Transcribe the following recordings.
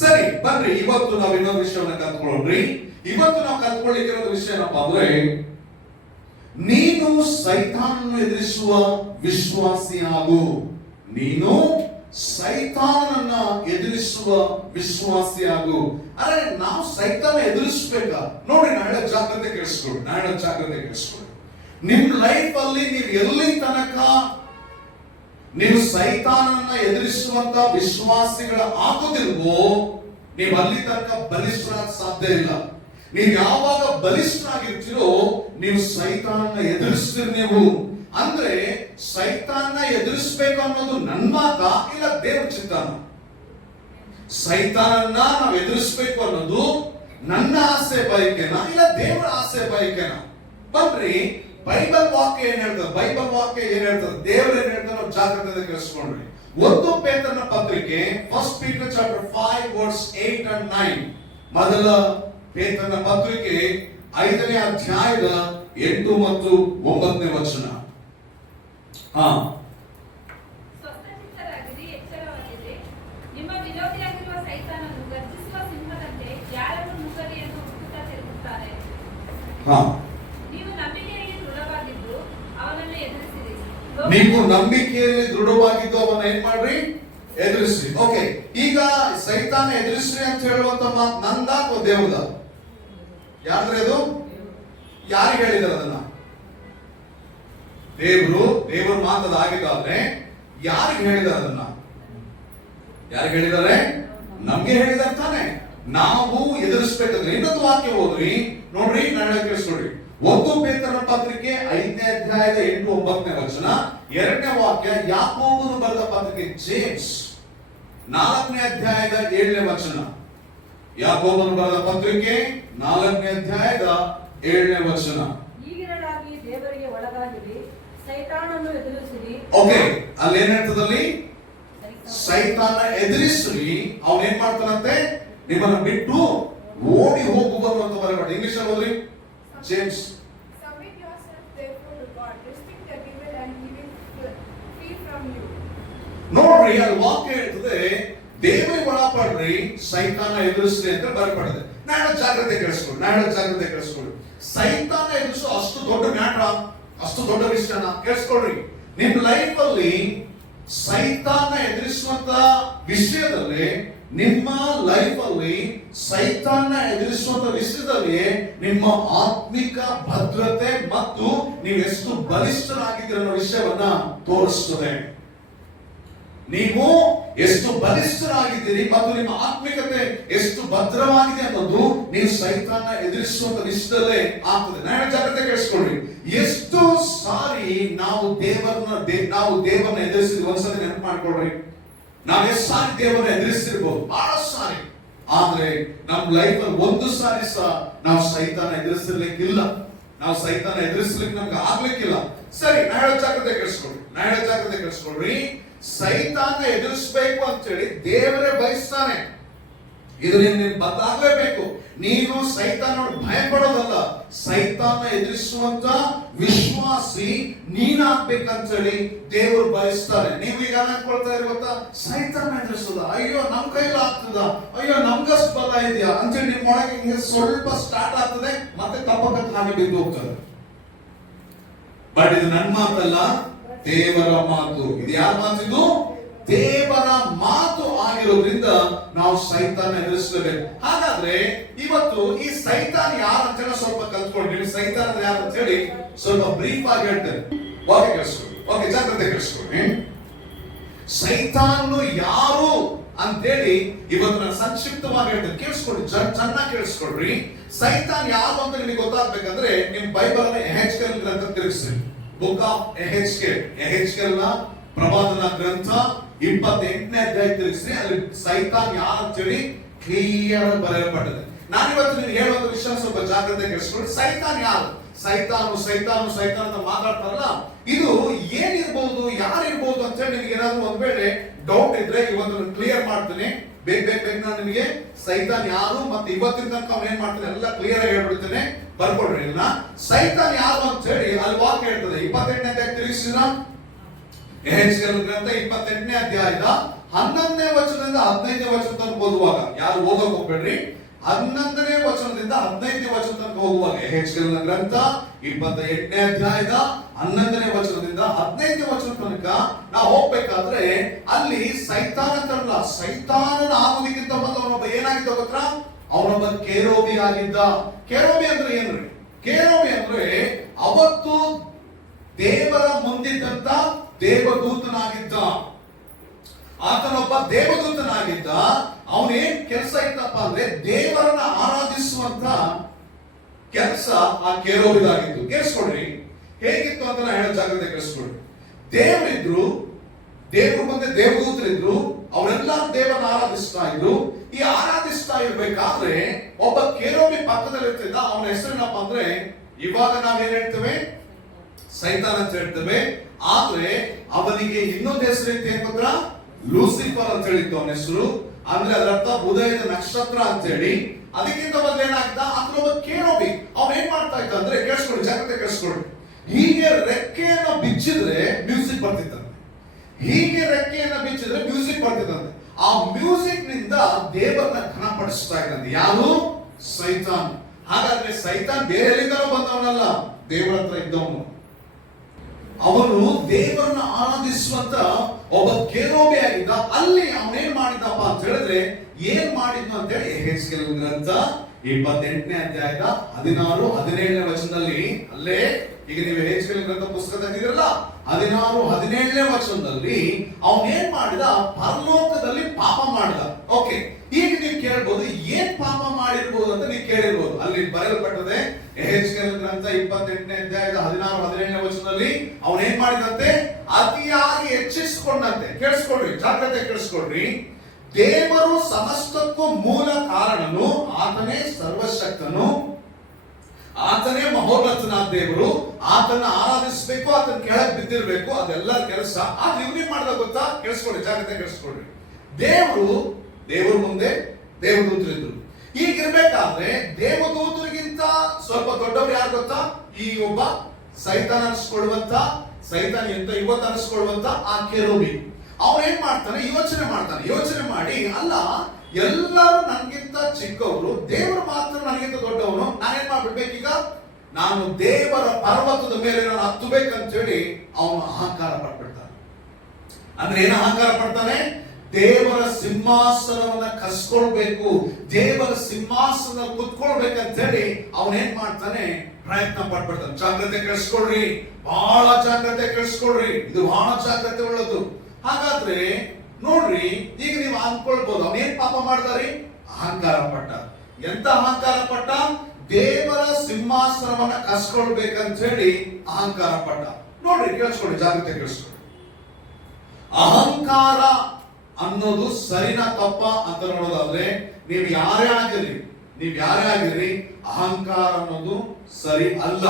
ಸರಿ, ಬನ್ರಿ ಇವತ್ತು ನಾವು ಇನ್ನೊಂದು ವಿಷಯವನ್ನ ಕಲ್ತ್ಕೊಳ್ಳೋಣ್ರಿ. ಇವತ್ತು ನಾವು ಕಲ್ತ್ಕೊಳ್ಳಿಕ್ಕಿರೋ ವಿಷಯ ಏನಪ್ಪಾ ಅಂದ್ರೆ, ನೀನು ಸೈತಾನನ್ನು ಎದುರಿಸುವ ವಿಶ್ವಾಸಿಯಾಗು. ನೀನು ಸೈತಾನನ್ನ ಎದುರಿಸುವ ವಿಶ್ವಾಸಿಯಾಗು. ಅರೆ, ನಾವು ಸೈತಾನ ಎದುರಿಸ್ಬೇಕಾ? ನೋಡಿ, ನಾಳೆ ಜಾಗ್ರತೆ ಕೇಳಿಸ್ಕೊಳ್ಳಿ. ನಿಮ್ ಲೈಫ್ ಅಲ್ಲಿ ನೀವು ಎಲ್ಲಿ ತನಕ ನೀವು ಸೈತಾನನ್ನ ಎದುರಿಸುವಂತ ವಿಶ್ವಾಸಿಗಳ ಆಗೋದಿಲ್ವೋ, ನೀವು ಅಲ್ಲಿ ತನಕ ಬಲಿಷ್ಠರಾಗ ಸಾಧ್ಯ ಇಲ್ಲ. ನೀವು ಯಾವಾಗ ಬಲಿಷ್ಠರಾಗಿರ್ತೀರೋ ನೀವು ಸೈತಾನನ್ನ ಎದುರಿಸ್ತೀರಿ. ನೀವು ಅಂದ್ರೆ ಸೈತಾನ ಎದುರಿಸ್ಬೇಕು ಅನ್ನೋದು ನನ್ನ ಮಾತ, ಇಲ್ಲ ದೇವ್ರ ಚಿತ್ತಾನ? ಸೈತಾನನ್ನ ನಾವು ಎದುರಿಸ್ಬೇಕು ಅನ್ನೋದು ನನ್ನ ಆಸೆ ಬಯಕೆನಾ, ಇಲ್ಲ ದೇವರ ಆಸೆ ಬಯಕೆನಾ? ಬನ್ರಿ, ಬೈಬಲ್ ವಾಕ್ಯ ಏನ್ ಹೇಳ್ತದೆ, ದೇವರು ಏನ್ ಹೇಳ್ತಾರೆ ನಾವು ಜಾಗ್ರತೆ ಕೇಳಿಸ್ಕೊಂಡ್ರಿ. 1 ಪೇತ್ರನ ಪತ್ರಿಕೆ, 1 Peter chapter 5 verse 8 and 9. ಮೊದಲ ಪೇತ್ರನ ಪತ್ರಿಕೆ 5ನೇ ಅಧ್ಯಾಯದ 8 ಮತ್ತು 9ನೇ ವಚನ. ಸ್ವಸ್ಥಚಿತ್ತರಾಗಿರಿ, ಎಚ್ಚರವಾಗಿರಿ. ನಿಮ್ಮ ವಿರೋಧಿಯಾಗಿರುವ ಸೈತಾನನು ಗರ್ಜಿಸುವ ಸಿಂಹದಂತೆ ಯಾರನ್ನು ನುಗ್ಗಲಿ ಎಂದು ಹುಡುಕುತ್ತಾ ತಿರುಗುತ್ತಾನೆ. ನೀವು ನಂಬಿಕೆಯಲ್ಲಿ ದೃಢವಾಗಿದ್ದು ಅವನನ್ನು ಎದುರಿಸಿರಿ. ನೀವು ನಂಬಿಕೆಯಲ್ಲಿ ದೃಢವಾಗಿದ್ದು ಅವನ್ನ ಏನ್ ಮಾಡ್ರಿ? ಎದುರಿಸಿ. ಓಕೆ, ಈಗ ಸೈತಾನ ಎದುರಿಸ್ರಿ ಅಂತ ಹೇಳುವಂತ ಮಾತು ನಂದ ಅಥವಾ ದೇವದ? ಯಾರ್ದ್ರೆ ಅದು? ಯಾರಿಗೆ ಹೇಳಿದಾರೆ ಅದನ್ನ? ದೇವರು ಮಾತದ ಆಗಿದ್ದಾದ್ರೆ ಯಾರಿಗೆ ಹೇಳಿದಾರೆ ಅದನ್ನ? ಯಾರಿಗೆ ಹೇಳಿದ್ದಾರೆ? ನಮ್ಗೆ ಹೇಳಿದಾರೆ ತಾನೆ. ನಾವು ಎದುರಿಸ್ಬೇಕಂದ್ರೆ ಇನ್ನೊಂದು ವಾಕ್ಯ ಓದ್ರಿ, ನೋಡ್ರಿ, ನಾನು ಕೇಳಿಸ್ಕೊಡ್ರಿ. 1 ಪೇತ್ರನ ಪತ್ರಿಕೆ 5ನೇ ಅಧ್ಯಾಯದ 8-9ನೇ ವಚನ. 2ನೇ ವಾಕ್ಯ ಯಾಕೋಬನು ಬರೆದ ಪತ್ರಿಕೆ ಜೇಮ್ಸ್ 4ನೇ ಅಧ್ಯಾಯದ 7ನೇ ವಚನ. ಯಾಕೋಬನು ಬರೆದ ಪತ್ರಿಕೆ 4ನೇ ಅಧ್ಯಾಯದ 7ನೇ ವಚನ. ಈಗಿರಲಾಗಿ ದೇವರಿಗೆ ಒಳಗಾಗಿರಿ, ಸೈತಾನನ್ನು ಎದುರಿಸಿರಿ. ಓಕೆ, ಅಲ್ಲಿ ಏನ್ ಹೇಳ್ತದಲ್ಲಿ? ಸೈತಾನ ಎದುರಿಸ್ರಿ. ಅವನ್ ಏನ್ ಮಾಡ್ತಾನಂತೆ? ನಿಮ್ಮನ್ನ ಬಿಟ್ಟು ಓಡಿ ಹೋಗುವರು ಅಂತ ಬರಬೇಡ. ಇಂಗ್ಲಿಷ್ ಅಲ್ಲಿ ಓದ್ರಿ, James. Submit yourself therefore to God, resist the devil and he will flee from you. ನೋಡ್ರಿ, ಅಲ್ಲಿ ವಾಕ್ಯ ಹೇಳ್ತದೆ ದೇವರಿಗೆ ಒಳಪಡ್ರಿ, ಸೈತಾನ ಎದುರಿಸ್ರಿ ಅಂತ ಬರಪಡದೆ. ನಾಳೆ ಜಾಗ್ರತೆ ಕೇಳಿಸ್ಕೊಳ್ಳಿ. ಸೈತಾನ ಎದುರಿಸೋ ಅಷ್ಟು ದೊಡ್ಡ ಮ್ಯಾಟ್ರ, ಅಷ್ಟು ದೊಡ್ಡ ವಿಷಯನ ಕೇಳಿಸ್ಕೊಳ್ರಿ. ನಿಮ್ ಲೈಫ್ ಅಲ್ಲಿ ಸೈತಾನ ಎದುರಿಸುವಂತ ವಿಷಯದಲ್ಲಿ, ನಿಮ್ಮ ಲೈಫ್ ಅಲ್ಲಿ ಸೈತಾನ ಎದುರಿಸುವಂತ ವಿಷಯದಲ್ಲಿ ನಿಮ್ಮ ಆತ್ಮಿಕ ಭದ್ರತೆ ಮತ್ತು ನೀವು ಎಷ್ಟು ಬಲಿಷ್ಠರಾಗಿದ್ದೀರ ಅನ್ನೋ ವಿಷಯವನ್ನ ತೋರಿಸ್ತದೆ. ನೀವು ಎಷ್ಟು ಬಲಿಷ್ಠರಾಗಿದ್ದೀರಿ ಮತ್ತು ನಿಮ್ಮ ಆತ್ಮಿಕತೆ ಎಷ್ಟು ಭದ್ರವಾಗಿದೆ ಅನ್ನೋದು ನೀವು ಸೈತಾನ ಎದುರಿಸುವಂತ ವಿಷಯದಲ್ಲೇ ಆಗ್ತದೆ. ನಾನು ಜಾಗ್ರತೆ ಕೇಳಿಸ್ಕೊಳ್ರಿ. ಎಷ್ಟು ಸಾರಿ ನಾವು ದೇವರನ್ನ ಎದುರಿಸಿದ್ವಿ? ಒಂದ್ಸರಿ ನೆನಪು ಮಾಡ್ಕೊಳ್ರಿ. ನಾವು ಎಷ್ಟು ಸಾರಿ ದೇವರನ್ನ ಎದುರಿಸಿರ್ಬೋದು? ಬಹಳ ಸಾರಿ. ಆದ್ರೆ ನಮ್ಮ ಲೈಫ್ ಅಲ್ಲಿ ಒಂದು ಸಾರಿ ಸಹ ನಾವು ಸೈತಾನ ಎದುರಿಸಿರ್ಲಿಕ್ಕಿಲ್ಲ. ನಾವು ಸೈತಾನ ಎದುರಿಸ್ಲಿಕ್ಕೆ ನಮ್ಗೆ ಆಗ್ಲಿಕ್ಕಿಲ್ಲ. ಸರಿ, ನಾಳೆ ಜಾಗ್ರತೆ ಕೇಳಿಸ್ಕೊಳ್ರಿ. ಸೈತಾನ ಎದುರಿಸಬೇಕು ಅಂತೇಳಿ ದೇವರೇ ಬಯಸ್ತಾನೆ. ಇದು ನಿನ್ನ ಬದಲಾಗಲೇಬೇಕು. ನೀನು ಸೈತಾನ ಭಯ ಪಡೋದಲ್ಲ, ಸೈತಾನ ಎದುರಿಸುವಂತ ವಿಶ್ವಾಸಿ ನೀನಾಗ್ಬೇಕಂತೇಳಿ ದೇವರು ಬಯಸ್ತಾರೆ. ನೀವು ಈಗ ಅನ್ಕೊಳ್ತಾ ಇರುವಂತ ಸೈತಾನ ಎದುರಿಸೋದ, ಅಯ್ಯೋ ನಮ್ ಕೈಲಿ ಆಗ್ತದ, ಅಯ್ಯೋ ನಮ್ಗಷ್ಟು ಬಲ ಇದೆಯಾ ಅಂತೇಳಿ ನಿಮ್ಮ ಒಳಗೆ ಹಿಂಗೆ ಸ್ವಲ್ಪ ಸ್ಟಾರ್ಟ್ ಆಗ್ತದೆ, ಮತ್ತೆ ತಪ್ಪಕ ಹಾಗೆ ಬಿದ್ದು ಹೋಗ್ತದೆ. ಬಟ್ ಇದು ನನ್ನ ಮಾತಲ್ಲ, ದೇವರ ಮಾತು. ಇದು ಯಾರ ಮಾತಿದು? ದೇವರ ಮಾತು ಆಗಿರೋದ್ರಿಂದ ನಾವು ಸೈತಾನ ಎದುರಿಸಲೇಬೇಕು. ಹಾಗಾದ್ರೆ ಇವತ್ತು ಈ ಸೈತಾನ ಯಾರು ಅಂತ ಹೇಳಿ ಸ್ವಲ್ಪ ಕಲ್ತ್ಕೊಂಡ್ರಿ. ಸೈತಾನ ಯಾರು ಅಂತ ಹೇಳಿ ಸ್ವಲ್ಪ ಬ್ರೀಫ್ ಆಗಿ ಹೇಳ್ತೇನೆ. ಓಕೆ, ಜಾಗ್ರತೆ ಕೇಳಿಸ್ಕೊಳ್ಳಿ. ಸೈತಾನು ಯಾರು ಅಂತೇಳಿ ಇವತ್ತು ನಾನು ಸಂಕ್ಷಿಪ್ತವಾಗಿ ಹೇಳ್ತೇನೆ. ಕೇಳಿಸ್ಕೊಳ್ಳಿ, ಚೆನ್ನಾಗಿ ಕೇಳಿಸ್ಕೊಳ್ರಿ. ಸೈತಾನ್ ಯಾರು ಅಂತ ನಿಮಗೆ ಗೊತ್ತಾಗ್ಬೇಕಂದ್ರೆ ನಿಮ್ ಬೈಬಲ್ ಅನ್ನ ಎಹೆಜ್ಕೇಲ್ ಗ್ರಂಥ ತಿರುಗಿಸ್ರಿ. ಬುಕ್ ಆಫ್ ಎಹೆಜ್ಕೇಲ್ ನ ಪ್ರವಾದನ ಗ್ರಂಥ 28ನೇ ಅಧ್ಯಾಯ ತಿರುಗಿಸ್ರಿ. ಅಲ್ಲಿ ಸೈತಾನ್ ಯಾರು ಅಂತೇಳಿ ಕ್ಲಿಯರ್ ಬರೆಯಲ್ಪಟ್ಟಿದೆ. ನಾನಿವತ್ತು ನಿಮ್ಗೆ ಹೇಳುವಂತ ವಿಷಯ ಸ್ವಲ್ಪ ಜಾಗ್ರತೆ ಕೇಳಿಸ್ಕೊಳ್ಳಿ. ಸೈತಾನ್ ಯಾರು? ಸೈತಾನು ಅಂತ ಮಾತಾಡ್ತಾರಲ್ಲ, ಇದು ಏನಿರ್ಬಹುದು, ಯಾರಿರ್ಬಹುದು ಅಂತ ಹೇಳಿ ನಿಮಗೆ ಏನಾದ್ರು ಒಂದ್ ವೇಳೆ ಡೌಟ್ ಇದ್ರೆ ಇವತ್ತು ಕ್ಲಿಯರ್ ಮಾಡ್ತೀನಿ. ಬೇಗ ನಾನು ನಿಮಗೆ ಸೈತಾನ್ ಯಾರು ಮತ್ತೆ ಇವತ್ತಿನ ತನಕ ಅವ್ನು ಏನ್ ಮಾಡ್ತಾನೆ ಎಲ್ಲ ಕ್ಲಿಯರ್ ಆಗಿ ಹೇಳ್ಬಿಡ್ತೇನೆ. ಬರ್ಕೊಡ್ರಿ ಇದನ್ನ. ಸೈತಾನ್ ಯಾರು ಅಂತ ಹೇಳಿ ಅಲ್ಲಿ ವಾಕ್ಯ ಹೇಳ್ತದೆ. 28ನೇ ಅಧ್ಯಾಯ ತಿರುಗಿಸಿದ ಎಹೆಜ್ಕೇಲ್ ಗ್ರಂಥ 28ನೇ ಅಧ್ಯಾಯದ 11ನೇ ವಚನದಿಂದ 15ನೇ ವಚನ ತನಕ ಓದುವಾಗ, ಯಾರು ಓದೋಕೆ ಹೋಗ್ಬೇಡ್ರಿ, 11ನೇ ವಚನದಿಂದ 15ನೇ ವಚನ ತನಕ ಹೋಗುವಾಗ ಯೆಹೆಜ್ಕೇಲನ ಗ್ರಂಥ 28ನೇ ಅಧ್ಯಾಯದ 11ನೇ ವಚನದಿಂದ 15ನೇ ವಚನ ತನಕ ನಾವು ಹೋಗ್ಬೇಕಾದ್ರೆ ಅಲ್ಲಿ ಸೈತಾನ ತರಲ್ಲ, ಸೈತಾನನ ಆಗೋದಕ್ಕಿಂತ ಮೊದಲು ಅವನೊಬ್ಬ ಏನಾಗಿದ್ದ ಗೊತ್ತಾ? ಅವನೊಬ್ಬ ಕೆರೂಬಿ ಆಗಿದ್ದ. ಕೆರೂಬಿ ಅಂದ್ರೆ ಏನ್ರಿ? ಕೆರೂಬಿ ಅಂದ್ರೆ ಅವತ್ತು ದೇವರ ಮುಂದಿದ್ದಂತ ದೇವದೂತನಾಗಿದ್ದ. ಆತನೊಬ್ಬ ದೇವದೂತನಾಗಿದ್ದ. ಅವನೇನ್ ಕೆಲಸ ಇತ್ತಪ್ಪ ಅಂದ್ರೆ ದೇವರನ್ನ ಆರಾಧಿಸುವಂತ ಕೆಲಸ ಆ ಕೆರೂಬಿದಾಗಿತ್ತು. ಕೇಳಿಸ್ಕೊಡ್ರಿ, ಹೇಗಿತ್ತು ಅಂತ ಹೇಳೋ ಜಾಗ್ರತೆ ಕೇಳಿಸ್ಕೊಡ್ರಿ. ದೇವರಿದ್ರು, ದೇವ್ರ ಮುಂದೆ ದೇವದೂತರಿದ್ರು, ಅವರೆಲ್ಲ ದೇವರನ್ನ ಆರಾಧಿಸ್ತಾ ಇದ್ರು. ಈ ಆರಾಧಿಸ್ತಾ ಇರ್ಬೇಕಾದ್ರೆ ಒಬ್ಬ ಕೆರೂಬಿ ಪಕ್ಕದಲ್ಲಿ ಇರ್ತಿದ್ದ. ಅವನ ಹೆಸರೇನಪ್ಪ ಅಂದ್ರೆ ಇವಾಗ ನಾವೇನ್ ಹೇಳ್ತೇವೆ? ಸೈತಾನ್ ಅಂತ ಹೇಳ್ತೇವೆ. ಆದ್ರೆ ಅವನಿಗೆ ಇನ್ನೊಂದು ಹೆಸರು ಐತಿ, ಏನ್ ಗೊತ್ತಾ? ಲೂಸಿಫರ್ ಅಂತ ಹೇಳಿತ್ತು ಅವನ ಹೆಸರು. ಅಂದ್ರೆ ಅದರ ಅರ್ಥ ಉದಯದ ನಕ್ಷತ್ರ ಅಂತ ಹೇಳಿ. ಅದಕ್ಕಿಂತ ಮೊದಲು ಏನಾಗ್ತಾ? ಅಂದ್ರೆ ಒಬ್ಬ ಕೆರೂಬಿ ಅವನ್ ಏನ್ ಮಾಡ್ತಾ ಇದ್ದ ಅಂದ್ರೆ, ಕೇಳಿಸ್ಕೊಳ್ಳಿ, ಜಾಗ್ರತೆ ಕೇಳಿಸ್ಕೊಳ್ಳಿ. ಹೀಗೆ ರೆಕ್ಕೆಯನ್ನ ಬಿಚ್ಚಿದ್ರೆ ಮ್ಯೂಸಿಕ್ ಬರ್ತಿತ್ತಂತೆ. ಹೀಗೆ ರೆಕ್ಕೆಯನ್ನ ಬಿಚ್ಚಿದ್ರೆ ಮ್ಯೂಸಿಕ್ ಬರ್ತಿತ್ತಂತೆ. ಆ ಮ್ಯೂಸಿಕ್ ನಿಂದ ದೇವರನ್ನ ಘನಪಡಿಸ್ತಾ ಇದ್ದಂತೆ. ಯಾರು? ಸೈತಾನ್. ಹಾಗಾದ್ರೆ ಸೈತಾನ್ ಬೇರೆ ಎಲ್ಲಿಂದಲೂ ಬಂದವನಲ್ಲ, ದೇವರ ಹತ್ರ ಇದ್ದವನು. ಅವನು ದೇವರನ್ನ ಆರಾಧಿಸುವಂತ ಒಬ್ಬ ಕೆರೂಬಿ ಆಗಿದ್ದ. ಅಲ್ಲಿ ಅವನೇನ್ ಮಾಡಿದಪ್ಪ ಅಂತ ಹೇಳಿದ್ರೆ, ಏನ್ ಮಾಡಿದ್ನು ಅಂತ ಹೇಳಿ ಯೆಹೆಜ್ಕೇಲನ ಗ್ರಂಥ 28ನೇ ಅಧ್ಯಾಯದ 16, 17ನೇ ವಚನದಲ್ಲಿ, ಅಲ್ಲೇ ಈಗ ನೀವು ಯೆಹೆಜ್ಕೇಲನ ಗ್ರಂಥ ಪುಸ್ತಕ ತೆಗೆದಿರಲ್ಲ, 16, 17ನೇ ವಚನದಲ್ಲಿ ಅವನೇನ್ ಮಾಡಿದ? ಪರಲೋಕದಲ್ಲಿ ಪಾಪ ಮಾಡಿದ. ಓಕೆ, ಈಗ ನೀವು ಕೇಳ್ಬೋದು, ಏನ್ ಪಾಪ ಮಾಡಿರ್ಬೋದು ಅಂತ ನೀವು ಕೇಳಿರ್ಬೋದು. ಅಲ್ಲಿ ಬರೆಯಲ್ಪಟ್ಟದೆ ಯೆಹೆಜ್ಕೇಲನ ಗ್ರಂಥ 28ನೇ ಅಧ್ಯಾಯದ 16, 17ನೇ ವಚನದಲ್ಲಿ ಅವನೇನ್ ಮಾಡಿದಂತೆ? ಅತಿಯಾಗಿ ಹೆಚ್ಚಿಸಿಕೊಂಡಂತೆ. ಕೇಳಿಸ್ಕೊಡ್ರಿ, ಜಾಗ್ರತೆ ಕೇಳಿಸ್ಕೊಡ್ರಿ. ದೇವರು ಸಮಸ್ತಕ್ಕೂ ಮೂಲ ಕಾರಣನು, ಆತನೇ ಸರ್ವಶಕ್ತನು, ಆತನೇ ಮಹೋನ್ನತನಾದ ದೇವರು. ಆತನ ಆರಾಧಿಸಬೇಕು, ಆತನ ಕೆಳಗೆ ಬಿದ್ದಿರ್ಬೇಕು, ಅದೆಲ್ಲ ಕೆಲಸ. ಆದ್ರೆ ಇವ್ರೇನ್ ಮಾಡ್ದ ಗೊತ್ತಾ? ಕೇಳಿಸ್ಕೊಡ್ರಿ, ಜಾಗ್ರತೆ ಕೇಳಿಸ್ಕೊಡ್ರಿ. ದೇವ್ರ ಮುಂದೆ ದೇವದೂತರಿದ್ರು. ಹೀಗಿರ್ಬೇಕಾದ್ರೆ ದೇವದೂತರಿಗಿಂತ ಸ್ವಲ್ಪ ದೊಡ್ಡವರು ಯಾರು ಗೊತ್ತಾ? ಈ ಒಬ್ಬ ಸೈತಾನ್ ಅನಿಸ್ಕೊಳ್ಳುವಂತ, ಸೈತಾನ್ ಎಂತ ಇವತ್ತು ಅನಿಸ್ಕೊಳ್ಳುವಂತ ಆ ಕೆರೂಬಿ. ಅವನೇನ್ ಮಾಡ್ತಾನೆ? ಯೋಚನೆ ಮಾಡಿ, ಅಲ್ಲ ಎಲ್ಲರೂ ನನ್ಗಿಂತ ಚಿಕ್ಕವರು, ದೇವರು ಮಾತ್ರ ನನಗಿಂತ ದೊಡ್ಡವನು, ನಾನೇನ್ ಮಾಡ್ಬಿಡ್ಬೇಕೀಗ? ನಾನು ದೇವರ ಪರ್ವತದ ಮೇಲೆ ನಾನು ಹತ್ತಬೇಕಂತ ಹೇಳಿ ಅವನು ಅಹಂಕಾರ ಪಡ್ಬಿಡ್ತಾನೆ. ಅಂದ್ರೆ ಏನು ಅಹಂಕಾರ ಪಡ್ತಾನೆ? ದೇವರ ಸಿಂಹಾಸನವನ್ನ ಕಸ್ಕೊಳ್ಬೇಕು, ದೇವರ ಸಿಂಹಾಸನ ಕುತ್ಕೊಳ್ಬೇಕಂತ ಹೇಳಿ ಅವನೇನ್ ಮಾಡ್ತಾನೆ? ಪ್ರಯತ್ನ ಪಡ್ಬಿಡ್ತಾನೆ. ಜಾಗ್ರತೆ ಕೇಳಿಸ್ಕೊಳ್ರಿ, ಬಹಳ ಜಾಗ್ರತೆ ಕೇಳಿಸ್ಕೊಳ್ರಿ, ಇದು ಬಹಳ ಜಾಗ್ರತೆ ಉಳ್ಳದು. ಹಾಗಾದ್ರೆ ನೋಡ್ರಿ, ಈಗ ನೀವು ಅನ್ಕೊಳ್ಬಹುದು, ಅವನೇನ್ ಪಾಪ ಮಾಡ್ದಾರಿ? ಅಹಂಕಾರ ಪಟ್ಟ. ಎಂತ ಅಹಂಕಾರ ಪಟ್ಟ? ದೇವರ ಸಿಂಹಾಸನವನ್ನ ಕಸ್ಕೊಳ್ಬೇಕಂತ ಹೇಳಿ ಅಹಂಕಾರ ಪಟ್ಟ. ನೋಡ್ರಿ, ಕೇಳಿಸ್ಕೊಳ್ಳಿ, ಜಾಗ್ರತೆ ಕೇಳಿಸ್ಕೊಳ್ಳಿ. ಅಹಂಕಾರ ಅನ್ನೋದು ಸರಿನಾ ತಪ್ಪ ಅಂತ ನೋಡೋದಾದ್ರೆ, ನೀವು ಯಾರೇ ಆಗಿರ್ರಿ, ಅಹಂಕಾರ ಅನ್ನೋದು ಸರಿ ಅಲ್ಲ.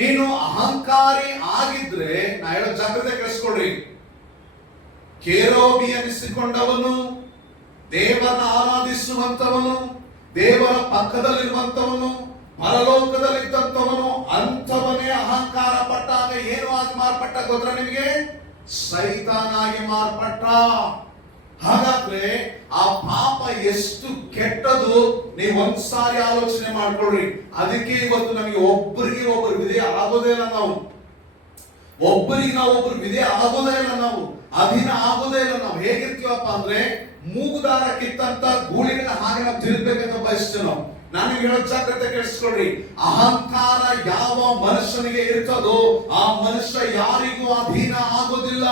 ನೀನು ಅಹಂಕಾರಿ ಆಗಿದ್ರೆ, ನಾ ಹೇಳೋ ಜಾಗ್ರತೆ ಕೇಳಿಸ್ಕೊಳ್ರಿ, ಕೆರೂಬಿ ಅನಿಸಿಕೊಂಡವನು, ದೇವರನ್ನ ಆರಾಧಿಸುವಂತವನು, ದೇವರ ಪಕ್ಕದಲ್ಲಿರುವಂತವನು, ಪರಲೋಕದಲ್ಲಿದ್ದಂತವನು, ಅಂಥವನೇ ಅಹಂಕಾರ ಪಟ್ಟಾಗ ಏನು ಆಗಿ ಮಾರ್ಪಟ್ಟ ಗೊತ್ತಾ ನಿಮಗೆ? ಸೈತಾನಾಗಿ ಮಾರ್ಪಟ್ಟ. ಹಾಗಾದ್ರೆ ಆ ಪಾಪ ಎಷ್ಟು ಕೆಟ್ಟದು ನೀವು ಒಂದ್ಸಾರಿ ಆಲೋಚನೆ ಮಾಡ್ಕೊಳ್ರಿ. ಅದಕ್ಕೆ ಇವತ್ತು ನಮಗೆ ಒಬ್ಬರಿಗೆ ಒಬ್ಬರು ವಿಧೇಯ ಆಗೋದೇ ಇಲ್ಲ. ನಾವು ಒಬ್ಬರು ವಿಧೇಯ ಆಗೋದೇ ಇಲ್ಲ, ನಾವು ಅಧೀನ ಆಗೋದೇ ಇಲ್ಲ. ನಾವು ಹೇಗಿರ್ತೀವಪ್ಪ ಅಂದ್ರೆ, ಮೂಗುದಾರ ಕಿತ್ತಂತ ಗೂಳಿನ ಹಾಗೆ ನಾವು ತಿರುಗಬೇಕಂತ ಬಯಸ್ತೇವೆ ನಾವು. ನಾನು ಹೇಳೋ ಜಾಗ್ರತೆ ಕೇಳಿಸ್ಕೊಳ್ರಿ, ಅಹಂಕಾರ ಯಾವ ಮನುಷ್ಯನಿಗೆ ಇರ್ತದೋ ಆ ಮನುಷ್ಯ ಯಾರಿಗೂ ಅಧೀನ ಆಗೋದಿಲ್ಲ.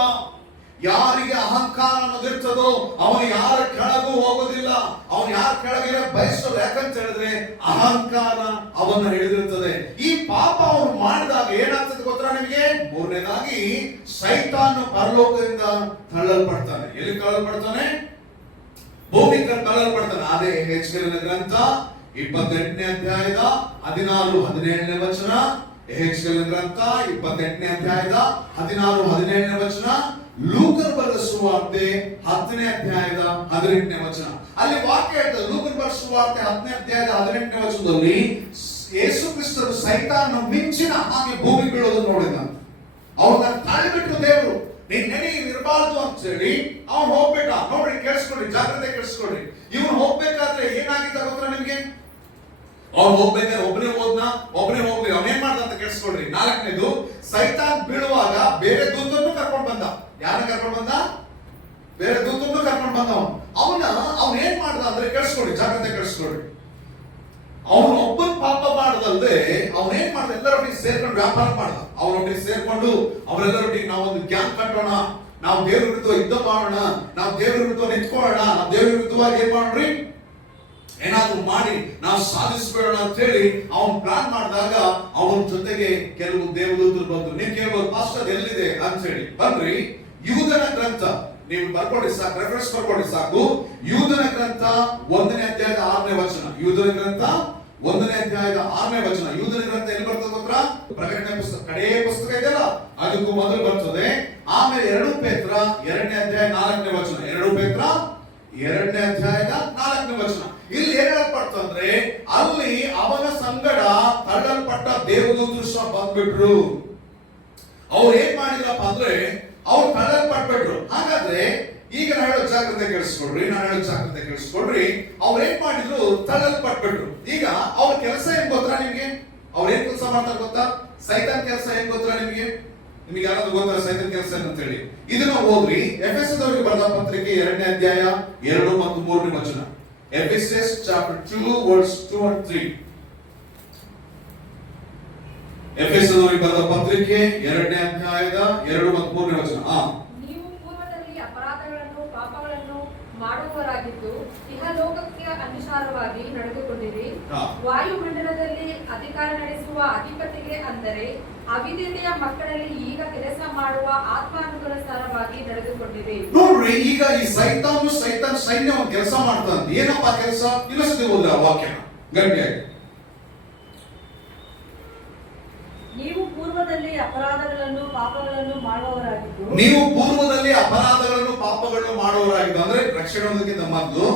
ಯಾರಿಗೆ ಅಹಂಕಾರ ಅನ್ನೋದಿರ್ತದೋ ಅವನು ಯಾರ ಕೆಳಗೂ ಹೋಗೋದಿಲ್ಲ, ಅವನು ಯಾರ ಕೆಳಗೆ ಬಯಸೋದು. ಯಾಕಂತ ಹೇಳಿದ್ರೆ ಅಹಂಕಾರ ಅವನ್ನ ಹಿಡಿದಿರ್ತದೆ. ಈ ಪಾಪ ಅವನು ಮಾಡಿದಾಗ ಏನಾಗ್ತದೆ ಗೊತ್ತಾ ನಿಮಗೆ? ಮೂರನೇದಾಗಿ ಸೈತಾನ್ ಪರಲೋಕದಿಂದ ತಳ್ಳಲ್ಪಡ್ತಾನೆ. ಎಲ್ಲಿ ತಳ್ಳಲ್ಪಡ್ತಾನೆ? ಭೂಮಿಗೆ ತಳ್ಳಲ್ಪಡ್ತಾನೆ. ಅದೇ ಯೆಹೆಜ್ಕೇಲನ ಗ್ರಂಥ 28ನೇ ಅಧ್ಯಾಯದ 16, 17ನೇ ವಚನ. ಯೆಹೆಜ್ಕೇಲನ ಗ್ರಂಥ 28ನೇ ಅಧ್ಯಾಯದ 16, 17ನೇ ವಚನ. ಲೂಕನ ಬರೆದ ಸುವಾರ್ತೆ 10ನೇ ಅಧ್ಯಾಯದ 18ನೇ ವಚನ. ಅಲ್ಲಿ ವಾಕ್ಯ ಹೇಳ್ತದೆ, ಲೂಕನ ಬರೆದ ಸುವಾರ್ತೆ 10ನೇ ಅಧ್ಯಾಯದ 18ನೇ ವಚನದಲ್ಲಿ ಯೇಸು ಕ್ರಿಸ್ತರು ಸೈತಾನ ಮಿಂಚಿನ ಹಾಗೆ ಭೂಮಿ ಬೀಳೋದನ್ನು ನೋಡಿದ. ಅವನ್ನ ತಳ್ಳಿಬಿಟ್ಟು ದೇವರು, ನೀನ್ ನೆನೆ ಇರಬಾರ್ದು ಅಂತ ಹೇಳಿ ಅವ್ನು ಹೋಗ್ಬೇಕ. ನೋಡ್ರಿ, ಕೇಳಿಸ್ಕೊಡ್ರಿ, ಜಾಗ್ರತೆ ಕೇಳಿಸ್ಕೊಡ್ರಿ. ಇವನು ಹೋಗ್ಬೇಕಾದ್ರೆ ಏನಾಗಿದ್ದ ಗೊತ್ತಾ ನಿಮ್ಗೆ? ಅವ್ನು ಹೋಗ್ಬೇಕಾದ್ರೆ ಒಬ್ಬನೇ ಹೋಗ್ಲಿ, ಅವ್ನ ಏನ್ ಮಾಡ್ದ ಅಂತ ಕೇಳಿಸ್ಕೊಡ್ರಿ. 4ನೇದು, ಸೈತಾನ್ ಬೀಳುವಾಗ ಬೇರೆ ದೂತನ್ನು ಕರ್ಕೊಂಡು ಬಂದ. ಯಾರನ್ನ ಕರ್ಕೊಂಡು ಬಂದ? ಬೇರೆ ದೂತನ್ನು ಕರ್ಕೊಂಡು ಬಂದ. ಅವನ್ ಏನ್ ಮಾಡ್ದ ಅಂದ್ರೆ ಕೇಳಿಸ್ಕೊಡ್ರಿ, ಜಾಗ್ರತೆ ಕೇಳಿಸ್ಕೊಡ್ರಿ. ಅವನು ಒಬ್ಬನ ಪಾಪ ಮಾಡದಲ್ಲದೆ ಅವನೇನ್ ಮಾಡ್ದ, ಎಲ್ಲರೊಟ್ಟಿಗೆ ಸೇರ್ಕೊಂಡು ವ್ಯಾಪಾರ ಮಾಡ್ದ. ಅವರೊಟ್ಟಿಗೆ ಸೇರ್ಕೊಂಡು ಅವರೆಲ್ಲರೊಟ್ಟಿಗೆ ನಾವೊಂದು ಗ್ಯಾಂಗ್ ಕಟ್ಟೋಣ, ನಾವು ದೇವ್ರ ವಿರುದ್ಧ ಯುದ್ಧ ಮಾಡೋಣ, ನಾವು ದೇವ್ರ ವಿರುದ್ಧ ನಿಂತ್ಕೊಳ್ಳೋಣ, ನಾವು ದೇವ್ರ ವಿರುದ್ಧವಾಗಿ ಏನ್ ಮಾಡ್ರಿ, ಏನಾದ್ರು ಮಾಡಿ ನಾವು ಸಾಧಿಸ್ಬೇಡ ಅಂತ ಹೇಳಿ ಅವನ್ ಪ್ಲಾನ್ ಮಾಡಿದಾಗ ಅವನ ಜೊತೆಗೆ ಕೆಲವು ದೇವದೂತರು ಬಂದು, ನೀವು ಕೇಳ್ಬೋದು ಪಾಸ್ಟರ್ ಎಲ್ಲಿದೆ ಅಂತ ಹೇಳಿ. ಬನ್ರಿ, ಯೂದನ ಗ್ರಂಥ ನೀವು ಬರ್ಕೊಳ್ಳಿ ಸಾಕು, ರೆಫರೆನ್ಸ್ ಬರ್ಕೊಳ್ಳಿ ಸಾಕು. ಯೂದನ ಗ್ರಂಥ 1ನೇ ಅಧ್ಯಾಯದ 6ನೇ ವಚನ. ಯೂದನ ಗ್ರಂಥ 1ನೇ ಅಧ್ಯಾಯದ 6ನೇ ವಚನ. ಯೂದನ ಗ್ರಂಥ ಎಲ್ಲಿ ಬರ್ತದೆ ಗೊತ್ತಾ? ಪ್ರಕಟಣೆ ಪುಸ್ತಕ, ಕಡೇ ಪುಸ್ತಕ ಇದೆಯಲ್ಲ, ಅದಕ್ಕೂ ಮೊದಲು ಬರ್ತದೆ. ಆಮೇಲೆ 2 ಪೇತ್ರ 2ನೇ ಅಧ್ಯಾಯ 4ನೇ ವಚನ. 2 ಪೇತ್ರ 2ನೇ ಅಧ್ಯಾಯದ 4ನೇ ವಚನ. ಇಲ್ಲಿ ಏನ್ ಹೇಳಲ್ಪಡ್ತಂದ್ರೆ, ಅಲ್ಲಿ ಅವನ ಸಂಗಡ ತಳ್ಳಲ್ಪಟ್ಟ ದೇವದೂತರು ಸಹ ಬಂದ್ಬಿಟ್ರು. ಅವ್ರು ಏನ್ ಮಾಡಿದ್ರಪ್ಪ ಅಂದ್ರೆ ಅವ್ರು ತಳ್ಳಲ್ಪಟ್ಬಿಟ್ರು. ಹಾಗಾದ್ರೆ ಈಗ ನಾನು ಹೇಳೋ ಜಾಗ್ರತೆ ಕೇಳಿಸ್ಕೊಡ್ರಿ, ಅವ್ರು ಏನ್ ಮಾಡಿದ್ರು, ತಳ್ಳಲ್ಪಟ್ಬಿಟ್ರು. ಈಗ ಅವ್ರ ಕೆಲಸ ಏನ್ ಗೊತ್ತಾ ನಿಮ್ಗೆ? ಅವ್ರ ಏನ್ ಕೆಲಸ ಮಾಡ್ತಾರೆ ಗೊತ್ತಾ? ಸೈತಾನ್ ಕೆಲಸ ಏನ್ ಗೊತ್ತಾ ನಿಮ್ಗೆ? ನಿಮ್ಗೆ ಯಾರಾದ್ರೂ ಗೊತ್ತಾ ಸೈತಾನ್ ಕೆಲಸ ಅಂತ ಹೇಳಿ? ಇದನ್ನ ಓದ್ರಿ. ಎಫೆಸದವರಿಗೆ ಬರೆದ ಪತ್ರಿಕೆ 2ನೇ ಅಧ್ಯಾಯ 2 ಮತ್ತು 3ನೇ ವಚನ. Ephesians chapter 2 verse 2 and 3. ಎಫೆಸದವರಿಗೆ ಬರೆದ ಪತ್ರಿಕೆ 2ನೇ ಅಧ್ಯಾಯದ 2 ಮತ್ತು 3ನೇ ವಚನ. ನೀವು ಪೂರ್ವದಲ್ಲಿ ಅಪರಾಧಗಳನ್ನು ಪಾಪಗಳನ್ನು ಮಾಡುವವರಾಗಿದ್ದು ಇಹಲೋಕಕ್ಕೆ ಅನುಸಾರವಾಗಿ ನಡೆದುಕೊಂಡಿರಿ. ವಾಯುಮಂಡಲದಲ್ಲಿ ಅಧಿಕಾರ ನಡೆಸುವ ಅಧಿಪತಿಗೆ, ಅಂದರೆ ಅವಿಧೇಯತೆಯ ಮಕ್ಕಳಲ್ಲಿ ಈಗ ಕೆಲಸ ಮಾಡುವ ಆತ್ಮಾನುಸಾರವಾಗಿ ನಡೆದುಕೊಂಡಿರಿ. ನೋಡ್ರಿ, ಈಗ ಈ ಸೈತಾನ್ ಸೈನ್ಯ ಒಂದು ಕೆಲಸ ಮಾಡ್ತಾನೆ. ಏನಪ್ಪ ಕೆಲಸ? ತಿಳಿಸ್ತೀವಿ ಹೋದ್ರೆ ಆ ವಾಕ್ಯನ ಗಟ್ಟಿಯಾಗಿ. ನೀವು ಪೂರ್ವದಲ್ಲಿ ಅಪರಾಧಗಳನ್ನು ಪಾಪಗಳನ್ನು ಮಾಡುವವರಾಗಿದ್ದು ಅಂದ್ರೆ ರಕ್ಷಣೆ ಹೊಂದಕ್ಕಿಂತ ಮೊದಲು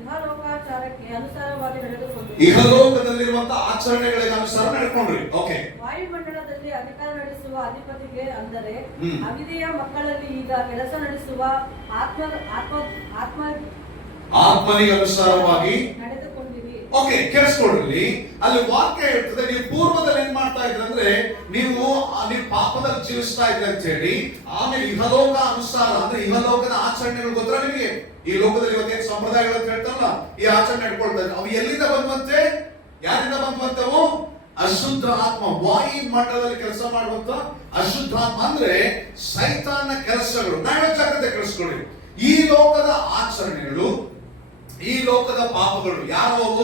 ಇಹಲೋಕಾಚಾರಕ್ಕೆ ಅನುಸಾರವಾಗಿ ನಡೆದುಕೊಂಡು ಇಹಲೋಕದಲ್ಲಿರುವಂತಹ ಆಚರಣೆಗಳಿಗೆ ಅನುಸಾರ ನಡ್ಕೊಂಡ್ರಿ. ಓಕೆ. ವಾಯುಮಂಡಲದಲ್ಲಿ ಅಧಿಕಾರ ನಡೆಸುವ ಅಧಿಪತಿಗೆ, ಅಂದರೆ ಅವಿಧೇಯ ಮಕ್ಕಳಲ್ಲಿ ಈಗ ಕೆಲಸ ನಡೆಸುವ ಆತ್ಮನಿಗೆ ಅನುಸಾರವಾಗಿ ನಡೆದುಕೊಂಡಿರಿ. ಓಕೆ, ಕೇಳಿಸ್ಕೊಡ್ರಿ. ಅಲ್ಲಿ ವಾಕ್ಯ ಹೇಳ್ತದೆ, ನೀವು ಪೂರ್ವದಲ್ಲಿ ಏನ್ ಮಾಡ್ತಾ ಇದ್ರಿ ಅಂದ್ರೆ ನೀವು ಪಾಪದಲ್ಲಿ ಜೀವಿಸ್ತಾ ಇದ್ರಿ ಅಂತ ಹೇಳಿ. ಆಮೇಲೆ ಇಹಲೋಕ ಅನುಸಾರ ಅಂದ್ರೆ ಇಹಲೋಕದ ಆಚರಣೆಗಳು ಗೊತ್ತಾ ನಿಮಗೆ? ಈ ಲೋಕದಲ್ಲಿ ಇವತ್ತೇನು ಸಂಪ್ರದಾಯಗಳು ಅಂತ ಹೇಳ್ತಾರಲ್ಲ, ಈ ಆಚರಣೆ ನಡ್ಕೊಳ್ತಾರೆ. ಅವು ಎಲ್ಲಿಂದ ಬಂದ್ವಂತೆ? ಯಾರಿಂದ ಬಂದ್ವಂತವು? ಅಶುದ್ಧ ಆತ್ಮ, ವಾಯು ಮಂಡಲದಲ್ಲಿ ಕೆಲಸ ಮಾಡುವಂತ ಅಶುದ್ಧ ಆತ್ಮ ಅಂದ್ರೆ ಸೈತಾನ ಕೆಲಸಗಳು. ನಾವೇ ಜಾಗ್ರತೆ ಕೇಳಿಸ್ಕೊಳ್ಳಿ. ಈ ಲೋಕದ ಆಚರಣೆಗಳು, ಈ ಲೋಕದ ಪಾಪಗಳು ಯಾರವು?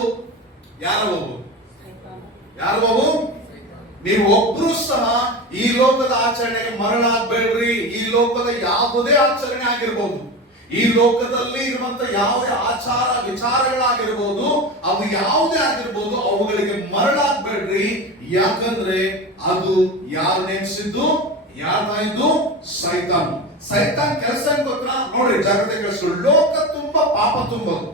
ನೀವು ಒಬ್ರು ಸಹ ಈ ಲೋಕದ ಆಚರಣೆಗೆ ಮರಳಾಗಬೇಡ್ರಿ. ಈ ಲೋಕದ ಯಾವುದೇ ಆಚರಣೆ ಆಗಿರ್ಬೋದು, ಈ ಲೋಕದಲ್ಲಿ ಇರುವಂತ ಯಾವುದೇ ಆಚಾರ ವಿಚಾರಗಳಾಗಿರ್ಬೋದು, ಅವು ಯಾವುದೇ ಆಗಿರ್ಬೋದು, ಅವುಗಳಿಗೆ ಮರಳಾಗಬೇಡ್ರಿ. ಯಾಕಂದ್ರೆ ಅದು ಯಾರು ನೇಮಿಸಿದ್ದು? ಯಾರ್ದು? ಸೈತಾನ್ ಕೆಲಸ ಗೊತ್ತಾ? ನೋಡ್ರಿ, ಜಾಗ್ರತೆ ಕೇಳಿಸ್ಕೊಳ್ಳಿ. ಲೋಕ ತುಂಬಾ ಪಾಪ ತುಂಬೋದು.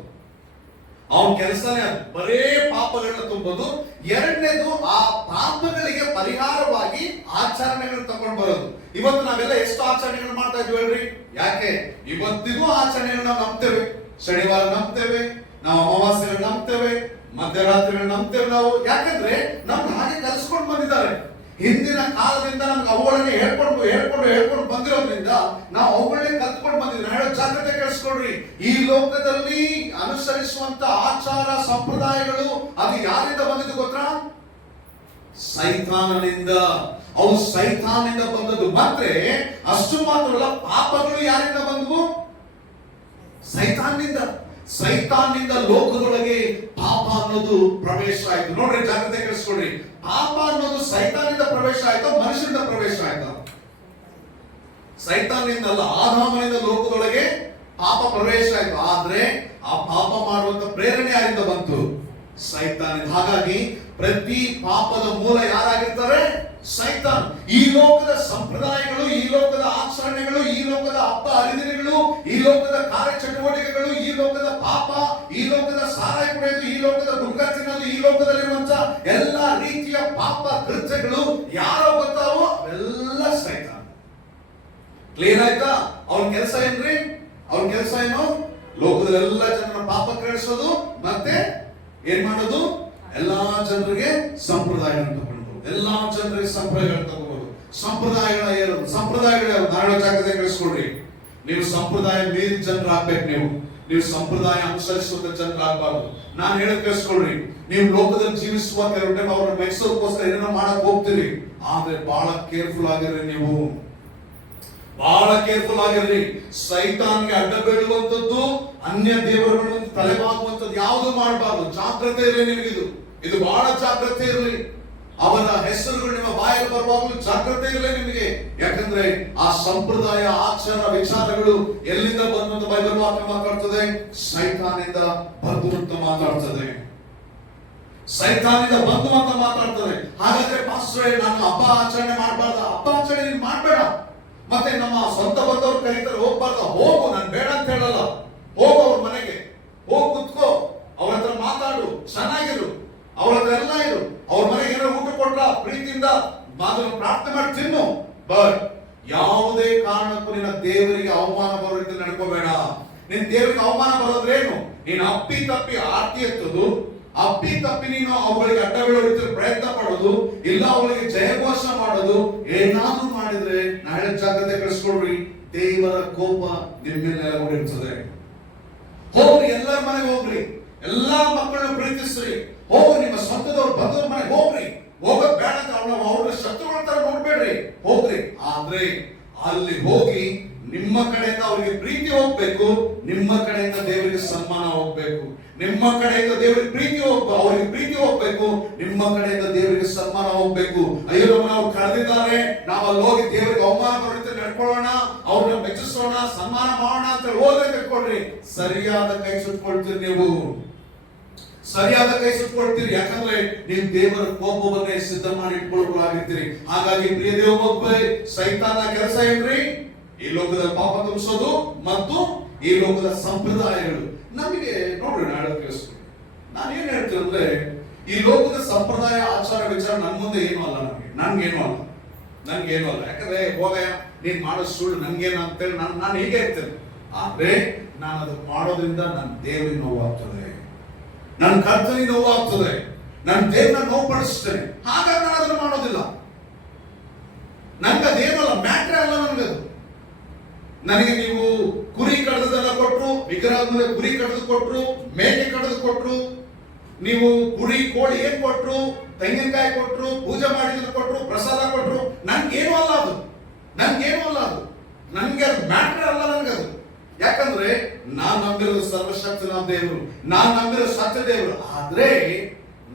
ಅವನ ಕೆಲಸನೇ ಅದು, ಬರೇ ಪಾಪಗಳನ್ನ ತುಂಬೋದು. 2ನೇದು, ಆ ಪಾಪಗಳಿಗೆ ಪರಿಹಾರವಾಗಿ ಆಚರಣೆಗಳು ತಗೊಂಡು ಬರೋದು. ಇವತ್ತು ನಾವೆಲ್ಲ ಎಷ್ಟು ಆಚರಣೆಗಳು ಮಾಡ್ತಾ ಇದ್ವಿ ಹೇಳ್ರಿ? ಯಾಕೆ? ಇವತ್ತಿಗೂ ಆಚರಣೆಗಳು ನಾವು ನಂಬ್ತೇವೆ. ಶನಿವಾರ ನಂಬ್ತೇವೆ, ನಾವು ಅಮಾವಾಸ್ಯೆಗಳು ನಂಬ್ತೇವೆ, ಮಧ್ಯರಾತ್ರಿಗಳು ನಂಬ್ತೇವೆ ನಾವು. ಯಾಕಂದ್ರೆ ನಮ್ಗೆ ಹಾಗೆ ಕಲಿಸ್ಕೊಂಡು ಬಂದಿದ್ದಾರೆ. ಹಿಂದಿನ ಕಾಲದಿಂದ ನಮ್ಗೆ ಅವುಗಳನ್ನೇ ಹೇಳ್ಕೊಂಡು ಬಂದಿರೋದ್ರಿಂದ ನಾವು ಅವುಗಳನ್ನೇ ಕಲ್ತ್ಕೊಂಡು ಬಂದಿದ್ವಿ. ನಾನು ಹೇಳೋ ಜಾಗ್ರತೆ ಕೇಳಿಸ್ಕೊಡ್ರಿ. ಈ ಲೋಕದಲ್ಲಿ ಅನುಸರಿಸುವಂತ ಆಚಾರ ಸಂಪ್ರದಾಯಗಳು ಅದು ಯಾರಿಂದ ಬಂದಿದ್ದು ಗೊತ್ತಾ? ಸೈತಾನನಿಂದ. ಅವು ಸೈತಾನನಿಂದ ಬಂದದ್ದು. ಮತ್ತೆ ಅಷ್ಟು ಮಾತ್ರವಲ್ಲ, ಪಾಪಗಳು ಯಾರಿಂದ ಬಂದವು? ಸೈತಾನ್ನಿಂದ ಲೋಕದೊಳಗೆ ಪಾಪ ಅನ್ನೋದು ಪ್ರವೇಶ ಆಯ್ತು. ನೋಡ್ರಿ, ಜಾಗ್ರತೆ ಕೇಳಿಸ್ಕೊಡ್ರಿ. ಪಾಪ ಅನ್ನೋದು ಸೈತಾನ್ನಿಂದ ಪ್ರವೇಶ ಆಯ್ತು, ಮನುಷ್ಯನಿಂದ ಪ್ರವೇಶ ಆಯ್ತು? ಸೈತಾನ್ನಿಂದ ಅಲ್ಲ, ಆದಾಮನಿಂದ ಲೋಕದೊಳಗೆ ಪಾಪ ಪ್ರವೇಶ ಆಯ್ತು. ಆದ್ರೆ ಆ ಪಾಪ ಮಾಡುವಂತ ಪ್ರೇರಣೆ ಯಾರಿಂದ ಬಂತು? ಸೈತಾನ್. ಹಾಗಾಗಿ ಪ್ರತಿ ಪಾಪದ ಮೂಲ ಯಾರಾಗಿರ್ತಾರೆ? ಸೈತಾನ್. ಈ ಲೋಕದ ಸಂಪ್ರದಾಯಗಳು, ಈ ಲೋಕದ ಆಚರಣೆಗಳು, ಈ ಲೋಕದ ಹಬ್ಬ ಹರಿದಿನಗಳು, ಈ ಲೋಕದ ಕಾರ್ಯಚಟುವಟಿಕೆಗಳು, ಈ ಲೋಕದ ಪಾಪ, ಈ ಲೋಕದ ಸಾರಾಯ ಕುಡಿಯೋದು, ಈ ಲೋಕದ ಗುಡ್ಕ ತಿನ್ನೋದು, ಈ ಲೋಕದಲ್ಲಿರುವಂತ ಎಲ್ಲ ರೀತಿಯ ಪಾಪ ಕೃತ್ಯಗಳು ಯಾರೋ ಗೊತ್ತಾವೋ ಅವೆಲ್ಲ ಸೈತಾನ್. ಕ್ಲಿಯರ್ ಆಯ್ತಾ? ಅವ್ನ ಕೆಲಸ ಏನ್ರಿ? ಅವ್ನ ಕೆಲಸ ಏನು? ಲೋಕದಲ್ಲೆಲ್ಲ ಜನರ ಪಾಪ ಕೇಳಿಸೋದು, ಮತ್ತೆ ಏನ್ ಮಾಡೋದು? ಎಲ್ಲಾ ಜನರಿಗೆ ಸಂಪ್ರದಾಯಗಳನ್ನು ತಗೊಂಡು, ಎಲ್ಲಾ ಜನರಿಗೆ ಸಂಪ್ರದಾಯಗಳನ್ನು ತಗೋಬಹುದು. ಸಂಪ್ರದಾಯಗಳ ಏನು? ಸಂಪ್ರದಾಯಗಳ ನಾಳೆ ಜಾಗೃತಿ ಕೇಳಿಸ್ಕೊಳ್ರಿ. ನೀವು ಸಂಪ್ರದಾಯ ಮೀರಿ ಜನರಾಗ್ಬೇಕು. ನೀವು ಸಂಪ್ರದಾಯ ಅನುಸರಿಸುವಂತ ಜನರಾಗಬಾರ್ದು. ನಾನು ಹೇಳಕ್ ಕೇಳಿಸ್ಕೊಳ್ರಿ, ನೀವು ಲೋಕದಲ್ಲಿ ಜೀವಿಸುವ ಕೆಲವು ಟೈಮ್ ಅವ್ರ ಮೆಚ್ಚೋದಕ್ಕೋಸ್ಕರ ಏನೇನೋ ಮಾಡಕ್ ಹೋಗ್ತೀರಿ. ಆದ್ರೆ ಬಹಳ ಕೇರ್ಫುಲ್ ಆಗಿರ್ರಿ. ನೀವು ಬಹಳ ಕೇರ್ಫುಲ್ ಆಗಿರ್ರಿ. ಸೈತಾನ್ಗೆ ಅಡ್ಡ ಬೀಳುವಂತದ್ದು, ಅನ್ಯ ದೇವರುಗಳು ತಲೆಬಾಗುವಂತದ್ದು ಯಾವುದು ಮಾಡಬಾರ್ದು. ಜಾಗ್ರತೆ ಇರಲಿ ನಿಮಗಿದು. ಇದು ಬಹಳ ಜಾಗ್ರತೆ ಇರಲಿ. ಅವರ ಹೆಸರುಗಳು ನಿಮ್ಮ ಬಾಯಲ್ಲಿ ಬರುವಾಗಲೂ ಜಾಗ್ರತೆ ಇರಲಿ ನಿಮಗೆ. ಯಾಕಂದ್ರೆ ಆ ಸಂಪ್ರದಾಯ, ಆಚಾರ, ವಿಚಾರಗಳು ಎಲ್ಲಿಂದ ಬಂದು ಬೈಬಲ್ ವಾಕ್ಯ ಮಾತಾಡ್ತದೆ? ಸೈತಾನಿಂದ ಬಂದು ಅಂತ ಮಾತಾಡ್ತದೆ. ಸೈತಾನಿಂದ ಬಂದು ಅಂತ ಮಾತಾಡ್ತದೆ. ಹಾಗಾದ್ರೆ ಪಾಸ್ಟರ್, ನಾನು ಹಬ್ಬ ಆಚರಣೆ ಮಾಡಬಾರ್ದ? ಹಬ್ಬ ಆಚರಣೆ ನೀನು ಮಾಡಬೇಡ. ಮತ್ತೆ ನಮ್ಮ ಸ್ವಂತ ಬಂದವ್ರು ಕರೀತಾರೆ, ಹೋಗ್ಬಾರ್ದ? ಹೋಗು, ನಾನು ಬೇಡ ಅಂತ ಹೇಳಲ್ಲ. ಹೋಗು, ಅವ್ರ ಮನೆಗೆ ಹೋಗಿ ಕುತ್ಕೋ, ಅವ್ರ ಹತ್ರ ಮಾತಾಡು, ಚೆನ್ನಾಗಿರು, ಅವ್ರ ಹತ್ರ ಎಲ್ಲ ಇರು. ಅವ್ರ ಮನೆಗೆ ಏನೋ ಊಟ ಕೊಟ್ರ ಪ್ರೀತಿಯಿಂದ ಅದನ್ನು ಪ್ರಾರ್ಥನೆ ಮಾಡಿ ತಿನ್ನು. ಬಟ್ ಯಾವುದೇ ಕಾರಣಕ್ಕೂ ನಿನ್ನ ದೇವರಿಗೆ ಅವಮಾನ ಬರೋ ರೀತಿ ನಡ್ಕೋಬೇಡ. ನಿನ್ ದೇವರಿಗೆ ಅವಮಾನ ಬರೋದ್ರೇನು? ನೀನು ಅಪ್ಪಿ ತಪ್ಪಿ ಆರ್ತಿ ಎತ್ತೋದು, ಅಪ್ಪಿ ತಪ್ಪಿ ನೀನು ಅವುಗಳಿಗೆ ಅಡ್ಡ ಬೀಳೋ ರೀತಿಯಲ್ಲಿ ಪ್ರಯತ್ನ ಪಡೋದು, ಇಲ್ಲ ಅವಳಿಗೆ ಜಯಘೋಷ ಮಾಡೋದು, ಏನಾದ್ರೂ ಮಾಡಿದ್ರೆ ನಾಳೆ ಜಾಗ್ರತೆ ಕಳಿಸ್ಕೊಳ್ರಿ. ದೇವರ ಕೋಪ ನಿಮ್ಮ ಮೇಲೆ ಹೊಡಿರ್ತದೆ. ಹೋಗ್ರಿ, ಎಲ್ಲರ ಮನೆಗೆ ಹೋಗ್ರಿ, ಎಲ್ಲಾ ಮಕ್ಕಳನ್ನ ಪ್ರೀತಿಸ್ರಿ. ಹೋಗ್ರಿ, ನಿಮ್ಮ ಸ್ವಂತದವ್ರು ಬಂದವ್ರ ಮನೆಗೆ ಹೋಗ್ರಿ. ಹೋಗೋದ್ ಬೇಡ ಅಂತ ಅವ್ರ ಶತ್ರುಗಳ ತರ ನೋಡ್ಬೇಡ್ರಿ, ಹೋಗ್ರಿ. ಆದ್ರೆ ಅಲ್ಲಿ ಹೋಗಿ ನಿಮ್ಮ ಕಡೆಯಿಂದ ಅವರಿಗೆ ಪ್ರೀತಿ ಹೋಗ್ಬೇಕು, ನಿಮ್ಮ ಕಡೆಯಿಂದ ದೇವರಿಗೆ ಸನ್ಮಾನ ಹೋಗ್ಬೇಕು. ನಿಮ್ಮ ಕಡೆಯಿಂದ ದೇವರಿಗೆ ಪ್ರೀತಿ ಅವರಿಗೆ ಪ್ರೀತಿ ಹೋಗ್ಬೇಕು, ನಿಮ್ಮ ಕಡೆಯಿಂದ ದೇವರಿಗೆ ಸನ್ಮಾನ ಹೋಗ್ಬೇಕು. ಅಯ್ಯೋ, ನಮ್ಮನ್ನ ಅವ್ರು ಕರೆದಿದ್ದಾರೆ, ನಾವು ಅಲ್ಲಿ ಹೋಗಿ ದೇವರಿಗೆ ಅವಮಾನ ಬರುತ್ತೆ ನಡ್ಕೊಳ್ಳೋಣ, ಅವ್ರನ್ನ ಮೆಚ್ಚಿಸೋಣ, ಸನ್ಮಾನ ಮಾಡೋಣ ಅಂತ ಹೋದ್ರೆ ಕಟ್ಕೊಳ್ರಿ. ಸರಿಯಾದ ಕೈ ಸುಟ್ಕೊಳ್ತೀರಿ ನೀವು, ಸರಿಯಾದ ಕೈ ಸುಟ್ಕೊಳ್ತೀರಿ. ಯಾಕಂದ್ರೆ ನೀವು ದೇವರ ಕೋಪವನ್ನೇ ಸಿದ್ಧ ಮಾಡಿ ಇಟ್ಕೊಳ್ಳೋರಾಗಿರ್ತೀರಿ. ಹಾಗಾಗಿ ಪ್ರಿಯ ದೇವ ಮಕ್ಕಳೇ, ಸೈತಾನ ಕೆಲಸ ಏನ್ರಿ? ಈ ಲೋಕದ ಪಾಪ ತುಂಬಿಸೋದು ಮತ್ತು ಈ ಲೋಕದ ಸಂಪ್ರದಾಯಗಳು. ನಮಗೆ ನೋಡ್ರಿ, ನಾಳೆ ಕೇಳಿಸ್ಕೊಂಡು ನಾನು ಏನ್ ಹೇಳ್ತೀನಿ ಅಂದ್ರೆ, ಈ ಲೋಕದ ಸಂಪ್ರದಾಯ, ಆಚಾರ, ವಿಚಾರ ನನ್ ಮುಂದೆ ಏನು ಅಲ್ಲ. ನನ್ಗೇನು ಅಲ್ಲ. ಯಾಕಂದ್ರೆ ಹೋಗ ನೀನ್ ಮಾಡೋ ಸುಳ್ಳು ನನ್ಗೇನು ಅಂತೇಳಿ ನಾನು ಹೀಗೆ ಇರ್ತೇನೆ. ಆದ್ರೆ ನಾನು ಅದು ಮಾಡೋದ್ರಿಂದ ನನ್ನ ದೇವರಿಗೆ ನೋವಾಗ್ತದೆ, ನನ್ನ ಕರ್ತನಿಗೆ ನೋವಾಗ್ತದೆ, ನನ್ನ ದೇವರನ್ನ ನೋವುಪಡಿಸ್ತೇನೆ. ಹಾಗಾಗಿ ನಾನು ಅದನ್ನು ಮಾಡೋದಿಲ್ಲ. ನನ್ಗೆ ಅದೇನಲ್ಲ, ಮ್ಯಾಟ್ರೇ ಅಲ್ಲ ನನ್ಗದು. ನನಗೆ ನೀವು ಕುರಿ ಕಡ್ದದೆಲ್ಲ ಕೊಟ್ರು, ವಿಗ್ರಹದ ಮೇಲೆ ಕುರಿ ಕಡ್ದು ಕೊಟ್ರು, ಮೇಕೆ ಕಡ್ದು ಕೊಟ್ರು, ನೀವು ಕುರಿ ಕೋಳಿ ಏನ್ ಕೊಟ್ರು, ತೆಂಗಿನಕಾಯಿ ಕೊಟ್ರು, ಪೂಜೆ ಮಾಡಿದ್ರು ಕೊಟ್ರು, ಪ್ರಸಾದ ಕೊಟ್ರು, ನನ್ಗೇನು ಅಲ್ಲ ಅದು. ನನ್ಗೆ ಅದು ಮ್ಯಾಟ್ರೇ ಅಲ್ಲ ನನ್ಗದು. ಯಾಕಂದ್ರೆ ನಾನ್ ನಂಬಿರೋದು ಸರ್ವಶಕ್ತನಾದ ದೇವರು, ನಾನ್ ನಂಬಿರೋ ಸತ್ಯ ದೇವರು. ಆದ್ರೆ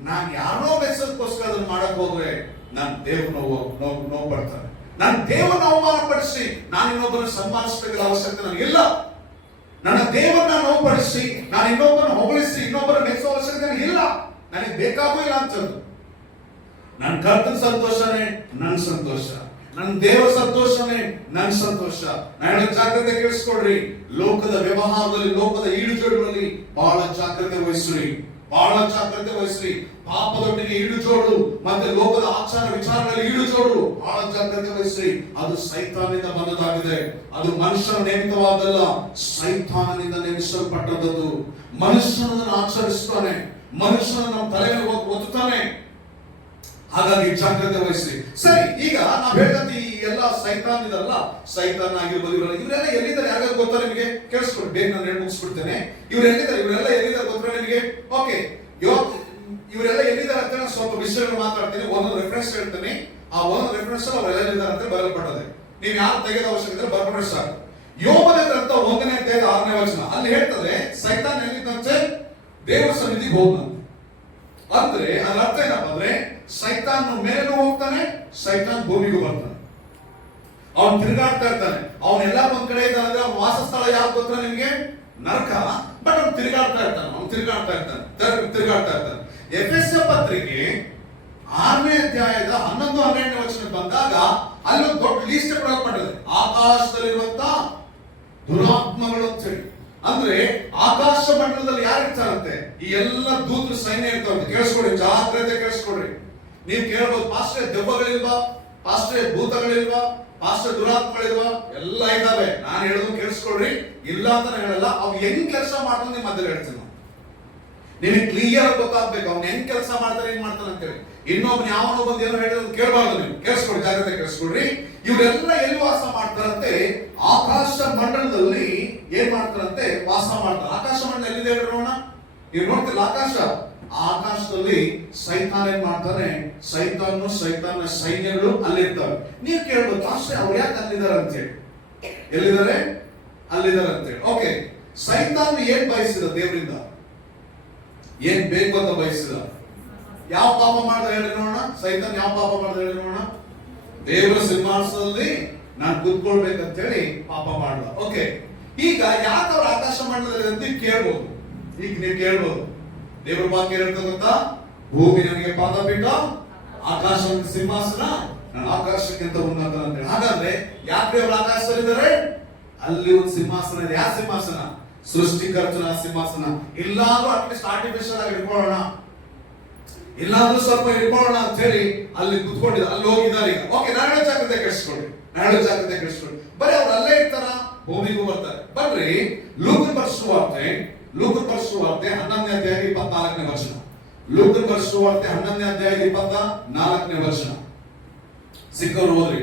ನಾನ್ ಯಾರೋ ಮೆಚ್ಚೋದಕ್ಕೋಸ್ಕರ ಅದನ್ನ ಮಾಡಕ್ ಹೋದ್ರೆ ನನ್ನ ದೇವ್ರು ನೋವು ಪಡ್ತಾರೆ. ನನ್ನ ದೇವರನ್ನ ಅವಮಾನ ಪಡಿಸಿ ನಾನು ಇನ್ನೊಬ್ಬರನ್ನು ಸನ್ಮಾನಿಸಬೇಕಾದ ಅವಶ್ಯಕತೆ ನನಗಿಲ್ಲ. ನನ್ನ ದೇವರನ್ನ ನೋವುಪಡಿಸಿ ನಾನು ಇನ್ನೊಬ್ಬರನ್ನು ಹೊಗಳಿಸಿ ಇನ್ನೊಬ್ಬರನ್ನು ಮೆಚ್ಚುವ ಅವಶ್ಯಕತೆ ನನಗಿಲ್ಲ. ನನಗೆ ಬೇಕಾಗೂ ಇಲ್ಲ ಅಂತಂದು. ನನ್ನ ಕರ್ತನ ಸಂತೋಷನೇ ನನ್ನ ಸಂತೋಷ, ನನ್ನ ದೇವರ ಸಂತೋಷನೇ ನನ್ನ ಸಂತೋಷ. ನಾನು ಜಾಗ್ರತೆ ಕೇಳಿಸ್ಕೊಡ್ರಿ. ಲೋಕದ ವ್ಯವಹಾರದಲ್ಲಿ, ಲೋಕದ ಈಡುಜೋಡುಗಳಲ್ಲಿ ಬಹಳ ಜಾಗ್ರತೆ ವಹಿಸ್ರಿ. ಪಾಪದೊಟ್ಟಿಗೆ ಈಡುಜೋಡು ಮತ್ತೆ ಲೋಕದ ಆಚಾರ ವಿಚಾರಗಳಲ್ಲಿ ಈಡುಜೋಡು ಬಹಳ ಜಾಗ್ರತೆ ವಹಿಸ್ರಿ. ಅದು ಸೈತಾನನಿಂದ ಬಂದದಾಗಿದೆ. ಅದು ಮನುಷ್ಯನ ನೇಮಿತವಾದಲ್ಲ, ಸೈತಾನನಿಂದ ನೇಮಿಸಲ್ಪಟ್ಟದ್ದು. ಮನುಷ್ಯನನ್ನು ಆಚರಿಸ್ತಾನೆ, ಮನುಷ್ಯನ ನಮ್ಮ ತಲೆ ಮೇಲೆ ಒತ್ತುತ್ತಾನೆ. ಹಾಗಾಗಿ ಜಾಗ್ರತೆ ವಹಿಸ್ರಿ. ಸರಿ, ಈಗ ನಾವು ಹೇಳಿದಂತ ಈ ಎಲ್ಲ ಸೈತಾನ್ ಇದಲ್ಲ, ಸೈತಾನ್ ಆಗಿರ್ಬೋದು, ಇವರೆಲ್ಲ ಎಲ್ಲಿದ್ದಾರೆ ಯಾರು ಗೊತ್ತಾ ನಿಮಗೆ? ಕೇಳಿಸ್ಕೊಂಡು ಬೇಗ ನಾನು ಹೇಳಿ ಮುಗಿಸ್ಬಿಡ್ತೇನೆ. ಇವರೆಲ್ಲ ಎಲ್ಲಿದ್ದಾರೆ ಗೊತ್ತಾ ನಿಮಗೆ? ಓಕೆ, ಇವರೆಲ್ಲ ಎಲ್ಲಿದ್ದಾರೆ ಅಂತ ನಾನು ಸ್ವಲ್ಪ ವಿಷಯಗಳು ಮಾತಾಡ್ತೀನಿ, ಒಂದೊಂದು ರೆಫರೆನ್ಸ್ ಹೇಳ್ತೀನಿ. ಆ ಒಂದೊಂದು ರೆಫರೆನ್ಸ್ ಅವರೆಲ್ಲ ಎಲ್ಲಿದ್ದಾರೆ ಅಂತ ಬರಲ್ಪಟ್ಟದೆ. ನೀವು ಯಾರು ತೆಗೆದ ಅವಶ್ಯಕತೆ ಬರ್ಕೊಂಡ್ರೆ ಸಾಕು. ಯೋಬನ ಗ್ರಂಥ 1ನೇ ಅಧ್ಯಾಯ 6ನೇ ವಚನ ಅಲ್ಲಿ ಹೇಳ್ತದೆ, ಸೈತಾನ್ ಎಲ್ಲಿದ್ದಂತೆ? ದೇವರ ಸನ್ನಿಧಿಗೆ ಹೋಗ್ತಾನೆ. ಅಂದ್ರೆ ಅದರ ಅರ್ಥ ಏನಪ್ಪ ಅಂದ್ರೆ, ಸೈತಾನ್ ಮೇಲೂ ಹೋಗ್ತಾನೆ, ಸೈತಾನ್ ಭೂಮಿಗೂ ಬರ್ತಾನೆ. ಅವನು ತಿರುಗಾಡ್ತಾ ಇರ್ತಾನೆ. ಅವನೆಲ್ಲ ಒಂದ್ ಕಡೆ ಇದ್ದಾನೆ. ಅವನ ವಾಸಸ್ಥಳ ಯಾವ್ದು ಗೊತ್ತಾ ನಿಮ್ಗೆ? ನರಕ. ಬಟ್ ಅವ್ನು ತಿರುಗಾಡ್ತಾ ಇರ್ತಾನೆ. ಎಫೆಸ ಪತ್ರಿಕೆ 6ನೇ ಅಧ್ಯಾಯದ 11, 12ನೇ ವಚನ ಬಂದಾಗ ಅಲ್ಲೊಂದು ದೊಡ್ಡ ಲೀಸ್ಟ್ ಕೊಡಲ್ಪಟ್ಟಿದೆ. ಆಕಾಶದಲ್ಲಿರುವಂತ ದುರಾತ್ಮಗಳು ಅಂತ ಹೇಳಿ. ಅಂದ್ರೆ ಆಕಾಶ ಮಂಡಲದಲ್ಲಿ ಯಾರು ಇರ್ತಾರಂತೆ? ಈ ಎಲ್ಲ ದೂತರ ಸೈನ್ಯ ಇರ್ತಾವಂತೆ. ಕೇಳಿಸ್ಕೊಡ್ರಿ, ಜಾಗ್ರತೆ ಕೇಳಿಸ್ಕೊಡ್ರಿ. ನೀವು ಕೇಳಬಹುದು, ಪಾಸ್ಟರ್ ದೆವ್ವಗಳಿಲ್ವಾ? ಪಾಸ್ಟರ್ ಭೂತಗಳಿಲ್ವಾ, ಪಾಸ್ಟರ್ ದುರಾತ್ಮಗಳಿಲ್ವಾ? ಎಲ್ಲ ಇದಾವೆ. ನಾನು ಹೇಳೋದು ಕೇಳಿಸ್ಕೊಳ್ರಿ, ಇಲ್ಲ ಅಂತ ನಾನು ಹೇಳಲ್ಲ. ಅವ್ ಹೆಂಗ್ ಕೆಲಸ ಮಾಡ್ತಾನೆ ನಿಮ್ಮ ಮಧ್ಯೆ ಹೇಳ್ತೀನಿ. ನಿಮಗೆ ಕ್ಲಿಯರ್ ಗೊತ್ತಾಗ್ಬೇಕು ಅವ್ನು ಹೆಂಗ್ ಕೆಲಸ ಮಾಡ್ತಾರೆ, ಹೆಂಗ್ ಮಾಡ್ತಾನೆ ಅಂತೇಳಿ. ಇನ್ನೊಬ್ನು ಯಾವನೋ ಬಂದು ಏನೋ ಹೇಳಿರೋದು ಕೇಳಬಾರ್ದು. ನೀವು ಕೇಳಿಸ್ಕೊಡಿ, ಜಾಗ್ರತೆ ಕೇಳಿಸ್ಕೊಡ್ರಿ. ಇವರೆಲ್ಲ ಎಲ್ಲಿ ವಾಸ ಮಾಡ್ತಾರಂತೆ? ಆಕಾಶ ಮಂಡಲದಲ್ಲಿ ಏನ್ ಮಾಡ್ತಾರಂತೆ? ವಾಸ ಮಾಡ್ತಾರೆ. ಆಕಾಶ ಮಂಡಲ ಎಲ್ಲಿದೆ ನೋಡೋಣ. ನೀವು ನೋಡ್ತಿಲ್ಲ ಆಕಾಶ, ಆಕಾಶದಲ್ಲಿ ಸೈತಾನ ಏನ್ ಮಾಡ್ತಾನೆ? ಸೈತಾನ ಸೈನ್ಯಗಳು ಅಲ್ಲಿರ್ತವೆ. ನೀವು ಕೇಳ್ಬೋದು, ಪಾಸ್ಟರ್ ಅವ್ರು ಯಾಕೆ ಅಲ್ಲಿದ್ದಾರೆ ಅಂತೇಳಿ. ಎಲ್ಲಿದ್ದಾರೆ? ಅಲ್ಲಿದ್ದಾರೆ ಅಂತೇಳಿ. ಓಕೆ, ಸೈತಾನ ಏನ್ ಬಯಸಿದ ದೇವರಿಂದ? ಏನ್ ಬೇಕು ಅಂತ ಬಯಸಿದ? ಯಾವ ಪಾಪ ಮಾಡ್ದ ಹೇಳಿ ನೋಡೋಣ. ಸೈತಾನ್ ಯಾವ ಪಾಪ ಮಾಡ್ದ ಹೇಳಿ ನೋಡೋಣ. ದೇವರ ಸಿಂಹಾಸನದಲ್ಲಿ ನಾನು ಕೂತ್ಕೊಳ್ಬೇಕಂತ ಹೇಳಿ ಪಾಪ ಮಾಡ್ದ. ಓಕೆ, ಈಗ ಯಾಕೆ ಅವ್ರ ಆಕಾಶ ಮಂಡಲದಲ್ಲಿ ಅಂತ ಕೇಳ್ಬೋದು. ಈಗ ನೀವು ಕೇಳ್ಬೋದು, ದೇವರ ವಾಕ್ಯ ಹೇಳ್ತದೆ ಗೊತ್ತಾ? ಭೂಮಿ ನನಗೆ ಪಾದಪೀಠ, ಆಕಾಶ ಸಿಂಹಾಸನ, ನಾನು ಆಕಾಶಕ್ಕಿಂತ ಉನ್ನತ ಅಂತ ಹೇಳಿ. ಹಾಗಾದ್ರೆ ಯಾಕೆ ಅವ್ರ ಆಕಾಶದಲ್ಲಿದ್ದಾರೆ? ಅಲ್ಲಿ ಒಂದು ಸಿಂಹಾಸನ ಇದೆ. ಯಾವ ಸಿಂಹಾಸನ? ಸೃಷ್ಟಿಕರ್ತನ ಸಿಂಹಾಸನ. ಇಲ್ಲಾದ್ರೂ ಅಟ್ಲೀಸ್ಟ್ ಆರ್ಟಿಫಿಷಿಯಲ್ ಆಗಿ ಇಟ್ಕೊಳ್ಳೋಣ, ಇಲ್ಲಾದ್ರೂ ಸ್ವಲ್ಪ ಇಟ್ಕೊಳ್ಳೋಣ ಅಂತ ಹೇಳಿ ಅಲ್ಲಿ ಕುತ್ಕೊಂಡಿದ್ದಾರೆ, ಅಲ್ಲಿ ಹೋಗಿದ್ದಾರೆ ಈಗ. ಓಕೆ, ನಾಳೆ ಜಾಗ್ರತೆ ಕೆಡಿಸ್ಕೊಳ್ಳಿ, ನಾಳೆ ಜಾಗ್ರತೆ ಕೆಡಿಸ್ಕೊಳ್ಳಿ. ಬರೀ ಅವ್ರು ಅಲ್ಲೇ ಇರ್ತಾರ? ಭೂಮಿಗೂ ಬರ್ತಾರೆ. ಬನ್ರಿ, ಲೂಕನ ಬರೆಸುವಾರ್ತೆ 11ನೇ ಅಧ್ಯಾಯ 24ನೇ ವಚನ. ಲೂಕನ ಬರೆಸುವಾರ್ತೆ 11ನೇ ಅಧ್ಯಾಯ 24ನೇ ವಚನ. ಸಿಕ್ಕವರು ಓದ್ರಿ.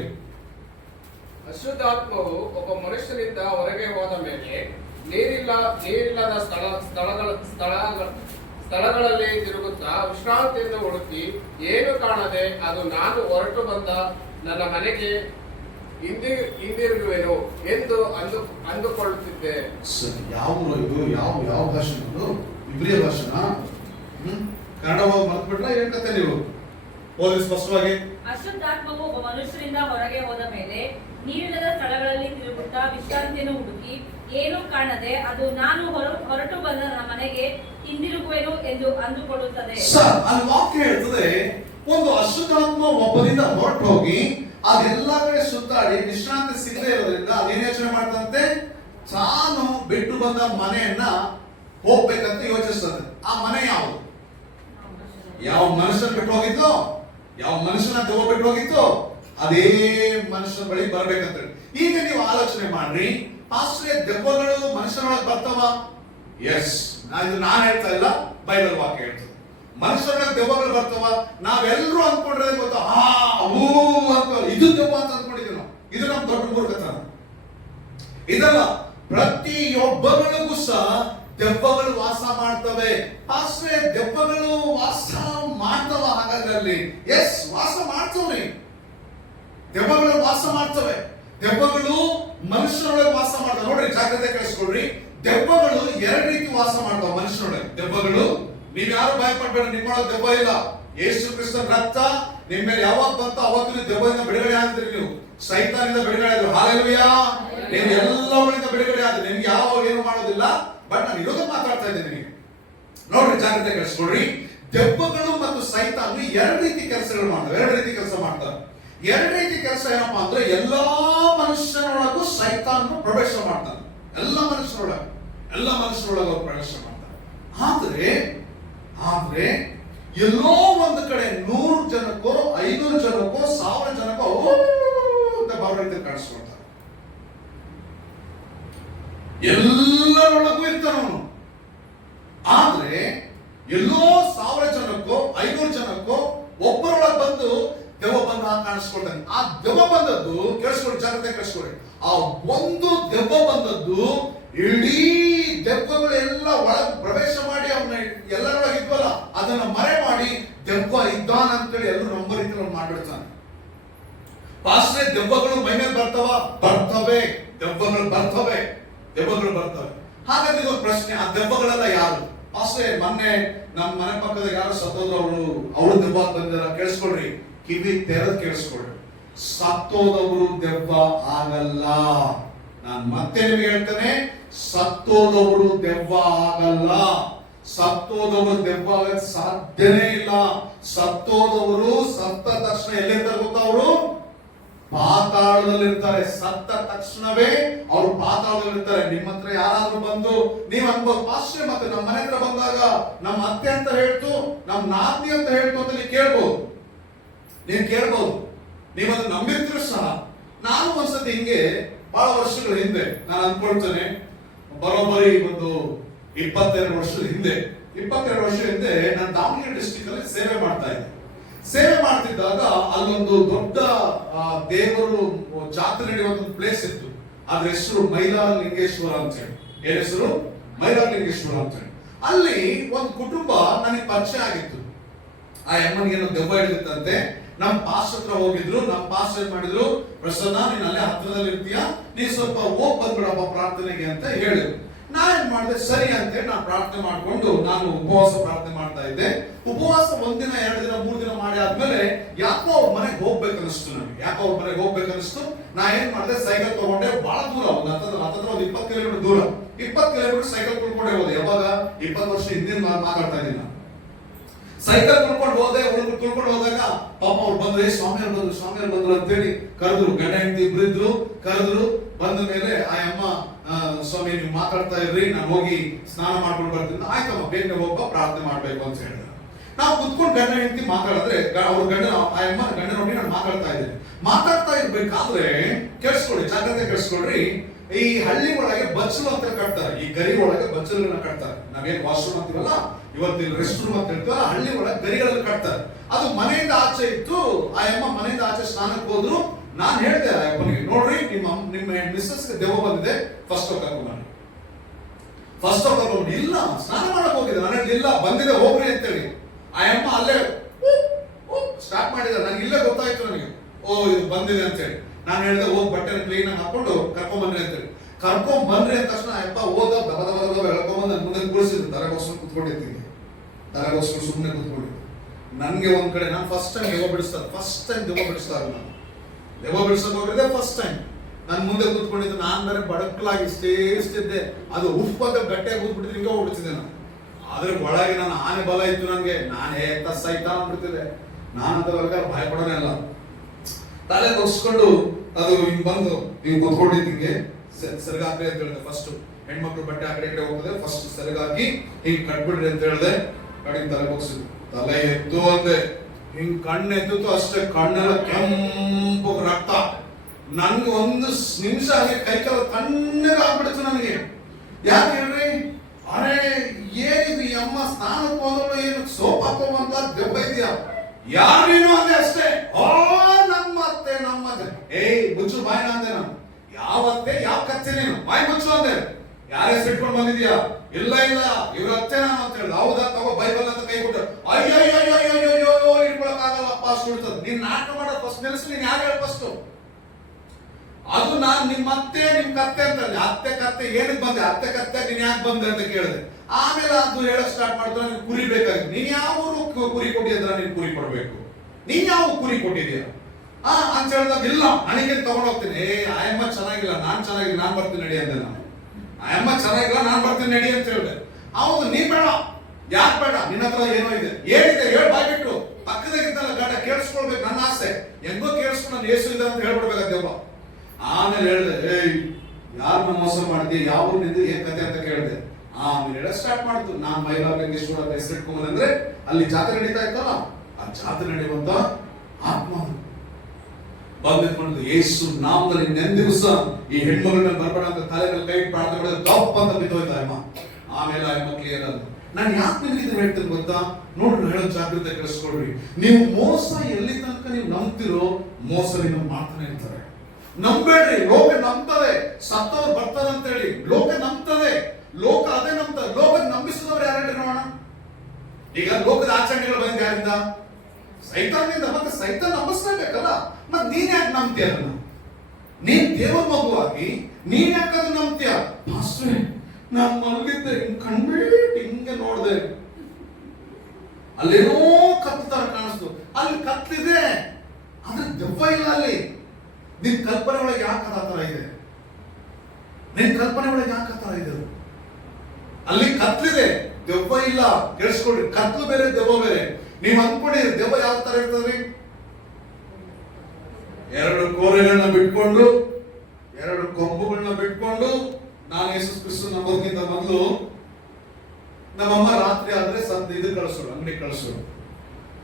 ಅಶುದ್ಧಾತ್ಮವು ಒಬ್ಬ ಮನುಷ್ಯನಿಂದ ಹೊರಗೆ ಹೋದ ಮೇಲೆ ನೀರಿಲ್ಲದ ಸ್ಥಳಗಳಲ್ಲಿ ತಿರುಗುತ್ತಾ ವಿಶ್ರಾಂತಿಯಿಂದ ಹುಡುಕಿ ಏನು ಕಾಣದೆ ಅದು ನಾನು ಹೊರಟು ಬಂದ ನನ್ನ ಮನೆಗೆ ಹಿಂದಿರುಗುವೆನು ಎಂದು ಅಂದುಕೊಳ್ಳುತ್ತಿದ್ದೆ. ಯಾವ ಇದು? ಯಾವ ಭಾಷೆ? ಇಬ್ರಿಯ ಭಾಷೆನ? ಕನ್ನಡ ಮರ್ತ್ಬಿಟ್ಲ ಏನ್ ಕತೆ? ನೀವು ಓದಿ ಸ್ಪಷ್ಟವಾಗಿ. ಅಶುದ್ಧಾತ್ಮವು ಒಬ್ಬ ಮನುಷ್ಯರಿಂದ ಹೊರಗೆ ಹೋದ ಮೇಲೆ ನೀರಿಲ್ಲದ ಸ್ಥಳಗಳಲ್ಲಿ ತಿರುಗುತ್ತಾ ವಿಶ್ರಾಂತಿಯನ್ನು ಹುಡುಕಿ ಏನೂ ಕಾಣದೆ ಅದು ನಾನು ಹೊರಟು ಬಂದ ನನ್ನ ಮನೆಗೆ ಹಿಂದಿರುಗುವೆನು ಎಂದು ಅಂದುಕೊಳ್ಳುತ್ತದೆ. ಅಲ್ಲಿ ವಾಕ್ಯ ಹೇಳ್ತದೆ, ಒಂದು ಅಶುದ್ಧಾತ್ಮ ಒಬ್ಬರಿಂದ ಹೊರಟು ಹೋಗಿ ಅದೆಲ್ಲ ಕಡೆ ಸುತ್ತಾಡಿ ವಿಶ್ರಾಂತಿ ಸಿಗದೆ ಇರೋದ್ರಿಂದ ಅದೇನ್ ಯೋಚನೆ ಮಾಡ್ತಂತೆ? ತಾನು ಬಿಟ್ಟು ಬಂದ ಮನೆಯನ್ನ ಹೋಗ್ಬೇಕಂತ ಯೋಚಿಸ್ತದೆ. ಆ ಮನೆ ಯಾವುದು? ಯಾವ ಮನುಷ್ಯನ ಬಿಟ್ಟು ಹೋಗಿತ್ತು? ಯಾವ ಮನುಷ್ಯನ ದೆವ್ವ ಬಿಟ್ಟು ಹೋಗಿತ್ತು? ಅದೇ ಮನುಷ್ಯನ ಬಳಿ ಬರ್ಬೇಕಂತ. ಈಗ ನೀವು ಆಲೋಚನೆ ಮಾಡ್ರಿ, ಪಾಸ್ಟ್ರೆ ದೆವ್ವಗಳು ಮನುಷ್ಯನೊಳಗೆ ಬರ್ತಾವ? ಎಸ್, ನಾನು ಹೇಳ್ತಾ ಇಲ್ಲ, ಬೈಬಲ್ ವಾಕ್ಯ ಹೇಳ್ತದೆ. ಮನುಷ್ಯರೊಳಗೆ ದೆವ್ವಗಳು ಬರ್ತಾವ. ನಾವೆಲ್ಲರೂ ಅಂದ್ಕೊಂಡ್ರೆ ಗೊತ್ತಾ, ಅಂತ ಇದು ದೆವ್ವ ಅಂತ ಅಂದ್ಕೊಂಡಿದ್ದೀವಿ ನಾವು. ಇದು ನಮ್ ದೊಡ್ಡ ಮೂರ್ಖತನ. ಇದಲ್ಲ, ಪ್ರತಿಯೊಬ್ಬರಿಗೂ ಸಹ ದೆವ್ವಗಳು ವಾಸ ಮಾಡ್ತವೆ. ಪಾಸ್ಟ್ರೆ ದೆವ್ವಗಳು ವಾಸ ಮಾಡ್ತವ? ಹಾಗಾದ್ರೆ ಅಲ್ಲಿ ಎಸ್, ವಾಸ ಮಾಡ್ತವೆ. ದೆವ್ವಗಳು ವಾಸ ಮಾಡ್ತವೆ. ದೆವ್ವಗಳು ಮನುಷ್ಯರೊಳಗೆ ವಾಸ ಮಾಡ್ತವೆ. ನೋಡ್ರಿ, ಜಾಗ್ರತೆ ಕೇಳಿಸ್ಕೊಳ್ರಿ. ದೆವ್ವಗಳು ಎರಡು ರೀತಿ ವಾಸ ಮಾಡ್ತಾವ ಮನುಷ್ಯರೊಳಗೆ. ದೆವ್ವಗಳು, ನೀವ್ ಯಾರು ಭಯ ಪಡ್ಬೇಡ, ನಿಮ್ಮೊಳಗೆ ದೆವ್ವ ಇಲ್ಲ. ಯೇಸು ಕ್ರಿಸ್ತನ ರಕ್ತ ನಿಮ್ ಮೇಲೆ ಯಾವಾಗ ಬಂತ ಅವತ್ತು ದೆವ್ವದಿಂದ ಬಿಡುಗಡೆ ಆದ್ರಿ. ನೀವು ಸೈತಾನಿಂದ ಬಿಡುಗಡೆ ಆದ್ರು. ಹಾಲೆಲೂಯಾ. ನೀವು ಎಲ್ಲಗಳಿಂದ ಬಿಡುಗಡೆ ಆದ್ರೆ ನಿಮ್ಗೆ ಯಾವ ಏನು ಮಾಡೋದಿಲ್ಲ. ಬಟ್ ನಾನು ಇರೋದನ್ನ ಮಾತಾಡ್ತಾ ಇದ್ದೀನಿ ನಿಮಗೆ. ನೋಡ್ರಿ, ಜಾಗ್ರತೆ ಕೇಳಿಸ್ಕೊಳ್ರಿ. ದೆವ್ವಗಳು ಮತ್ತು ಸೈತಾನ್ ಎರಡು ರೀತಿ ಕೆಲಸಗಳು ಮಾಡ್ತಾರೆ. ಎರಡು ರೀತಿ ಕೆಲಸ ಮಾಡ್ತಾರೆ. ಎರಡು ರೀತಿ ಕೆಲಸ ಏನಪ್ಪಾ ಅಂದ್ರೆ, ಎಲ್ಲಾ ಮನುಷ್ಯನೊಳಗೂ ಸೈತಾನ್ ಪ್ರವೇಶ ಮಾಡ್ತಾನೆ. ಎಲ್ಲ ಮನುಷ್ಯರೊಳಗೆ ಅವ್ರು ಪ್ರವೇಶ ಮಾಡ್ತಾರೆ. ಆದ್ರೆ ಎಲ್ಲೋ ಒಂದು ಕಡೆ 100 ಜನಕ್ಕೋ 500 ಜನಕ್ಕೋ 1000 ಜನಕ್ಕೋ ಅಂತ ಬಾವುಟ ಕಾಣಿಸ್ಕೊಳ್ತಾರೆ. ಎಲ್ಲರೊಳಗೂ ಇರ್ತಾನ ಅವನು. ಆದ್ರೆ ಎಲ್ಲೋ 1000 ಜನಕ್ಕೋ 500 ಜನಕ್ಕೋ ಒಬ್ಬರೊಳಗೆ ಬಂದು ದೆವ್ವ ಬಂದ ಕಾಣಿಸ್ಕೊಳ್ತಾನೆ. ಆ ದೆವ್ವ ಬಂದದ್ದು ಕೇಳಿಸ್ಕೊಳ್ಳಿ, ಜಾಗ್ರತೆ ಕೇಳಿಸ್ಕೊಳ್ಳಿ. ಆ ಒಂದು ದೆವ್ವ ಬಂದದ್ದು ಇಡೀ ದೆವ್ವಗಳೆಲ್ಲ ಒಳಗೆ ಪ್ರವೇಶ ಮಾಡಿ ಅವನ್ನ ಎಲ್ಲರೊಳಗೆ ಇದ್ವಲ್ಲ ಅದನ್ನ ಮರೆ ಮಾಡಿ ದೆವ್ವ ಇದ್ದಾನ ಅಂತೇಳಿ ಎಲ್ಲರೂ ನಂಬರ್ ರೀತಿಯಲ್ಲಿ ಮಾಡ್ಬಿಡ್ತಾನೆ. ಪಾಸ್ಟ್ರೆ ದೆವ್ವಗಳು ಮೈ ಮೇಲೆ ಬರ್ತವೆ. ದೆವ್ವಗಳು ಬರ್ತವೆ. ಹಾಗಾದ್ರೆ ಇದೊಂದು ಪ್ರಶ್ನೆ, ಆ ದೆವ್ವಗಳೆಲ್ಲ ಯಾರು? ಪಾಸ್ಟ್ರೆ ಮೊನ್ನೆ ನಮ್ಮ ಮನೆ ಪಕ್ಕದ ಯಾರು ಸತ್ತೋದ್ರು, ಅವಳು ದೆವ್ವ ಬಂದಿರ. ಕೇಳಿಸ್ಕೊಳ್ರಿ, ಕಿವಿ ತೆರೆದು ಕೇಳಿಸ್ಕೊಳ್ರಿ. ಸತ್ತೋದವರು ದೆವ್ವ ಆಗಲ್ಲ. ನಾನು ಮತ್ತೆ ನಿಮಗೆ ಹೇಳ್ತೇನೆ, ಸತ್ತೋದವರು ದೆವ್ವ ಆಗಲ್ಲ. ಸತ್ತೋದವರು ದೆವ್ವ ಆಗಕ್ಕೆ ಸಾಧ್ಯನೇ ಇಲ್ಲ. ಸತ್ತೋದವರು ಸತ್ತ ತಕ್ಷಣ ಎಲ್ಲಿರ್ತಾರೆ ಗೊತ್ತಾ? ಅವರು ಪಾತಾಳದಲ್ಲಿರ್ತಾರೆ. ಸತ್ತ ತಕ್ಷಣವೇ ಅವರು ಪಾತಾಳದಲ್ಲಿರ್ತಾರೆ. ನಿಮ್ಮ ಹತ್ರ ಯಾರಾದ್ರೂ ಬಂದು ನೀವು ಅನ್ಬೋದು, ಪಾಸ್ಟ್ರೆ ಮತ್ತೆ ನಮ್ಮ ಮನೆ ಹತ್ರ ಬಂದಾಗ ನಮ್ಮ ಅತ್ತೆ ಅಂತ ಹೇಳ್ತು, ನಮ್ಮ ನಾದ್ನಿ ಅಂತ ಹೇಳ್ತು ಅಂತ ನೀವು ಕೇಳ್ಬೋದು. ನೀವು ಅದನ್ನ ನಂಬಿರ್ತೀರ ಸಹ. ನಾನು ಒಂದ್ಸತಿ ಹಿಂಗೆ ಬಹಳ ವರ್ಷಗಳ ಹಿಂದೆ ನಾನು ಅನ್ಕೊಳ್ತೇನೆ, ಬರೋಬ್ಬರಿ ಒಂದು 22 ವರ್ಷದ ಹಿಂದೆ ನಾನು ದಾವಣಗೆರೆ ಡಿಸ್ಟ್ರಿಕ್ಟ್ ಅಲ್ಲಿ ಸೇವೆ ಮಾಡ್ತಾ ಇದ್ದೆ. ಸೇವೆ ಮಾಡ್ತಿದ್ದಾಗ ಅಲ್ಲೊಂದು ದೊಡ್ಡ ದೇವರು ಜಾತ್ರೆ ನಡೆಯುವಂತ ಒಂದು ಪ್ಲೇಸ್ ಇತ್ತು. ಅದ್ರ ಹೆಸರು ಮೈಲಾರಲಿಂಗೇಶ್ವರ ಅಂತ ಹೇಳಿ. ಏನ್ ಹೆಸರು? ಮೈಲಾರಲಿಂಗೇಶ್ವರ ಅಂತ ಹೇಳಿ. ಅಲ್ಲಿ ಒಂದು ಕುಟುಂಬ ನನಗೆ ಪರಿಚಯ ಆಗಿತ್ತು. ಆ ಅಮ್ಮನಿಗೆ ಏನೋ ದೆವ್ವ ಹಿಡಿದಿತ್ತಂತೆ. ನಮ್ಮ ಪಾಸ್ಟರ್ ಹತ್ರ ಹೋಗಿದ್ರು. ನಮ್ಮ ಪಾಸ್ಟರ್ ಏನ್ ಮಾಡಿದ್ರು, ಪ್ರಸನ್ನ ನೀನ್ ಅಲ್ಲೇ ಹತ್ರದಲ್ಲಿ ಇರ್ತೀಯ, ನೀ ಸ್ವಲ್ಪ ಹೋಗ್ ಬಂದ್ಬಿಡಪ್ಪ ಪ್ರಾರ್ಥನೆಗೆ ಅಂತ ಹೇಳಿದ್ರು. ನಾನೇನ್ ಮಾಡಿದೆ, ಸರಿ ಅಂತೇಳಿ ನಾನು ಪ್ರಾರ್ಥನೆ ಮಾಡ್ಕೊಂಡು ನಾನು ಉಪವಾಸ ಪ್ರಾರ್ಥನೆ ಮಾಡ್ತಾ ಇದ್ದೆ. ಉಪವಾಸ 1 ದಿನ 2 ದಿನ 3 ದಿನ ಮಾಡಿ ಆದ್ಮೇಲೆ ಯಾಕೋ ಅವ್ರ ಮನೆಗೆ ಹೋಗ್ಬೇಕನ್ನಿಸ್ತು ನನಗೆ. ನಾ ಏನ್ ಮಾಡಿದೆ, ಸೈಕಲ್ ತಗೊಂಡೆ. ಬಹಳ ದೂರ, ಹತ್ತತ್ರ ಒಂದು 20 ಕಿಲೋಮೀಟರ್ ದೂರ, 20 ಕಿಲೋಮೀಟರ್ ಸೈಕಲ್ ಕುಳ್ಕೊಂಡೆ ಹೋದೆ. ಯಾವಾಗ 20 ವರ್ಷ ಹಿಂದಿನ ನಾನು ಮಾತಾಡ್ತಾ ಇದ್ದೀನಿ. ಸೈಕಲ್ ಕುಳ್ಕೊಂಡು ಹೋದೆ. ಕುಳ್ಕೊಂಡು ಹೋದಾಗ ಪಾಪ ಅವ್ರು ಬಂದ್ರೆ, ಸ್ವಾಮಿಯವ್ರು ಬಂದ್ರು ಅಂತೇಳಿ ಕರೆದ್ರು. ಗಂಡ ಹೆಂಡತಿ ಇಬ್ರಿದ್ರು, ಕರೆದ್ರು. ಬಂದ ಮೇಲೆ ಆ ಅಮ್ಮ, ಸ್ವಾಮಿ ನೀವು ಮಾತಾಡ್ತಾ ಇರ್ರಿ, ನಾನು ಹೋಗಿ ಸ್ನಾನ ಮಾಡ್ಕೊಂಡು ಬರ್ತೀನಿ. ಆಯ್ತಮ್ಮ, ಬೇಗನೆ ಹೋಗಪ್ಪ, ಪ್ರಾರ್ಥನೆ ಮಾಡ್ಬೇಕು ಅಂತ ಹೇಳಿದ್ರು. ನಾವು ಕುತ್ಕೊಂಡು ಗಂಡ ಹೆಂಡತಿ ಮಾತಾಡಿದ್ರೆ, ಅವ್ರ ಗಂಡ, ಆ ಅಮ್ಮ ಗಂಡ ನೋಡಿ ನಾನು ಮಾತಾಡ್ತಾ ಇರ್ಬೇಕಾದ್ರೆ ಕೇಳಿಸ್ಕೊಳ್ಳಿ, ಜಾಗ್ರತೆ ಕೇಳಿಸ್ಕೊಳ್ರಿ. ಈ ಹಳ್ಳಿ ಒಳಗೆ ಬಚ್ಚಲು ಅಂತ ಕಟ್ತಾರೆ. ಈ ಗರಿ ಒಳಗೆ ಬಚ್ಚಲನ್ನ ಕಟ್ತಾರೆ. ನಾವೇನ್ ವಾಶ್ರೂಮ್ ಅಂತೀವಲ್ಲ, ಇವತ್ತು ರೆಸ್ಟ್ ರೂಮ್ ಅಂತ ಹೇಳ್ತೀವಲ್ಲ, ಹಳ್ಳಿ ಒಳಗೆ ಗರಿಗಳಲ್ಲಿ ಕಟ್ತಾರೆ. ಅದು ಮನೆಯಿಂದ ಆಚೆ ಇತ್ತು. ಆ ಅಮ್ಮ ಮನೆಯಿಂದ ಆಚೆ ಸ್ನಾನಕ್ಕೆ ಹೋದ್ರು. ನಾನು ಹೇಳಿದೆ ಆ ಅಪ್ಪನಿಗೆ, ನೋಡ್ರಿ ನಿಮ್ಮ ಮಿಸ್ಸಸ್ಗೆ ದೆವ್ವ ಬಂದಿದೆ, ಫಸ್ಟ್ ಕರ್ಕೊಂಡು ಇಲ್ಲ ಸ್ನಾನ ಮಾಡಕ್ ಹೋಗಿದೆ. ನನಗೆ ಇಲ್ಲ ಬಂದಿದೆ ಹೋಗ್ರಿ ಅಂತೇಳಿ ಆ ಅಮ್ಮ ಅಲ್ಲೇ ಸ್ಟಾರ್ಟ್ ಮಾಡಿದ್ದಾರೆ. ನನಗೆ ಇಲ್ಲೇ ಗೊತ್ತಾಯ್ತು ನನಗೆ, ಓ ಇದು ಬಂದಿದೆ ಅಂತೇಳಿ. ನಾನು ಹೇಳಿದೆ, ಹೋಗಿ ಬಟ್ಟೆ ಕ್ಲೀನ್ ಆಗಿ ಹಾಕೊಂಡು ಕರ್ಕೊಂಡ್ ಅಂತೇಳಿ. ಕರ್ಕೊಂಡ್ ಬಂದ್ರಿ ಅಂದ ತಕ್ಷಣ ಅಪ್ಪ ಹೋದ ದಬ ಎಳ್ಕೊಂಬಂದು ನನ್ನ ಮುಂದೆ ಕೂರಿಸಿದ್ರು. ತಲೆಗೋಸ್ಕರ ಕುತ್ಕೊಂಡಿದ್ದೀನಿ, ಸುಮ್ಮನೆ ಕುತ್ಕೊಂಡಿದ್ದೆ. ನನ್ಗೆ ಒಂದ್ ಕಡೆ ನಾನು ಫಸ್ಟ್ ಟೈಮ್ ದೆವ್ವ ಬಿಡಿಸ್ತಾರೆ. ನಾನು ದೆವ್ವ ಬಿಡಿಸಕ್ ಹೋಗಿದ್ದೆ ಫಸ್ಟ್ ಟೈಮ್. ನನ್ ಮುಂದೆ ಕೂತ್ಕೊಂಡಿದ್ದೆ. ನಾನ್ ಬೇರೆ ಬಡಕ್ಲಾಗಿ ಇಷ್ಟಿದ್ದೆ. ಅದು ಉಫ್ ಅಂತ ಗಟ್ಟಿಯಾಗಿ ಕೂತ್ಬಿಟ್ಟಿದ್ರೆ ಹಿಂಗೆ ಹೋಗ್ಬಿಡ್ತಿದ್ದೆ ನಾನು. ಆದ್ರೆ ಒಳಗೆ ನಾನು ಆನೆ ಬಲ ಇತ್ತು ನನಗೆ. ನಾನೇ ಸೈತ ಅಂದ್ಬಿಡ್ತಿದ್ದೆ. ನಾನಂತ ಭಯ ಪಡೋನೇ ಅಲ್ಲ. ತಲೆ ಬಗ್ಸ್ಕೊಂಡು ಅದು ಹಿಂಗ್ ಬಂದು ಹಿಂಗ್ ಕೂತ್ಕೊಂಡಿದ್ದಿಂಗೆ ಸೆರಗಾಕ್ರಿ ಅಂತ ಹೇಳಿದೆ. ಫಸ್ಟ್ ಹೆಣ್ಮಕ್ಳು ಬಟ್ಟೆ ಆ ಕಡೆ ಹೋಗ್ತದೆ, ಫಸ್ಟ್ ಸೆರಗಾಗಿ ಹಿಂಗ್ ಕಟ್ಬಿಡ್ರಿ ಅಂತ ಹೇಳಿದೆ. ಕಡಿಗೆ ತಲೆ ಬಗ್ಸಿದ್ರು. ತಲೆ ಎತ್ತು ಅಂದೆ, ಹಿಂಗ್ ಕಣ್ಣು ಎತ್ತು ಅಷ್ಟೇ, ಕಣ್ಣೆಲ್ಲ ಕೆಂಪು ರಕ್ತ. ನನ್ಗೆ ಒಂದು ನಿಮಿಷ ಹಾಗೆ ಕೈಕಾಲ ತಣ್ಣಗೆ ಆಗ್ಬಿಡ್ತು ನನಗೆ. ಯಾಕೆ ಹೇಳ್ರಿ, ಅರೆ ಏನಿದು ಈ ಅಮ್ಮ ಸ್ನಾನಕ್ಕೆ ಹೋದಳು, ಏನು ಸೋಪ್ ಹಾಕೋವಂತ ದೆವ್ವ ಇದೆಯಾ, ಯಾರೇನು ಅಂದೆ ಅಷ್ಟೇ. ಓ ನಮ್ಮತ್ತೆ ಏಯ್ ಮುಚ್ಚು ಬಾಯಿನ ಅಂದೆ ನಾನು. ಯಾವತ್ತೆ ಯಾವ ಕತ್ತೆ ನೀನು, ಬಾಯಿ ಮುಚ್ಚು ಅಂದೆ. ಯಾರೇ ಸಿಟ್ಕೊಂಡು ಬಂದಿದ್ಯಾ? ಇಲ್ಲ ಇವ್ರ ಅತ್ತೆ ನಾನು ಅಂತ ಹೇಳಿದ. ಹೌದಾ, ತಗೋ ಬೈಬಲ್ ಅಂತ ಕೈ ಕೊಟ್ಟು. ಅಯ್ಯೋ ಇಟ್ಕೊಳಕ್ಕಾಗಲ್ಲಪ್ಪ, ಅಷ್ಟು ಇರ್ತದೆ. ನೀನ್ ನಾಟಕ ಮಾಡೋ ಫಸ್ಟ್ ನಿಲ್ಲಿಸಿ, ನೀನ್ ಯಾರು ಹೇಳ ಫಸ್ಟ್. ಅದು ನಾನು ನಿಮ್ಮ ಅತ್ತೆ ನಿಮ್ ಕತ್ತೆ ಅಂತ. ಅತ್ತೆ ಕತ್ತೆ ಏನಕ್ಕೆ ಬಂದೆ, ಅತ್ತೆ ಕತ್ತೆ ನೀನ್ ಯಾಕೆ ಬಂದೆ ಅಂತ ಕೇಳಿದೆ. ಆಮೇಲೆ ಅದು ಹೇಳಕ್ ಸ್ಟಾರ್ಟ್ ಮಾಡಿದ್ರೆ ನಿನ್ ಕುರಿ ಬೇಕಾಗಿತ್ತು. ನೀನ್ ಯಾವ ಕುರಿ ಕೊಟ್ಟಿದ್ರ, ನೀನ್ ಕುರಿ ಕೊಡ್ಬೇಕು. ನೀನ್ ಯಾವ ಕುರಿ ಕೊಟ್ಟಿದ್ಯಾ ಅಂತ ಹೇಳಿದಾಗ, ಇಲ್ಲ ನನಗೆ ತಗೊಂಡ್ ಹೋಗ್ತೀನಿ. ಆಯಮ್ಮ ಚೆನ್ನಾಗಿಲ್ಲ, ನಾನ್ ಬರ್ತೀನಿ ನಡಿ ಅಂದೆ ನಾನು. ಆಯಮ್ಮ ಚೆನ್ನಾಗಿಲ್ಲ, ನಾನ್ ಬರ್ತೀನಿ ನಡಿ ಅಂತ ಹೇಳಿದೆ. ಹೌದು ನೀ ಬೇಡ, ಯಾಕೆ ಬೇಡ, ನಿನ್ನ ಹತ್ರ ಏನೋ ಇದೆ, ಏನಿದೆ ಹೇಳಿ ಬಾಯ್ಬಿಟ್ಟು. ಪಕ್ಕದಾಗಿದ್ದಲ್ಲ ಗಂಡ ಕೇಳಿಸ್ಕೊಳ್ಬೇಕು, ನನ್ನ ಆಸೆ ಹೆಂಗೋ ಕೇಳಿಸ್ಕೊಂಡು ನಾನು ಏಸು ಇದೆ ಅಂತ ಹೇಳ್ಬಿಡ್ಬೇಕಾದೇವ. ಆಮೇಲೆ ಹೇಳಿದೆ, ಏಯ್ ಯಾರನ್ನ ಮೋಸ ಮಾಡಿದ್ವಿ, ಯಾವ ಊರಿನಿಂದ ಏನ್ ಕತೆ ಅಂತ ಕೇಳಿದೆ. ಆಮೇಲೆ ಹೇಳ ಸ್ಟಾರ್ಟ್ ಮಾಡ್ತು. ನಾನ್ ಮೈಲಾರಲಿಂಗೇಶ್ವರ ಅಂತ ಹೆಸರಿಟ್ಕೊಂಡ್ ಅಂದ್ರೆ ಅಲ್ಲಿ ಜಾತ್ರೆ ನಡೀತಾ ಇತ್ತಲ್ಲ, ಆ ಜಾತ್ರೆ ನಡೆಯುವಂತ ಆತ್ಮ ಬಂದಿಟ್ಕೊಂಡು ಯೇಸು ನಾಮದಲ್ಲಿ ನೆನ್ ದಿವಸ ಈ ಹೆಣ್ಮಗಳನ್ನ ಬರ್ಬೇಡ ಅಂತ ತಲೆ ಮೇಲೆ ಕೈ ಪ್ರಾರ್ಥನೆ ಮಾಡಿದ್ರೆ ತಪ್ಪ ಅಂತ ಬಿದ್ದೋಯ್ತಾ ಅಮ್ಮ. ಆಮೇಲೆ ಅಮ್ಮ ಕ್ಲಿಯರ್ ಅಂತ. ನಾನು ಯಾಕೆ ನಿಮ್ಗೆ ಹೇಳ್ತೀನಿ ಗೊತ್ತಾ? ನೋಡ್ರಿ, ಹೇಳೋ ಜಾಗ್ರತೆ ಕೇಳಿಸ್ಕೊಳ್ರಿ. ನೀವು ಮೋಸ ಎಲ್ಲಿ ತನಕ ನೀವು ನಂಬ್ತಿರೋ, ಮೋಸ ನೀವು ಮಾಡ್ತಾನೆ ಇರ್ತಾರೆ. ನಂಬೇಡ್ರಿ. ಲೋಕ ನಂಬ್ತದೆ, ಸತ್ತವ್ರು ಬರ್ತಾರೆ ಅಂತ ಹೇಳಿ ಲೋಕ ನಂಬ್ತದೆ. ಲೋಕ ಅದೇ ನಂಬ್ತದೆ. ಲೋಕ ನಂಬಿಸಿದವ್ರು ಯಾರು ಹೇಳಿ ನೋಡೋಣ. ಈಗ ಲೋಕದ ಆಚರಣೆಗಳು ಬಂದಿದೆ ಯಾರಿಂದ? ಸೈತಾನ್ನಿಂದ. ಮತ್ತೆ ಸೈತಾನ್ ನಂಬಿಸ್ಲೇಬೇಕಲ್ಲ. ಮತ್ತೆ ನೀನ್ ಯಾಕೆ ನಂಬ್ತೀಯ ಅದನ್ನ? ನೀನ್ ದೇವರ ಮಗುವಾಗಿ ನೀನ್ ಯಾಕೆ ಅದನ್ನ ನಂಬ್ತೀಯ? ಮಾಸ್ಟ್ರೇ, ನಾನು ಮಲಗಿದ್ದೆ, ಕಣ್ಬಿಟ್ಟು ಹಿಂಗೆ ನೋಡ್ದೆ, ಅಲ್ಲೇನೋ ಕತ್ತು ತರ ಕಾಣಿಸ್ತು. ಅಲ್ಲಿ ಕತ್ತಿದೆ, ಆದ್ರೆ ದೆವ್ವ ಇಲ್ಲ ಅಲ್ಲಿ. ನಿನ್ ಕಲ್ಪನೆ ಒಳಗೆ ಯಾಕೆ ಆ ತರ ಇದೆ? ನಿನ್ ಕಲ್ಪನೆ ಒಳಗೆ ಯಾಕೆ ಆ ತರ ಇದೆ? ಅಲ್ಲಿ ಕತ್ಲಿದೆ, ದೆವ್ವ ಇಲ್ಲ. ಕೇಳಿಸ್ಕೊಡ್ರಿ, ಕತ್ಲು ಬೇರೆ, ದೆವ್ವ ಬೇರೆ. ನೀವ್ ಅನ್ಕೊಡಿ, ದೆವ್ವ ಯಾವ ತರ ಇರ್ತದ್ರಿ? 2 ಕೋರೆಗಳನ್ನ ಬಿಟ್ಕೊಂಡು, 2 ಕೊಂಬುಗಳನ್ನ ಬಿಟ್ಕೊಂಡು. ನಾನು ಯೇಸು ಕ್ರಿಸ್ತ ನಂಬೋದಕ್ಕಿಂತ ಮೊದಲು ನಮ್ಮಮ್ಮ ರಾತ್ರಿ ಆದ್ರೆ ಇದು ಕಳಿಸೋರು, ಅಂಗಡಿ ಕಳಿಸೋರು.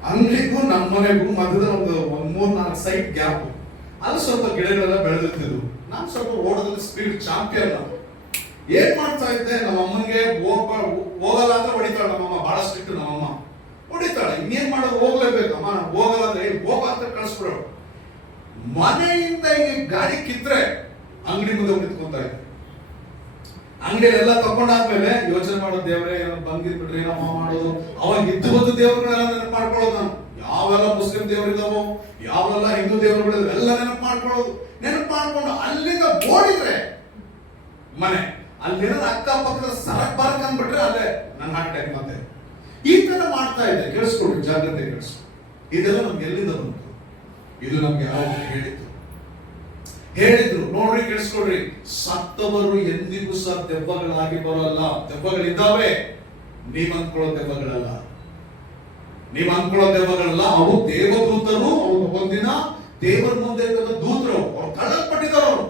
ಅಂಗಡಿಗೂ ನಮ್ಮ ಮನೆಗೂ ಮಧ್ಯದ ಒಂದು 3-4 ಸೈಟ್ ಗ್ಯಾಪ್. ಅಲ್ಲಿ ಸ್ವಲ್ಪ ಗಿಡಗಳೆಲ್ಲ ಬೆಳೆದಿರ್ತಿದ್ವು. ನಾನು ಸ್ವಲ್ಪ ಓಡೋದ್ರಲ್ಲಿ ಸ್ಪೀಡ್ ಚಾಂಪಿಯನ್. ನಾನು ಏನ್ ಮಾಡ್ತಾ ಇದ್ದೆ, ನಮ್ಮ ಅಮ್ಮನಿಗೆ ಹೋಗಲ್ಲ ಅಂದ್ರೆ ಹೊಡಿತಾಳೆ ನಮ್ಮಮ್ಮ. ಬಹಳ ಸ್ಟ್ರಿಕ್ಟ್ ನಮ್ಮಮ್ಮ, ಹೊಡಿತಾಳೆ. ಇನ್ನೇನ್ ಮಾಡೋದು, ಹೋಗ್ಲೇಬೇಕು. ಅಮ್ಮ ಹೋಗಲ್ಲ ಅಂದ್ರೆ ಹೋಗ ಅಂತ ಕಳಿಸ್ಬಿಡೋಳು. ಮನೆಯಿಂದ ಈಗ ಗಾಡಿ ಕಿತ್ರೆ ಅಂಗಡಿ ಮುಂದೆ ನಿಂತ್ಕೊಂತ ಇದ್ದೆ. ಅಂಗಡಿಯಲ್ಲೆಲ್ಲ ತಕೊಂಡಾದ್ಮೇಲೆ ಯೋಚನೆ ಮಾಡೋದು, ದೇವರೇ ಏನೋ ಬಂದಿದ್ಬಿಟ್ರೆ ಏನಮ್ಮ ಮಾಡೋದು. ಅವಾಗ ಇದ್ದು ಬಂದು ದೇವರುಗಳೆಲ್ಲ ನೆನಪು ಮಾಡ್ಕೊಳ್ಳೋದು. ನಾನು ಯಾವೆಲ್ಲ ಮುಸ್ಲಿಂ ದೇವರಿದಾವೋ, ಯಾವೆಲ್ಲ ಹಿಂದೂ ದೇವರುಗಳಿದಾವೆ ಎಲ್ಲ ನೆನಪು ಮಾಡ್ಕೊಳ್ಳೋದು. ನೆನಪು ಮಾಡ್ಕೊಂಡು ಅಲ್ಲಿಂದ ಓಡಿದ್ರೆ ಮನೆ, ಅಲ್ಲಿರೋ ಅಕ್ಕಪಕ್ಕದ ಸರಕ್ ಬರಕ್ ಅಂದ್ಬಿಟ್ರೆ ಅಲ್ಲೇ ನನ್ನ ಹಾರ್ಟ್ ಅಟ್ಯಾಕ್. ಮತ್ತೆ ಈ ತರ ಮಾಡ್ತಾ ಇದ್ದೆ. ಕೇಳಿಸ್ಕೊಡ್ರಿ, ಜಾಗ್ರತೆ ಕೇಳಿಸ್ಕೊ. ಇದೆಲ್ಲ ನಮ್ಗೆ ಎಲ್ಲಿಂದ ಬಂತು? ಇದು ನಮ್ಗೆ ಯಾವಾಗ ಹೇಳಿದ್ರು ನೋಡ್ರಿ, ಕೇಳಿಸ್ಕೊಡ್ರಿ. ಸತ್ತವರು ಎಂದಿಗೂ ಸಹ ದೆವ್ವಗಳಾಗಿ ಬರೋಲ್ಲ. ದೆವ್ವಗಳಿದ್ದಾವೆ, ನೀವ್ ಅಂದ್ಕೊಳ್ಳೋ ದೆವ್ವಗಳಲ್ಲ. ನೀವ್ ಅಂದ್ಕೊಳ್ಳೋ ದೆವ್ವಗಳಲ್ಲ. ಅವು ದೇವದೂತರು. ಅವ್ರು ಒಂದಿನ ದೇವರ ಮುಂದೆ ದೂತರು. ಅವ್ರು ಕಳ್ಳಲ್ಪಟ್ಟಿದ್ದಾರೆ.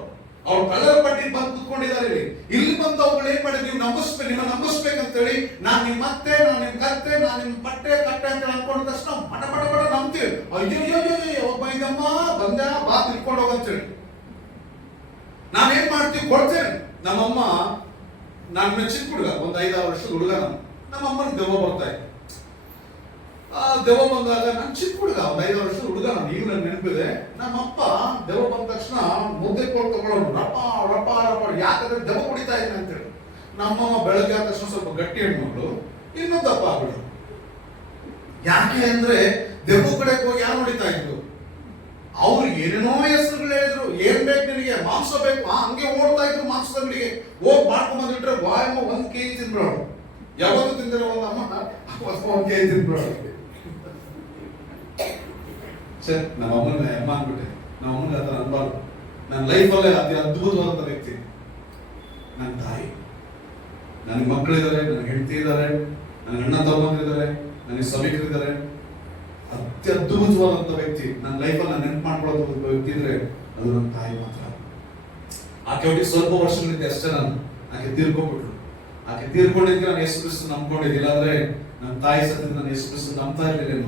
ಅವ್ರು ಕಳ್ಳಲ್ಪಟ್ಟಿ ಬಂದು ಕುತ್ಕೊಂಡಿದ್ದಾರೆ. ಇಲ್ಲಿ ಬಂದು ಅವ್ಗಳು ಏನ್ ಮಾಡಿ, ನೀವು ನಿಮ್ಮ ನಂಬಿಸ್ಬೇಕಂತೇಳಿ ನಾನ್ ನಿಮ್ ಮತ್ತೆ, ನಾನ್ ನಿಮ್ ಕತ್ತೆ, ನಾನ್ ನಿಮ್ ಬಟ್ಟೆ ಕಟ್ಟೆ ಅಂತ ಅನ್ಕೊಂಡ ತಕ್ಷಣ ಪಟ ಪಟ ಪಟ ನಂಬ್ತೀವಿ. ಅಯ್ಯೋ ಒಬ್ಬ ಇದಮ್ಮ ಬಂದ ಬಾ ತಿಳ್ಕೊಂಡು ಹೋಗಂತೇಳಿ ನಾವೇನ್ ಮಾಡ್ತೀವಿ, ಕೊಡ್ತೇನೆ. ನಮ್ಮಮ್ಮ, ನಾನು ಚಿಕ್ಕ ಹುಡುಗ, ಒಂದು 5-6 ವರ್ಷದ ಹುಡುಗ. ನಮ್ಮಮ್ಮನಿಗೆ ದೆವ್ವ ಬರ್ತಾ ಇತ್ತು. ಆ ದೆವ್ವ ಬಂದಾಗ ನಾನು ಚಿಕ್ಕ ಹುಡುಗ, ಒಂದು 5-6 ವರ್ಷದ ಹುಡುಗ. ನಾನು ಈಗ ನನ್ಗೆ ನೆನಪಿದೆ. ನಮ್ಮಪ್ಪ ದೆವ್ವ ಬಂದ ತಕ್ಷಣ ಮುದ್ದೆ ಕೊಟ್ಟು ತಗೊಳ್ಳೋರು. ರಪ ರಪ ರಪ, ಯಾಕಂದ್ರೆ ದೆವ್ವ ಕುಡಿತಾ ಇದ್ದೀನಿ ಅಂತೇಳಿ. ನಮ್ಮಮ್ಮ ಬೆಳಗ್ಗೆ ಆದ ತಕ್ಷಣ ಸ್ವಲ್ಪ ಗಟ್ಟಿ ಹೆಣ್ಮಗಳು, ಇನ್ನೂ ದಪ್ಪ ಆಗ್ಬಿಡು. ಯಾಕೆ ಅಂದ್ರೆ ದೆವ್ವ ಕಡೆಗೆ ಹೋಗಿ ಯಾರು ಹೊಡಿತಾ ಇದ್ರು? ಅವ್ರು ಏನೇನೋ ಹೆಸರುಗಳು ಹೇಳಿದ್ರು. ಏನ್ ಬೇಕು ನಿನಗೆ, ಮಾಂಸ ಬೇಕು, ಹಂಗೆ ಓಡ್ತಾ ಇದ್ರು. ಮಾಂಸದ ಅಂಗಡಿಗೆ ಹೋಗಿ ಮಾಡ್ಕೊಂಡ್ ಬಂದಿಟ್ರೆ ವಾಯಮ್ಮ 1 kg ತಿನ್ಬಿಡೋಳು. ಯಾವತ್ತು ತಿಂದಿರೋ ಒಂದು ಅಮ್ಮ 1 kg ತಿನ್ಬಿಡೋಳು. ಸರ್, ನಮ್ಮ ಅಮ್ಮನ ಅಮ್ಮ ಅನ್ಬಿಟ್ಟೆ. ನಮ್ಮ ಅಮ್ಮನ ಆತರ ಅನ್ಬಾರ್ದು. ನನ್ನ ಲೈಫಲ್ಲೇ ಅತಿ ಅದ್ಭುತವಾದಂತ ವ್ಯಕ್ತಿ ನನ್ನ ತಾಯಿ. ನನಗೆ ಮಕ್ಕಳಿದ್ದಾರೆ, ನನಗೆ ಹೆಂಡತಿ ಇದ್ದಾರೆ, ನನ್ನ ಅಣ್ಣ ತಮ್ಮಂದಿದ್ದಾರೆ, ನನಗೆ ಸಭಿಕರಿದ್ದಾರೆ. ಅತ್ಯದ್ಭುತವಾದಂತ ವ್ಯಕ್ತಿ ನನ್ನ ಲೈಫಲ್ಲಿ ನಾನು ನೆನಪು ಮಾಡ್ಕೊಳ್ಳೋದು ವ್ಯಕ್ತಿ ಇದ್ರೆ ಅದು ನನ್ನ ತಾಯಿ ಮಾತ್ರ. ಆಕೆ ಒಟ್ಟಿಗೆ ಸ್ವಲ್ಪ ವರ್ಷಗಳಿದ್ದೆ ಅಷ್ಟೇ. ಆಕೆ ತೀರ್ಕೊಂಡ್ಬಿಟ್ರು. ಆಕೆ ತೀರ್ಕೊಂಡಿದ್ದಕ್ಕೆ ನಾನು ಯೇಸು ಕ್ರಿಸ್ತ ನಂಬ್ಕೊಂಡಿದ್ದಿಲ್ಲ. ಅಂದ್ರೆ ನನ್ನ ತಾಯಿ ಸತ್ತಿದ್ದು ನಾನು ಯೇಸು ಕ್ರಿಸ್ತ ನಂಬ್ತಾ ಇರಲಿಲ್ಲ.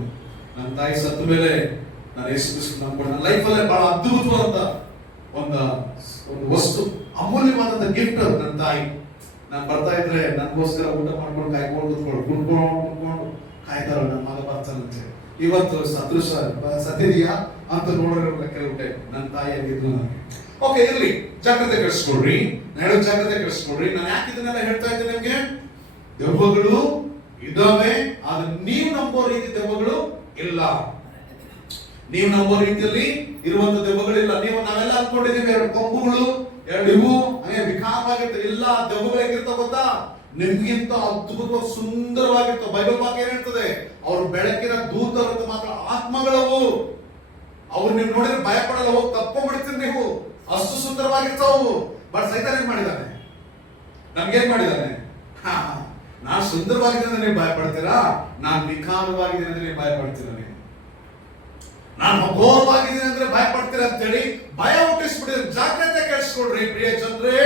ನನ್ನ ತಾಯಿ ಸತ್ತ ಮೇಲೆ ನಾನು ಯೇಸು ಕ್ರಿಸ್ತ ನಂಬ್ಕೊಂಡು ನನ್ನ ಲೈಫಲ್ಲೇ ಬಹಳ ಅದ್ಭುತವಾದಂತ ಒಂದು ವಸ್ತು, ಅಮೂಲ್ಯವಾದಂತ ಗಿಫ್ಟ್ ನನ್ನ ತಾಯಿ. ನಾನು ಬರ್ತಾ ಇದ್ರೆ ನನಗೋಸ್ಕರ ಊಟ ಮಾಡ್ಕೊಂಡು ಕಾಯ್ಕೊಂಡು ಕುಡ್ಕೊಂಡು ಕಾಯ್ತಾರ, ನನ್ನ ಮಗ ಬರ್ತಾನಂತೆ. ಇವತ್ತು ಸತ್ತಿದೆಯಾ ಅಂತ ನೋಡೋರೆಲ್ಲ ಕೆಲವುಟೆ ನನ್ನ ತಾಯಿ ಆಗಿದ್ದು ನನಗೆ. ಓಕೆ, ಇರ್ಲಿ, ಜಾಗ್ರತೆ ಕೆಡಿಸ್ಕೊಡ್ರಿ. ನಾನು ಜಾಗ್ರತೆ ಕೆಡಿಸ್ಕೊಡ್ರಿ. ನಾನು ಯಾಕೆ ಇದನ್ನೆಲ್ಲ ಹೇಳ್ತಾ ಇದ್ದೇನೆ ನಿಮ್ಗೆ? ದೆವ್ವಗಳು ಇದಾವೆ, ಆದ್ರೆ ನೀವು ನಂಬೋ ರೀತಿ ದೆವ್ವಗಳು ಇಲ್ಲ. ನೀವು ನಂಬೋ ರೀತಿಯಲ್ಲಿ ಇರುವಂತ ದೆವ್ವಗಳಿಲ್ಲ. ನಾವೆಲ್ಲ ಅನ್ಕೊಂಡಿದೀವಿ 2 ಕೊಂಬುಗಳು, 2 ಇವು ಹಂಗೆ ವಿಕಾರವಾಗಿರ್ತವೆ. ಇಲ್ಲ, ದೆವ್ವಗಳು ಹೇಗಿರ್ತಾವ ಗೊತ್ತಾ? ನಿಮ್ಗಿಂತ ಅದ್ಭುತವಾಗಿ ಸುಂದರವಾಗಿರ್ತಾವ. ಬೈಬಲ್ ವಾಕ್ಯ ಏನ್ ಹೇಳ್ತದೆ? ಅವ್ರು ಬೆಳಕಿನ ದೂತರಂತ ಮಾತ್ರ ಆತ್ಮಗಳವು. ಅವ್ರು ನೀವು ನೋಡಿದ್ರೆ ಭಯ ಪಡಲ್ಲ, ಹೋಗಿ ತಪ್ಕೊಂಡ್ಬಿಡ್ತೀರಿ ನೀವು. ಅಷ್ಟು ಸುಂದರವಾಗಿರ್ತಾವು. ಬಟ್ ಸೈತಾನ ಏನ್ ಮಾಡಿದಾನೆ? ನಮ್ಗೇನ್ ಮಾಡಿದಾನೆ? ನಾನ್ ಸುಂದರವಾಗಿದ್ದೇನೆ ನೀವು ಭಯ ಪಡ್ತೀರಾ? ನಾನ್ ವಿಕಾರವಾಗಿದ್ದೇನೆ ಅಂದ್ರೆ ನೀವು ಭಯ ಪಡ್ತೀರಾ? ನಾನು ಘೋರವಾಗಿದ್ದೀನಿ ಅಂದ್ರೆ ಭಯ ಪಡ್ತೀರಾ ಅಂತೇಳಿ ಭಯ ಹುಟ್ಟಿಸ್ಬಿಟ್ಟಿದ್ರೆ ಜಾಗ್ರತೆ ಕೆಡಿಸ್ಕೊಡ್ರಿ ಪ್ರಿಯ ಜನರೇ.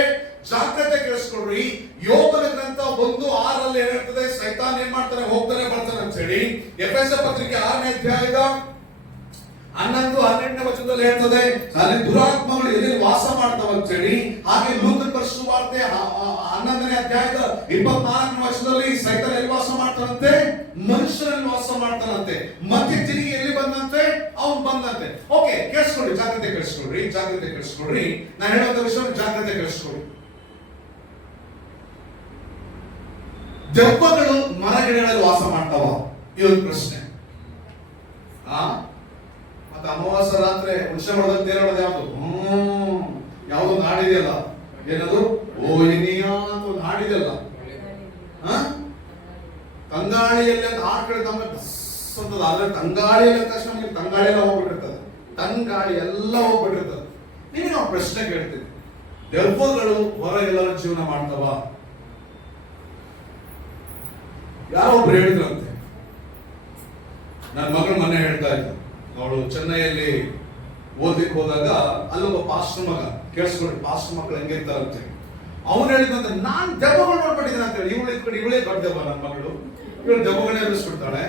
ಜಾಗ್ರತೆ ಕೇಳಿಸ್ಕೊಡ್ರಿ. ಯೋಬನ ಗ್ರಂಥ 1:6 ಹೇಳ್ತದೆ, ಸೈತಾನ್ ಏನ್ ಮಾಡ್ತಾನೆ, ಹೋಗ್ತಾನೆ ಬರ್ತಾನೆ ಅಂತ ಹೇಳಿ. ಎಫೆಸ ಪತ್ರಿಕೆ 6ನೇ ಅಧ್ಯಾಯದ 11-12ನೇ ವಚನದಲ್ಲಿ ಹೇಳ್ತದೆ, ಅಲ್ಲಿ ದುರಾತ್ಮಗಳು ಎಲ್ಲಿ ವಾಸ ಮಾಡ್ತಾವ ಅಂತ ಹೇಳಿ. ಹಾಗೆ ಲೂಕನ ಬರೆದ ವಾರ್ತೆ 11ನೇ ಅಧ್ಯಾಯದ 24ನೇ ವಚನದಲ್ಲಿ ಸೈತಾನ್ ಎಲ್ಲಿ ವಾಸ ಮಾಡ್ತಾನಂತೆ? ಮನುಷ್ಯರಲ್ಲಿ ವಾಸ ಮಾಡ್ತಾನಂತೆ. ಮತ್ತೆ ತಿರುಗಿ ಎಲ್ಲಿ ಬಂದಂತೆ? ಅವನು ಬಂದಂತೆ. ಓಕೆ, ಕೇಳಿಸ್ಕೊಡ್ರಿ, ಜಾಗ್ರತೆ ಕೇಳಿಸ್ಕೊಡ್ರಿ, ಜಾಗ್ರತೆ ಕೇಳಿಸ್ಕೊಡ್ರಿ. ನಾನು ಹೇಳುವಂತ ವಿಷಯ ಜಾಗ್ರತೆ ಕೇಳಿಸ್ಕೊಡ್ರಿ. ದೆವ್ವಗಳು ಮರಗಿಡಗಳಲ್ಲಿ ವಾಸ ಮಾಡ್ತಾವ? ಇದೊಂದು ಪ್ರಶ್ನೆ. ಮತ್ತೆ ಅಮಾವಾಸ್ಯ ರಾತ್ರಿ ವೃಷಭದಲ್ಲಿ ತೇರೋದು ಯಾವುದು? ಯಾವ್ದೊಂದು ಹಾಡಿದೆಯಲ್ಲ, ಏನದು? ಓಯಿನಿಯಾ ಅಂತ ಒಂದು ಹಾಡಿದೆಯಲ್ಲ, ತಂಗಾಳಿಯಲ್ಲಿ ಅಂತ ಹಾಡು ಕೇಳಿದ ಅಂತದ. ಆದ್ರೆ ತಂಗಾಳಿಯಲ್ಲಿ ಅಂತ ತಕ್ಷಣ ನಮಗೆ ತಂಗಾಳಿ ಎಲ್ಲ ಹೋಗ್ಬಿಟ್ಟಿರ್ತದೆ. ತಂಗಾಳಿ ಎಲ್ಲ ಹೋಗ್ಬಿಟ್ಟಿರ್ತದೆ. ನೀವು ನಾವು ಪ್ರಶ್ನೆ ಕೇಳ್ತೀವಿ, ದೆವ್ವಗಳು ಹೊರಗೆಲ್ಲ ಜೀವನ ಮಾಡ್ತಾವ? ಯಾರೋ ಒಬ್ರು ಹೇಳಿದ್ರಂತೆ, ನನ್ನ ಮಗಳು ಮೊನ್ನೆ ಹೇಳ್ತಾ ಇದ್ದ, ಅವಳು ಚೆನ್ನೈಯಲ್ಲಿ ಓದಲಿಕ್ಕೆ ಹೋದಾಗ ಅಲ್ಲೊಬ್ಬ ಪಾಸ್ಟರ್ ಮಗ, ಕೇಳಿಸ್ಕೊಂಡ್ರಿ ಪಾಸ್ಟರ್ ಮಕ್ಕಳು ಹೆಂಗಿರ್ತಾರಂತೆ, ಅವನು ಹೇಳಿದಂತೆ ನಾನ್ ದೆವ್ವಗಳು ನೋಡ್ಬಿಟ್ಟಿದ್ದೇನೆ ಅಂತ ಹೇಳಿ. ಇವಳೇ ದೊಡ್ಡ ದೆವ್ವ ನನ್ನ ಮಗಳು, ಇವಳು ದೆವ್ವಗಳೇ ಎದುರಿಸ್ಬಿಡ್ತಾಳೆ.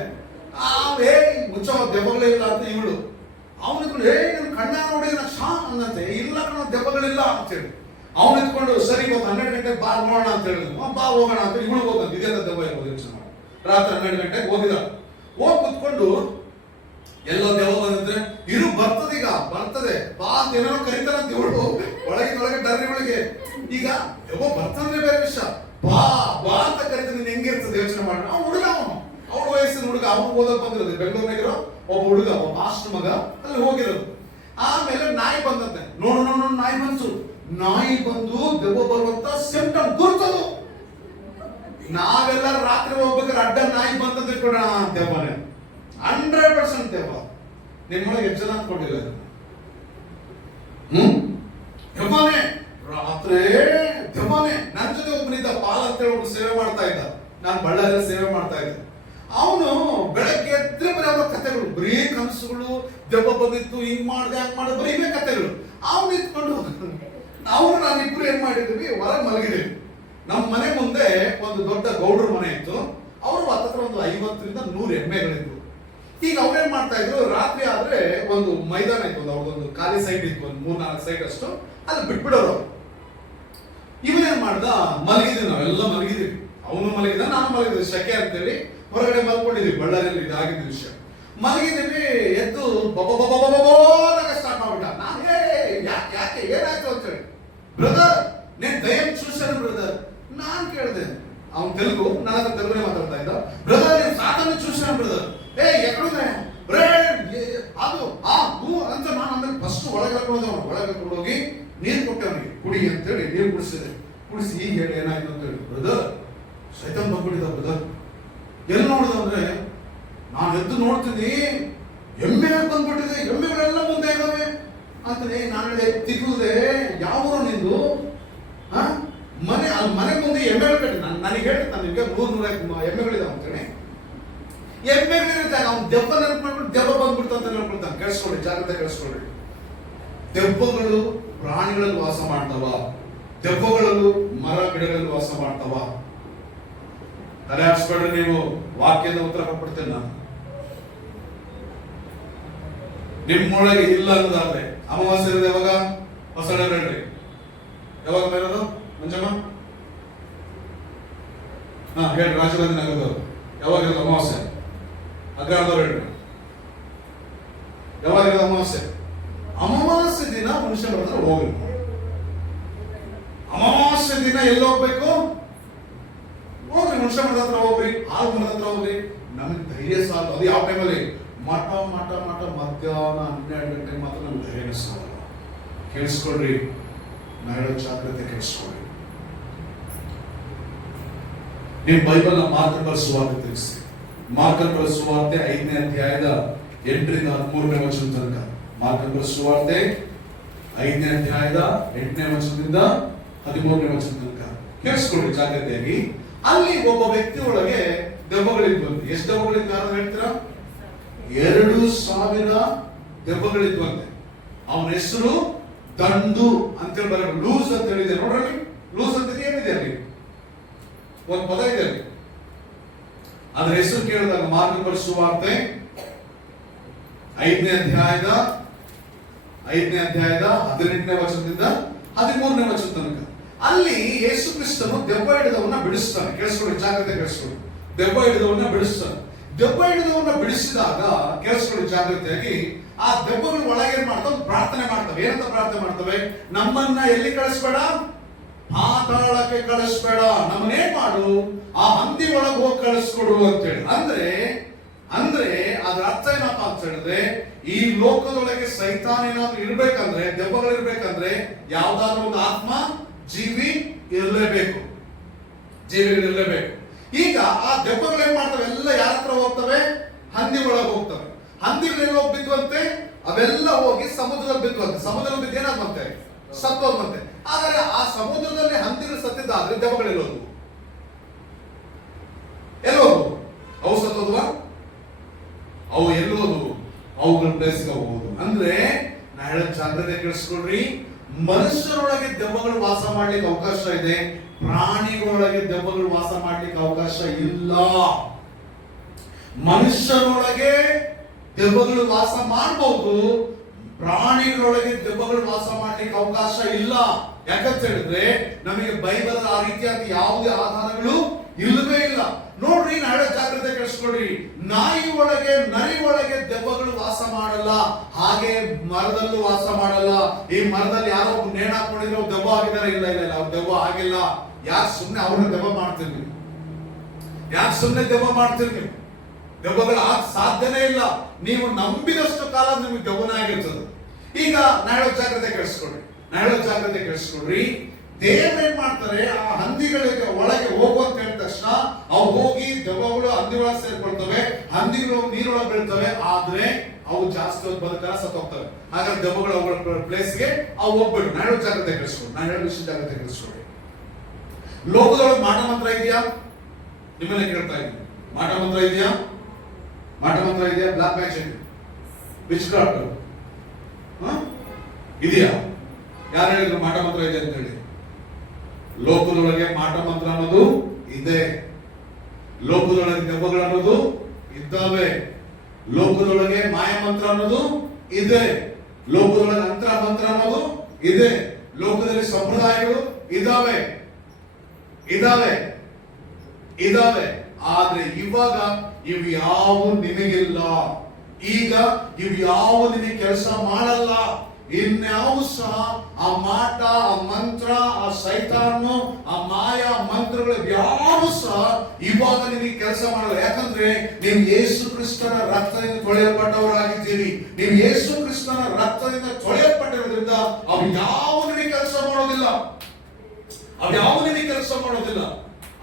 ಹೇ ಮುಚ್ಚ ದೆವ್ವಗಳೇ ಇಲ್ಲ ಅಂತ ಇವಳು. ಅವನು ನನ್ ಕಣ್ಣ ನೋಡಿ ನಾ ಶಾ ಅನ್ನಂತೆ, ಇಲ್ಲ ಕಣ ದೆವ್ವಗಳಿಲ್ಲ ಅಂತೇಳಿ. ಅವನು ಇಟ್ಕೊಂಡು ಸರಿ ಇವತ್ತು 12 ಗಂಟೆಗೆ ಬಾ ನೋಡೋಣ ಅಂತ ಹೇಳಿದ್ನು. ಬಾ ಹೋಗೋಣ ಅಂತ ಇವಳು ಹೋದಂತ, ಇದೇ ದೆವ್ವ ಇರ್ಬೋದು ಯೋಚನೆ ಮಾಡಿ. ರಾತ್ರಿ 12 ಗಂಟೆಗೆ ಹೋಗಿದ, ಹೋಗಿ ಕುತ್ಕೊಂಡು ಎಲ್ಲ ದೆವ್ವ ಬಂದಿದ್ರೆ ಇರು ಬರ್ತದೆ ಬಾ ಅಂತ ಏನೋ ಕರೀತಾರಂತ ಇವಳು ಒಳಗೆ ಡರ್ರಿಗಳಿಗೆ. ಈಗ ದೆವ್ವ ಬರ್ತಂದ್ರೆ ಬೇರೆ ವಿಷಯ, ಬಾ ಬಾ ಅಂತ ಕರೀತಾರೆ. ನೀನ್ ಹೆಂಗಿರ್ತದೆ ಯೋಚನೆ ಮಾಡಿ. ಅವ್ನು ಹುಡುಗ, ಅವಳ ವಯಸ್ಸಿನ ಹುಡುಗ, ಅವನು ಓದಕ್ ಬಂದಿರೋದು ಬೆಂಗಳೂರಿನಾಗಿರೋ ಒಬ್ಬ ಹುಡುಗ, ಒಬ್ಬ ಮಾಸ್ಟರ್ ಮಗ ಅಲ್ಲಿ ಹೋಗಿರೋದು. ಆಮೇಲೆ ನಾಯಿ ಬಂದಂತೆ. ನೋಡು ನಾಯಿ ಬಂತು. ನಾಯಿ ಬಂದು ದೆವ್ವ ಬರುವಂತ ಸಿಂಪ್ಟಮ್ ಗುರ್ತದು. ನಾವೆಲ್ಲ ರಾತ್ರಿ ಹೋಗ್ಬೇಕಾದ್ರೆ ಅಡ್ಡ ನಾಯಿ ಬಂದಂತ ಇಟ್ಕೊಡೋಣ ದೆವ್ವನೇ. 100% ದೆವ್ವ. ನಿಮ್ಮೊಳಗೆ ಎಷ್ಟು ಜನ ಅಂದ್ಕೊಂಡಿಲ್ಲ? ದೆವ್ವನೇ, ರಾತ್ರಿ ದೆವ್ವನೇ. ನನ್ನ ಜೊತೆ ಒಬ್ಬನಿದ್ದ, ಪಾಲ್ ಅಂತೇಳಿ ಒಬ್ಬರು ಸೇವೆ ಮಾಡ್ತಾ ಇದ್ದ. ನಾನು ಬಳ್ಳಾರಿ ಸೇವೆ ಮಾಡ್ತಾ ಇದ್ದೆ. ಅವನು ಬೆಳಗ್ಗೆ ಎದ್ರೆ ಬರೀ ಅವರ ಕಥೆಗಳು, ಬರೀ ಕನಸುಗಳು, ದೆವ್ವ ಬಂದಿತ್ತು, ಹಿಂಗ್ ಮಾಡ್ದೆ ಹಂಗ್ ಮಾಡಿದೆ, ಬರೀ ಇವೇ ಕಥೆಗಳು. ಅವನು ಇಟ್ಕೊಂಡು ನಾನಿಬ್ರು ಏನ್ ಮಾಡಿದ್ವಿ, ಹೊರಗೆ ಮಲಗಿದ್ದೀವಿ. ನಮ್ಮ ಮನೆ ಮುಂದೆ ಒಂದು ದೊಡ್ಡ ಗೌಡ್ರ ಮನೆ ಇತ್ತು. ಅವರು ಹತ್ತತ್ರ ಒಂದು 50ರಿಂದ 100 ಎಮ್ಮೆಗಳಿದ್ವು. ಈಗ ಅವ್ರೇನ್ ಮಾಡ್ತಾ ಇದ್ರು, ರಾತ್ರಿ ಆದ್ರೆ ಒಂದು ಮೈದಾನ ಇತ್ತು, ಅವ್ರದೊಂದು ಖಾಲಿ ಸೈಡ್ ಇತ್ತು, ಒಂದು 3-4 ಸೈಡ್ ಅಷ್ಟು, ಅಲ್ಲಿ ಬಿಟ್ಬಿಡೋರು. ಇವನೇನ್ ಮಾಡ್ದ, ಮಲಗಿದ್ವಿ, ನಾವೆಲ್ಲ ಮಲಗಿದ್ವಿ. ಅವನು ಮಲಗಿದ, ನಾನು ಮಲಗಿದ್ವಿ. ಶಕೆ ಅಂತೇಳಿ ಹೊರಗಡೆ ಮಲ್ಕೊಂಡಿದ್ವಿ. ಬಳ್ಳಾರಿಯಲ್ಲಿ ಇದಾಗಿದ್ದ ವಿಷಯ. ಮಲಗಿದ್ವಿ, ಎದ್ದು ಬಬ್ಬ ಸ್ಟಾರ್ಟ್ ಮಾಡ್ಬಿಟ್ಟ. ನಾನು ಯಾಕೆ ಏನಾಯ್ತು ಅಂತ ಹೇಳಿ, ಬ್ರದರ್ ನೀನ್ ದಯಂ చూశాను ಬ್ರದರ್. ನಾನ್ ಕೇಳಿದೆ, ಅವ್ನು ತೆಲುಗು, ನನ್ನ ಹತ್ರ ತೆಲುಗುನೇ ಮಾತಾಡ್ತಾ ಇದ್ದ. ಬ್ರದರ್ ನೀವು ಸಾತನ್ನು చూశాను ಬ್ರದರ್. ಎక్కಡುದೆ ಅದು ಅಂತ ನಾನು ಆಮೇಲೆ ಫಸ್ಟ್ ಒಳಗೆ ಹೋಗಿ ನೀರು ಕೊಟ್ಟೆ ಅವನಿಗೆ, ಕುಡಿ ಅಂತೇಳಿ ನೀರು ಕುಡಿಸಿದೆ. ಕುಡಿಸಿ ಈಗ ಹೇಳಿ ಏನಾಯ್ತು ಅಂತ ಹೇಳಿ, ಬ್ರದರ್ ಸೈತಾನ್ ಬಂದ್ಬಿಟ್ಟಿದ್ದ ಬ್ರದರ್. ಎಲ್ಲಿ ನೋಡಿದ ಅಂದ್ರೆ, ನಾನು ಎದ್ದು ನೋಡ್ತೀನಿ ಎಮ್ಮೆ ಬಂದ್ಬಿಟ್ಟಿದೆ, ಎಮ್ಮೆಗಳೆಲ್ಲ ಮುಂದೆ ಇದ್ದಾವೆ ಅಂತಾನೆ. ನಾನು ಹೇಳಿ ತಿಗುದೆ, ಯಾವ ನಿಂದು ಮನೆ, ಅಲ್ಲಿ ಮನೆ ಮುಂದೆ ಎಮ್ಮೆಗಳು ಕಟ್ಟಿ. ನನಗೆ ಹೇಳ್ತಾನೆ ನಿಮ್ಗೆ 100-150 ಎಮ್ಮೆಗಳಿದಾವೆ ಅಂತೇಳಿ. ಎಮ್ಮೆಗಳಿರುತ್ತೆ, ಅವ್ನು ದೆವ್ವ ನೆನ್ಕೊಂಡ್ಬಿಟ್ಟು ದೆವ್ವ ಬಂದ್ಬಿಡ್ತು ಅಂತ ನೆನ್ಕೊಳ್ತಾನೆ. ಕೇಳಿಸ್ಕೊಳ್ಳಿ, ಜಾಗ್ರತೆ ಕೇಳಿಸ್ಕೊಳ್ಳಿ. ದೆವ್ವಗಳು ಪ್ರಾಣಿಗಳಲ್ಲಿ ವಾಸ ಮಾಡ್ತಾವ, ದೆವ್ವಗಳು ಮರ ಗಿಡಗಳಲ್ಲಿ ವಾಸ ಮಾಡ್ತಾವ. ತಲೆ ಹಾಕ್ಸ್ಬೇಡ್ರಿ ನೀವು, ವಾಕ್ಯದ ಉತ್ತರ ಕೊಟ್ಬಿಡ್ತೇನೆ ನಾನು. ನಿಮ್ಮೊಳಗೆ ಇಲ್ಲ ಅನ್ನೋದಾದ್ರೆ ಅಮಾವಾಸ್ಯೆ ಇರೋದು ಯಾವಾಗ? ಹೊಸಳೆ ಹೇಳ್ರಿ, ಯಾವಾಗ ಬರೋದು? ಮಂಜಮ್ಮ ಹೇಳ್ರಿ. ರಾಜಗಾಂಧಿ ನಗರದವರು ಯಾವಾಗ ಇರೋದು ಅಮಾವಾಸ್ಯೆ? ಅಗ್ರದವ್ರು ಹೇಳ್ರಿ, ಯಾವಾಗ ಇರೋದು ಅಮಾವಾಸ್ಯೆ? ಅಮಾವಾಸ್ಯೆ ದಿನ ಮನುಷ್ಯನ ಹತ್ರ ಹೋಗ್ರಿ. ಅಮಾವಾಸ್ಯೆ ದಿನ ಎಲ್ಲಿ ಹೋಗ್ಬೇಕು? ಹೋಗ್ರಿ, ಮನುಷ್ಯ ಮರದ ಹತ್ರ ಹೋಗ್ರಿ, ಆಳು ಮರದ ಹತ್ರ ಹೋಗ್ರಿ. ನಮಗೆ ಧೈರ್ಯ ಸಾಲ. ಅದು ಯಾವ ಟೈಮಲ್ಲಿ? ಮಠ ಮಧ್ಯಾಹ್ನ 12 ಗಂಟೆಗೆ ಮಾತ್ರ ನಮ್ಗೆ ಧೈರ್ಯ ಸಾಲ. ಕೇಳಿಸ್ಕೊಳ್ರಿ, ನಾಳೆ ಜಾಗ್ರತೆ ಕೇಳಿಸ್ಕೊಳ್ಳಿ. ನೀವು ಬೈಬಲ್ನ ಮಾರ್ಕನ ಬರೆದ ಸುವಾರ್ತೆ ತಿಳಿಸಿ. ಮಾರ್ಕನ ಬರೆದ ಸುವಾರ್ತೆ 5ನೇ ಅಧ್ಯಾಯದ 8ರಿಂದ 13ನೇ ವಚನ ತನಕ. ಮಾರ್ಕನ ಬರೆದ ಸುವಾರ್ತೆ 5ನೇ ಅಧ್ಯಾಯದ 8ನೇ ವಚನದಿಂದ 13ನೇ ವಚನ ತನಕ ಕೇಳಿಸ್ಕೊಳ್ಳಿ ಜಾಗ್ರತೆಯಾಗಿ. ಅಲ್ಲಿ ಒಬ್ಬ ವ್ಯಕ್ತಿ ಒಳಗೆ ದೆವ್ವಗಳಿದ್ವಂತೆ. ಎಷ್ಟು ದೆವ್ವಗಳಿದ್ವ ಅಂತ ಹೇಳ್ತೀರಾ? 2000 ದೆವ್ವಗಳಿದ್ವಂತೆ. ಅವನ ಹೆಸರು ದಂಡು ಅಂತೇಳಿ ಬರ, ಲೂಸ್ ಅಂತ ಹೇಳಿದೆ ನೋಡ್ರಿ. ಲೂಸ್ ಅಂತ ಏನಿದೆ ಅಲ್ಲಿ? ಒಂದು ಪದ ಇದೆ ಅಲ್ಲಿ. ಅದ್ರ ಹೆಸರು ಕೇಳಿದಾಗ ಮಾರ್ಕನ ಬರೆದ ಸುವಾರ್ತೆ 5ನೇ ಅಧ್ಯಾಯದ 18ನೇ ವಚನದಿಂದ 13ನೇ ವಚನ ತನಕ. ಅಲ್ಲಿ ಯೇಸು ಕ್ರಿಸ್ತನು ದೆವ್ವ ಹಿಡಿದವನ್ನ ಬಿಡಿಸ್ತಾನೆ. ಕೇಳಿಸ್ಕೊಳ್ಳಿ, ಜಾಗ್ರತೆ ಕೇಳಿಸ್ಕೊಳ್ಳಿ. ದೆವ್ವ ಹಿಡಿದವನ್ನ ಬಿಡಿಸ್ತಾನೆ. ದೆವ್ವ ಹಿಡಿದವನ್ನ ಬಿಡಿಸಿದಾಗ ಕೇಳಿಸ್ಕೊಳ್ಳಿ ಜಾಗ್ರತೆಯಾಗಿ, ಆ ದೆವ್ವಗಳು ಒಳಗೆ ಏನ್ ಮಾಡ್ತಾವೆ? ಪ್ರಾರ್ಥನೆ ಮಾಡ್ತವೆ. ಏನಂತ ಪ್ರಾರ್ಥನೆ ಮಾಡ್ತವೆ? ನಮ್ಮನ್ನ ಎಲ್ಲಿ ಕಳಿಸ್ಬೇಡ, ಪಾತಾಳಕ್ಕೆ ಕಳಿಸ್ಬೇಡ, ನಮ್ಮನ್ನೇನ್ ಮಾಡು, ಆ ಹಂದಿ ಒಳಗೆ ಹೋಗಿ ಕಳಿಸ್ಕೊಡು ಅಂತೇಳಿ. ಅಂದ್ರೆ ಅದ್ರ ಅರ್ಥ ಏನಪ್ಪಾ ಅಂತ ಹೇಳಿದ್ರೆ, ಈ ಲೋಕದೊಳಗೆ ಸೈತಾನ್ ಏನಾದ್ರು ಇರ್ಬೇಕಂದ್ರೆ, ದೆವ್ವಗಳು ಇರ್ಬೇಕಂದ್ರೆ ಯಾವ್ದಾದ್ರು ಒಂದು ಆತ್ಮ ಜೀವಿ ಇರಲೇಬೇಕು, ಜೀವಿಗಳಿರಲೇಬೇಕು. ಈಗ ಆ ದೆವ್ವಗಳು ಏನ್ ಮಾಡ್ತವೆ? ಎಲ್ಲ ಯಾರ ಹತ್ರ ಹೋಗ್ತವೆ? ಹಂದಿ ಒಳಗೆ ಹೋಗ್ತವೆ. ಹಂದಿಗಳು ಹೋಗಿ ಬಿದ್ದುವಂತೆ, ಅವೆಲ್ಲ ಹೋಗಿ ಸಮುದ್ರದಲ್ಲಿ ಬಿದ್ದುವಂತೆ. ಸಮುದ್ರದಲ್ಲಿ ಬಿದ್ದು ಏನಾಗ್ತಂತೆ? ಸತ್ತೋದ್ವಂತೆ. ಆದರೆ ಆ ಸಮುದ್ರದಲ್ಲಿ ಹಂದಿಗಳು ಸತ್ತಿದ್ದಾದ್ರೆ ದೆವ್ವಗಳೆಲ್ಲೋದು? ಎಲ್ಲೋದು? ಅವು ಸತ್ತೋದ್ವಾ? ಅವು ಎಲ್ಲೋದು? ಅವುಗಳ ಪ್ಲೇಸ್ಗೆ ಹೋಗುವುದು. ಅಂದ್ರೆ ನಾ ಹೇಳೋ ಜಾಗ್ರತೆ ಕೇಳಿಸ್ಕೊಳ್ರಿ. ಮನುಷ್ಯರೊಳಗೆ ದೆವ್ವಗಳು ವಾಸ ಮಾಡ್ಲಿಕ್ಕೆ ಅವಕಾಶ ಇದೆ, ಪ್ರಾಣಿಗಳೊಳಗೆ ದೆವ್ವಗಳು ವಾಸ ಮಾಡ್ಲಿಕ್ಕೆ ಅವಕಾಶ ಇಲ್ಲ. ಮನುಷ್ಯನೊಳಗೆ ದೆವ್ವಗಳು ವಾಸ ಮಾಡಬಹುದು, ಪ್ರಾಣಿಗಳೊಳಗೆ ದೆವ್ವಗಳು ವಾಸ ಮಾಡ್ಲಿಕ್ಕೆ ಅವಕಾಶ ಇಲ್ಲ. ಯಾಕಂತ ಹೇಳಿದ್ರೆ ನಮಗೆ ಬೈಬಲ್ ಆ ರೀತಿಯಾದ ಯಾವುದೇ ಆಧಾರಗಳು ಇಲ್ಲವೇ ಇಲ್ಲ. ನೋಡ್ರಿ, ನಾಳೆ ಜಾಗ್ರತೆ ಕೆಡಿಸ್ಕೊಡ್ರಿ. ನಾಯಿ ಒಳಗೆ, ನರಿ ಒಳಗೆ ದೆವ್ವಗಳು ವಾಸ ಮಾಡಲ್ಲ, ಹಾಗೆ ಮರದಲ್ಲೂ ವಾಸ ಮಾಡಲ್ಲ. ಈ ಮರದಲ್ಲಿ ಯಾರೋ ಒಬ್ಬ ನೇಣು ಹಾಕೊಂಡಿದ್ರೆ ದೆವ್ವ ಆಗಿದ್ದಾರೆ? ಇಲ್ಲ ಇಲ್ಲ ಇಲ್ಲ, ಅವ್ರು ದೆವ್ವ ಆಗಿಲ್ಲ. ಯಾಕೆ ಸುಮ್ಮನೆ ಅವ್ರನ್ನ ದೆವ್ವ ಮಾಡ್ತೀರಿ ನೀವು? ಯಾಕೆ ಸುಮ್ಮನೆ ದೆವ್ವ ಮಾಡ್ತೀರಿ ನೀವು? ದೆವ್ವಗಳು ಸಾಧ್ಯನೇ ಇಲ್ಲ. ನೀವು ನಂಬಿದಷ್ಟು ಕಾಲ ನಿಮಗೆ ದೆವ್ವನೇ ಆಗಿರ್ತದೆ. ಈಗ ನಾಳೆ ಜಾಗ್ರತೆ ಕೆಡಿಸ್ಕೊಡ್ರಿ, ನಾಳೆ ಜಾಗ್ರತೆ ಕೆಡಿಸ್ಕೊಡ್ರಿ. ದೇವ್ರು ಏನ್ ಮಾಡ್ತಾರೆ, ಆ ಹಂದಿಗಳಿಗೆ ಒಳಗೆ ಹೋಗು ಅಂತ ಹೇಳಿದ ತಕ್ಷಣ ಅವು ಹೋಗಿ ದೆವ್ವಗಳು ಹಂದಿ ಒಳಗೆ ಸೇರ್ಕೊಳ್ತವೆ, ಹಂದಿಗಳು ನೀರೊಳಗೆ ಬೀಳ್ತವೆ. ಆದ್ರೆ ಅವು ಜಾಸ್ತಿ ಹೊತ್ತು ಬದುಕಲ್ಲ, ಸತ್ತೋಗ್ತವೆ. ಹಾಗಾಗಿ ದೆವ್ವಗಳು ಅವುಗಳ ಪ್ಲೇಸ್ಗೆ ಅವು ಹೋಗ್ಬಿಡು. ನಾಳೆ ಜಾಗ್ರತೆ ಕೆಡಿಸ್ಕೊಡ್ರಿ, ನಾಳೆ ವಿಷಯ ಜಾಗ್ರತೆ ಕೆಡಿಸ್ಕೊಡ್ರಿ. ಲೋಕದೊಳಗೆ ಮಾಟ ಮಂತ್ರ ಇದೆಯಾ? ನಿಮ್ಮನ್ನ ಕೇಳ್ತಾ ಇದ್ದೀನಿ, ಮಾಟ ಮಂತ್ರ ಇದೆಯಾ? ಮಾಟ ಮಂತ್ರ ಇದೆಯಾ? ಬ್ಲಾಕ್ ಮ್ಯಾಜಿಕ್, ವಿಚ್ ಕ್ರಾಫ್ಟ್ ಇದೆಯಾ? ಯಾರು ಹೇಳಿದ್ರು ಮಾಟ ಮಂತ್ರ ಇದೆ ಅಂತ ಹೇಳಿ? ಲೋಕದೊಳಗೆ ಮಾಟ ಮಂತ್ರ ಅನ್ನೋದು ಇದೆ, ಲೋಕದೊಳಗೆ ದೆವ್ವಗಳು ಅನ್ನೋದು ಇದ್ದಾವೆ, ಲೋಕದೊಳಗೆ ಮಾಯ ಮಂತ್ರ ಅನ್ನೋದು ಇದೆ, ಲೋಕದೊಳಗೆ ಅಂತರ ಮಂತ್ರ ಅನ್ನೋದು ಇದೆ, ಲೋಕದಲ್ಲಿ ಸಂಪ್ರದಾಯಗಳು ಇದಾವೆ ಇದಾವೆ ಇದಾವೆ. ಆದ್ರೆ ಇವಾಗ ಇವು ಯಾವ ನಿಮಗಿಲ್ಲ. ಈಗ ಇವು ಯಾವ ನಿಮಗೆ ಕೆಲಸ ಮಾಡಲ್ಲ. ಇನ್ಯಾವ ಸಹ ಆ ಮಾಟ, ಆ ಮಂತ್ರ, ಆ ಸೈತಾನು, ಆ ಮಾಯಾ ಮಂತ್ರಗಳು ಯಾವ ಸಹ ಇವಾಗ ನಿಮಗೆ ಕೆಲಸ ಮಾಡಲ್ಲ. ಯಾಕಂದ್ರೆ ನೀವು ಯೇಸು ಕ್ರಿಸ್ತನ ರಕ್ತದಿಂದ ತೊಳೆಯಲ್ಪಟ್ಟವರಾಗಿದ್ದೀರಿ. ನೀವು ಯೇಸು ಕ್ರಿಸ್ತನ ರಕ್ತದಿಂದ ತೊಳೆಯಲ್ಪಟ್ಟಿರೋದ್ರಿಂದ ಅವು ಯಾವ ನಿಮಗೆ ಕೆಲಸ ಮಾಡೋದಿಲ್ಲ, ಅವು ಯಾವ ನಿಮಗೆ ಕೆಲಸ ಮಾಡೋದಿಲ್ಲ.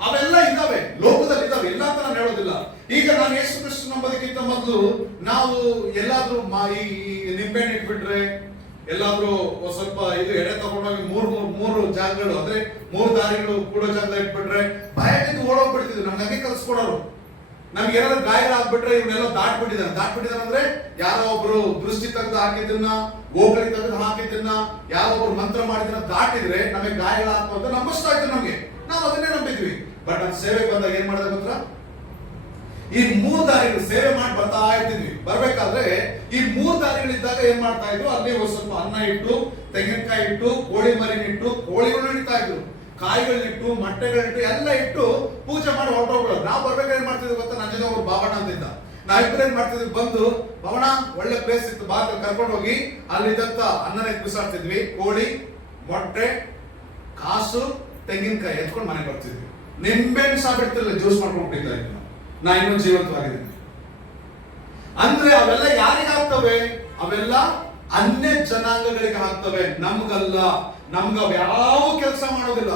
ಅವೆಲ್ಲ ಇದ್ದಾವೆ, ಲೋಕದಲ್ಲಿ ಇದ್ದಾವೆ, ಇಲ್ಲ ಅಂತ ನಾನು ಹೇಳೋದಿಲ್ಲ. ಈಗ ನಾನು ಯೇಸು ಕ್ರಿಸ್ತ ನಂಬೋದಕ್ಕಿಂತ ಮೊದಲು ನಾವು ಎಲ್ಲಾದ್ರೂ ಈ ನಿಂಬೆಹಣ್ಣು ಇಟ್ಬಿಟ್ರೆ, ಎಲ್ಲಾದ್ರೂ ಸ್ವಲ್ಪ ಇದು ಎಡೆ ತಗೊಂಡೋಗಿ ಮೂರು ಜಾಗಗಳು ಅಂದ್ರೆ 3 ದಾರಿಗಳು ಕೂಡೋ ಜಾಗದಲ್ಲಿ ಇಟ್ಬಿಟ್ರೆ ಭಯದಿಂದ ಓಡೋಗ್ಬಿಡ್ತಿದ್ವಿ. ನಮ್ಗೆ ಹಂಗೆ ಕಲ್ಸ್ಕೊಡೋರು. ನಮ್ಗೆ ಏನಾದ್ರು ಗಾಯಗಳಾಗ್ಬಿಟ್ರೆ ಇವನ್ನೆಲ್ಲ ದಾಟ್ಬಿಟ್ಟಿದ್ದಾರೆ ಅಂದ್ರೆ ಯಾರೋ ಒಬ್ರು ದೃಷ್ಟಿ ತೆಗೆದು ಹಾಕಿದ್ದನ್ನ, ಗೋಗಳಿ ತೆಗೆದು ಹಾಕಿದ್ದನ್ನ, ಯಾರೋ ಒಬ್ರು ಮಂತ್ರ ಮಾಡಿದ್ದನ್ನ ದಾಟಿದ್ರೆ ನಮಗೆ ಗಾಯಗಳಾಗ್ತು ಅಂತ ನಂಬಿಸ್ತಾ ಇದ್ರು ನಮ್ಗೆ. ನಾವು ಅದನ್ನೇ ನಂಬಿದ್ವಿ. ಬಟ್ ನಾನು ಸೇವೆ ಬಂದಾಗ ಏನ್ ಮಾಡಿದೆ ಗೊತ್ತಾ? ಈ 3 ದಾರಿಗಳು ಸೇವೆ ಮಾಡಿ ಬರ್ತಾ ಇರ್ತಿದ್ವಿ. ಬರ್ಬೇಕಾದ್ರೆ ಈ 3 ದಾರಿಗಳಿದ್ದಾಗ ಏನ್ ಮಾಡ್ತಾ ಇದ್ರು, ಅಲ್ಲಿ ಸ್ವಲ್ಪ ಅನ್ನ ಇಟ್ಟು, ತೆಂಗಿನಕಾಯಿ ಇಟ್ಟು, ಕೋಳಿ ಮರಿನ ಇಟ್ಟು, ಕೋಳಿಗಳನ್ನ ಇಡ್ತಾ ಇದ್ರು, ಕಾಯಿಗಳನ್ನಿಟ್ಟು, ಮೊಟ್ಟೆಗಳನ್ನಿಟ್ಟು ಎಲ್ಲ ಇಟ್ಟು ಪೂಜೆ ಮಾಡಿ ಹೊರಟೋಗ್ಬಿಡೋದು. ನಾವು ಬರ್ಬೇಕಾದ್ರೆ ಏನ್ ಮಾಡ್ತಿದ್ವಿ ಗೊತ್ತಾ? ನನ್ನ ಜೊತೆ ಒಬ್ಬ ಬಾಬಣ್ಣ ಅಂತಿದ್ದ. ನಾವಿಬ್ಬರು ಏನ್ ಮಾಡ್ತಿದ್ವಿ, ಬಂದು ಬಾಬಣ್ಣ ಒಳ್ಳೆ ಪ್ಲೇಸ್ ಇತ್ತು ಬಾ ಕರ್ಕೊಂಡು ಹೋಗಿ ಅಲ್ಲಿದ್ದಂತ ಅನ್ನನ ಬಿಸಾಡ್ತಿದ್ವಿ. ಕೋಳಿ, ಮೊಟ್ಟೆ, ಕಾಸು, ತೆಂಗಿನಕಾಯಿ ಎತ್ಕೊಂಡು ಮನೆಗೆ ಬರ್ತಿದ್ವಿ. ನಿಂಬೆಹಣ್ಣು ಸಹ ಬಿಡ್ತಿಲ್ಲ, ಜ್ಯೂಸ್ ಮಾಡ್ಕೊಂಡ್ಬಿಟ್ಟಿದ್ದ. ನಾ ಇನ್ನೂ ಜೀವಂತವಾಗಿದ್ದೀನಿ. ಅಂದ್ರೆ ಅವೆಲ್ಲ ಯಾರಿಗಾಗ್ತವೆ? ಅವೆಲ್ಲ ಅನ್ಯ ಜನಾಂಗಗಳಿಗೆ ಆಗ್ತವೆ, ನಮ್ಗಲ್ಲ. ನಮ್ಗ ಯಾವ ಕೆಲಸ ಮಾಡೋದಿಲ್ಲ.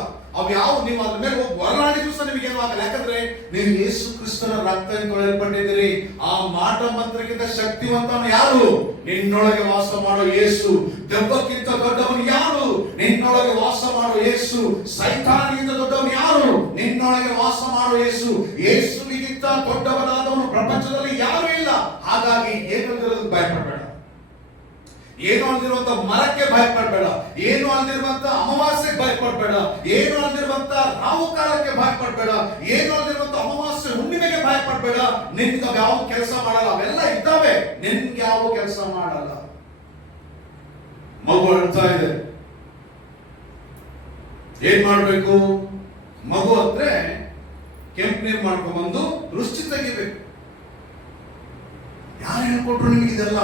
ಯಾವ ನೀವು ಅದ್ರ ಮೇಲೆ ಹೋಗಿ ಹೊರನಾಡಿದ್ರು ಸಹ ನಿಮಗೇನು ಆಗಲ್ಲ. ಯಾಕಂದ್ರೆ ನೀವು ಯೇಸು ಕ್ರಿಸ್ತನ ರಕ್ತದಿಂದ ತೊಳೆಯಲ್ಪಟ್ಟಿದ್ದೀರಿ. ಆ ಮಾಟ ಮಂತ್ರಕ್ಕಿಂತ ಶಕ್ತಿವಂತನು ಯಾರು? ನಿನ್ನೊಳಗೆ ವಾಸ ಮಾಡೋ ಯೇಸು. ದೆವ್ವಕ್ಕಿಂತ ದೊಡ್ಡವನು ಯಾರು? ನಿನ್ನೊಳಗೆ ವಾಸ ಮಾಡೋ ಯೇಸು. ಸೈತಾನಿಗಿಂತ ದೊಡ್ಡವನು ಯಾರು? ನಿನ್ನೊಳಗೆ ವಾಸ ಮಾಡೋ ಯೇಸು. ಯೇಸುವಿಗಿಂತ ದೊಡ್ಡವನಾದವನು ಪ್ರಪಂಚದಲ್ಲಿ ಯಾರು ಇಲ್ಲ. ಹಾಗಾಗಿ ಏನಂದಿರೋದು ಭಯಪಡಬೇಡ. ಏನು ಅಲ್ದಿರುವಂತ ಮರಕ್ಕೆ ಭಯಪಡಬೇಡ, ಏನು ಅಲ್ದಿರುವಂತ ಅಮಾವಾಸ್ಯೆಗೆ ಭಯಪಡಬೇಡ, ಏನು ಅಲ್ದಿರುವಂತ ರಾಹುಕಾಲಕ್ಕೆ ಭಯಪಡಬೇಡ, ಏನು ಅಲ್ದಿರುವಂತ ಅಮಾವಾಸ್ಯೆ ಹುಣ್ಣಿಮೆಗೆ ಭಯಪಡಬೇಡ. ನಿನ್ಗೆ ಯಾವ ಕೆಲಸ ಮಾಡಲ್ಲ. ಅವೆಲ್ಲ ಇದ್ದಾವೆ, ನಿನ್ಗೆ ಯಾವ ಕೆಲಸ ಮಾಡಲ್ಲ. ಮಗು ಅಳ್ತಾ ಇದೆ, ಏನ್ ಮಾಡ್ಬೇಕು? ಮಗು ಅಂದ್ರೆ ಕೆಂಪು ನೀರು ಮಾಡ್ಕೊಂಡ್ಬಂದು ದೃಷ್ಟಿ ತೆಗಿಬೇಕು. ಯಾರು ಹೇಳ್ಕೊಟ್ರು ನಿಮ್ಗೆ ಇದೆಲ್ಲ?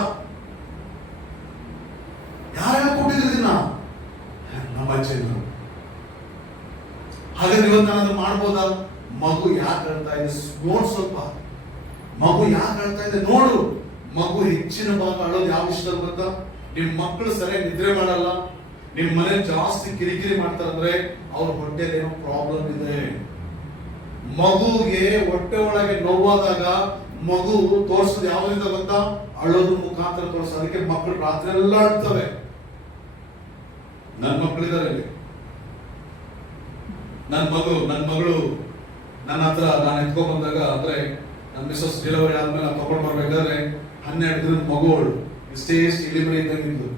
ಯಾರೆಲ್ಲ ಕೊಟ್ಟಿದ್ರು ಇದನ್ನ? ನಮ್ಮ ಅಜ್ಜಂದ್ರು. ಹಾಗಾದ್ರೆ ಇವತ್ತು ನಾನು ಅದನ್ನ ಮಾಡ್ಬೋದಾ? ಮಗು ಯಾಕೆ ಹೇಳ್ತಾ ಇದೆ ನೋಡು. ಸ್ವಲ್ಪ ಮಗು ಯಾಕೆ ಹೇಳ್ತಾ ಇದೆ ನೋಡು. ಮಗು ಹೆಚ್ಚಿನ ಭಾಗ ಅಳೋದು ಯಾವ ವಿಷಯದಲ್ಲಿ ಗೊತ್ತಾ? ನಿಮ್ ಮಕ್ಕಳು ಸರಿಯಾಗಿ ನಿದ್ರೆ ಮಾಡಲ್ಲ, ನಿಮ್ ಮನೆ ಜಾಸ್ತಿ ಕಿರಿಕಿರಿ ಮಾಡ್ತಾರಂದ್ರೆ ಅವ್ರ ಹೊಟ್ಟೆಲಿ ಏನೋ ಪ್ರಾಬ್ಲಮ್ ಇದೆ. ಮಗುಗೆ ಹೊಟ್ಟೆ ಒಳಗೆ ನೋವಾದಾಗ ಮಗು ತೋರ್ಸೋದು ಯಾವ್ದ್ರಿಂದ ಗೊತ್ತಾ? ಅಳೋದ್ರ ಮುಖಾಂತರ ತೋರ್ಸೋದು. ಅದಕ್ಕೆ ಮಕ್ಕಳು ರಾತ್ರಿ ಎಲ್ಲ ಅಳ್ತವೆ. ನನ್ನ ಮಕ್ಕಳಿದ್ದಾರೆ ಇಲ್ಲಿ. ನನ್ನ ಮಗಳು ನನ್ನ ಹತ್ರ ನಾನು ಎತ್ಕೊಂಡ್ ಬಂದಾಗ, ಅಂದ್ರೆ ನನ್ನ ಮಿಸಸ್ ಡೆಲಿವರಿ ಆದ್ಮೇಲೆ ನಾನು ತಗೊಂಡ್ ಬರ್ಬೇಕಾದ್ರೆ 12 ದಿನದ ಮಗುವಳು ಇಷ್ಟೇ ಇಲಿಬರಿ ಇದ್ದಂಗಿದ್ದು.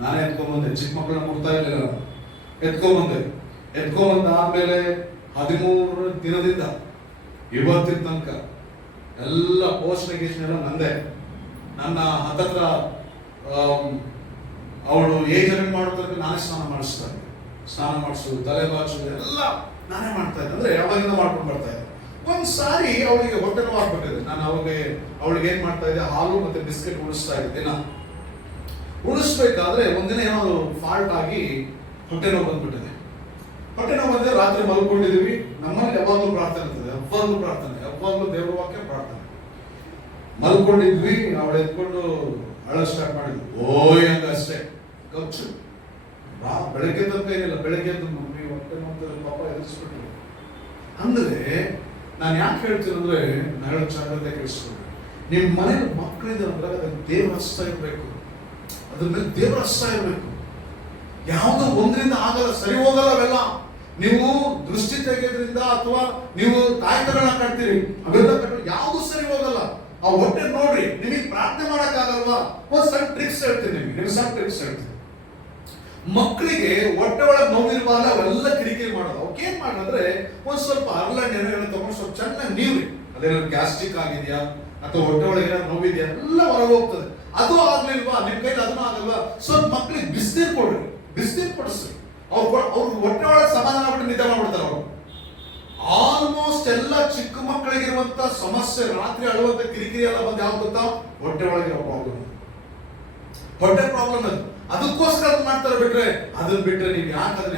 ನಾನೇ ಎತ್ಕೊಂಡ್ಬಂದೆ. ಚಿಕ್ಕ ಮಕ್ಕಳನ್ನ ಮುಟ್ತಾ ಇರಲಿಲ್ಲ. ಎತ್ಕೊಂಡ್ಬಂದ ಆದ್ಮೇಲೆ 13 ದಿನದಿಂದ ಇವತ್ತಿನ ತನಕ ಎಲ್ಲ ಪೋಷಣೆ ಗೀಷಣೆ ಎಲ್ಲ ನಂದೇ. ನನ್ನ ಹತ್ತತ್ರ ಅವಳು ಏಜ್ ಅಟೆಂಡ್ ಮಾಡೋದಕ್ಕೆ ನಾನೇ ಸ್ನಾನ ಮಾಡಿಸ್ತಾ ಇದ್ದೆ. ಸ್ನಾನ ಮಾಡಿಸೋದು, ತಲೆ ಬಾಚೋದು ಎಲ್ಲ ನಾನೇ ಮಾಡ್ತಾ ಇದ್ದೆ. ಅಂದ್ರೆ ಯಾವಾಗಿಂದ ಮಾಡ್ಕೊಂಡು ಬರ್ತಾ ಇದ್ದೆ. ಒಂದ್ ಸಾರಿ ಅವಳಿಗೆ ಹೊಟ್ಟೆ ನೋವು ಆಗ್ಬಿಟ್ಟಿದೆ. ನಾನು ಅವಳಿಗೆ ಏನ್ ಮಾಡ್ತಾ ಇದ್ದೆ, ಹಾಲು ಮತ್ತೆ ಬಿಸ್ಕೆಟ್ ಉಳಿಸ್ತಾ ಇದ್ದೆ ದಿನ. ಉಳಿಸ್ಬೇಕಾದ್ರೆ ಒಂದಿನ ಏನೋ ಫಾಲ್ಟ್ ಆಗಿ ಹೊಟ್ಟೆ ನೋವು ಬಂದ್ಬಿಟ್ಟಿದೆ. ಹೊಟ್ಟೆ ನೋವು ಬಂದ್ರೆ ರಾತ್ರಿ ಮಲ್ಕೊಂಡಿದೀವಿ. ನಮ್ಮಲ್ಲಿ ಯಾವಾಗಲೂ ಪ್ರಾರ್ಥನೆ ಇರ್ತದೆ, ಯಾವಾಗಲೂ ದೇವರ ವಾಕ್ಯ ಪ್ರಾರ್ಥನೆ. ಮಲ್ಕೊಂಡಿದ್ವಿ, ಅವಳು ಎತ್ಕೊಂಡು ಅಳ ಸ್ಟಾರ್ಟ್ ಮಾಡಿದ್ವಿ. ಹಂಗ ಅಷ್ಟೇ ಖರ್ಚು. ಬೆಳಗ್ಗೆ ತನಕ ಏನಿಲ್ಲ, ಬೆಳಗ್ಗೆ ಎದ್ದು ಮಮ್ಮಿ ಹೊಟ್ಟೆ ನೋವು ಪಾಪ ಎದುರಿಸ್ಬಿಟ್ರು. ಅಂದ್ರೆ ನಾನು ಯಾಕೆ ಹೇಳ್ತೀನಿ ಅಂದ್ರೆ, ನಾಳೆ ಜಾಗ್ರತೆ ಕೇಳಿಸ್ಕೊಂಡು, ನಿಮ್ಮ ಮನೇಲಿ ಮಕ್ಕಳಿದೆ ಅಂದ್ರೆ ಅದಕ್ಕೆ ದೇವ್ರ ಹಸ್ತ ಇರಬೇಕು. ಅದ್ರ ಮೇಲೆ ದೇವ್ರ ಹಸ್ತ ಇರಬೇಕು. ಯಾವುದು ಒಂದರಿಂದ ಆಗಲ್ಲ, ಸರಿ ಹೋಗಲ್ಲ ಅವೆಲ್ಲ. ನೀವು ದೃಷ್ಟಿ ತೆಗೆಯೋದ್ರಿಂದ ಅಥವಾ ನೀವು ತಾಯ್ತಗಳನ್ನ ಕಟ್ತೀರಿ, ಅವೆಲ್ಲ ಕಟ್ಟು ಯಾವುದು ಸರಿ ಹೋಗಲ್ಲ. ಆ ಹೊಟ್ಟೆ ನೋಡ್ರಿ, ನಿಮಗೆ ಪ್ರಾರ್ಥನೆ ಮಾಡಕ್ ಆಗಲ್ವಾ? ಒಂದ್ ಸಣ್ಣ ಟ್ರಿಕ್ಸ್ ಹೇಳ್ತೀನಿ ನಿಮಗೆ ಸಣ್ಣ ಟ್ರಿಕ್ಸ್ ಹೇಳ್ತೀನಿ. ಮಕ್ಕಳಿಗೆ ಹೊಟ್ಟೆ ಒಳಗೆ ನೋವಿರುವಾಗ ಅವೆಲ್ಲ ಕಿರಿಕಿರಿ ಮಾಡೋದು. ಅವಕ್ಕೆ ಏನ್ ಮಾಡೋದಂದ್ರೆ, ಒಂದ್ ಸ್ವಲ್ಪ ಹರಳೆಣ್ಣೆ ತಗೊಂಡು ಸ್ವಲ್ಪ ಚೆನ್ನಾಗಿ ನೀವ್ರಿ. ಅದೇನಾದ್ರು ಗ್ಯಾಸ್ಟ್ರಿಕ್ ಆಗಿದೆಯಾ ಅಥವಾ ಹೊಟ್ಟೆ ಒಳಗೆ ಏನಾದ್ರು ನೋವಿದೆಯಾ ಎಲ್ಲ ಹೊರಗೆ ಹೋಗ್ತದೆ. ಅದು ಆಗ್ಲಿಲ್ವಾ, ನಿಮ್ ಕೈಲಿ ಅದನ್ನ ಆಗಲ್ವಾ, ಸ್ವಲ್ಪ ಮಕ್ಕಳಿಗೆ ಬಿಸಿನೀರು ಕೊಡ್ರಿ, ಬಿಸಿನೀರು ಕೊಡಿಸ್ರಿ. ಅವ್ರು ಹೊಟ್ಟೆ ಒಳಗೆ ಸಮಾಧಾನ ಬಿಟ್ಟು ನಿದ್ದೆ ಮಾಡ್ಬಿಡ್ತಾರೆ. ಅವರು ಆಲ್ಮೋಸ್ಟ್ ಎಲ್ಲ ಚಿಕ್ಕ ಮಕ್ಕಳಿಗಿರುವಂತ ಸಮಸ್ಯೆ, ರಾತ್ರಿ ಅಳುವಂತ ಕಿರಿಕಿರಿ ಎಲ್ಲ ಬಂದು ಯಾವ್ದು ಗೊತ್ತಾ, ಹೊಟ್ಟೆ ಒಳಗಿರೋ ಪ್ರಾಬ್ಲಮ್, ಹೊಟ್ಟೆ ಪ್ರಾಬ್ಲಮ್ ಅದು. ಅದಕ್ಕೋಸ್ಕರ ಅದು ಮಾಡ್ತಾರೆ. ಅದನ್ನ ಬಿಟ್ರೆ ನೀವು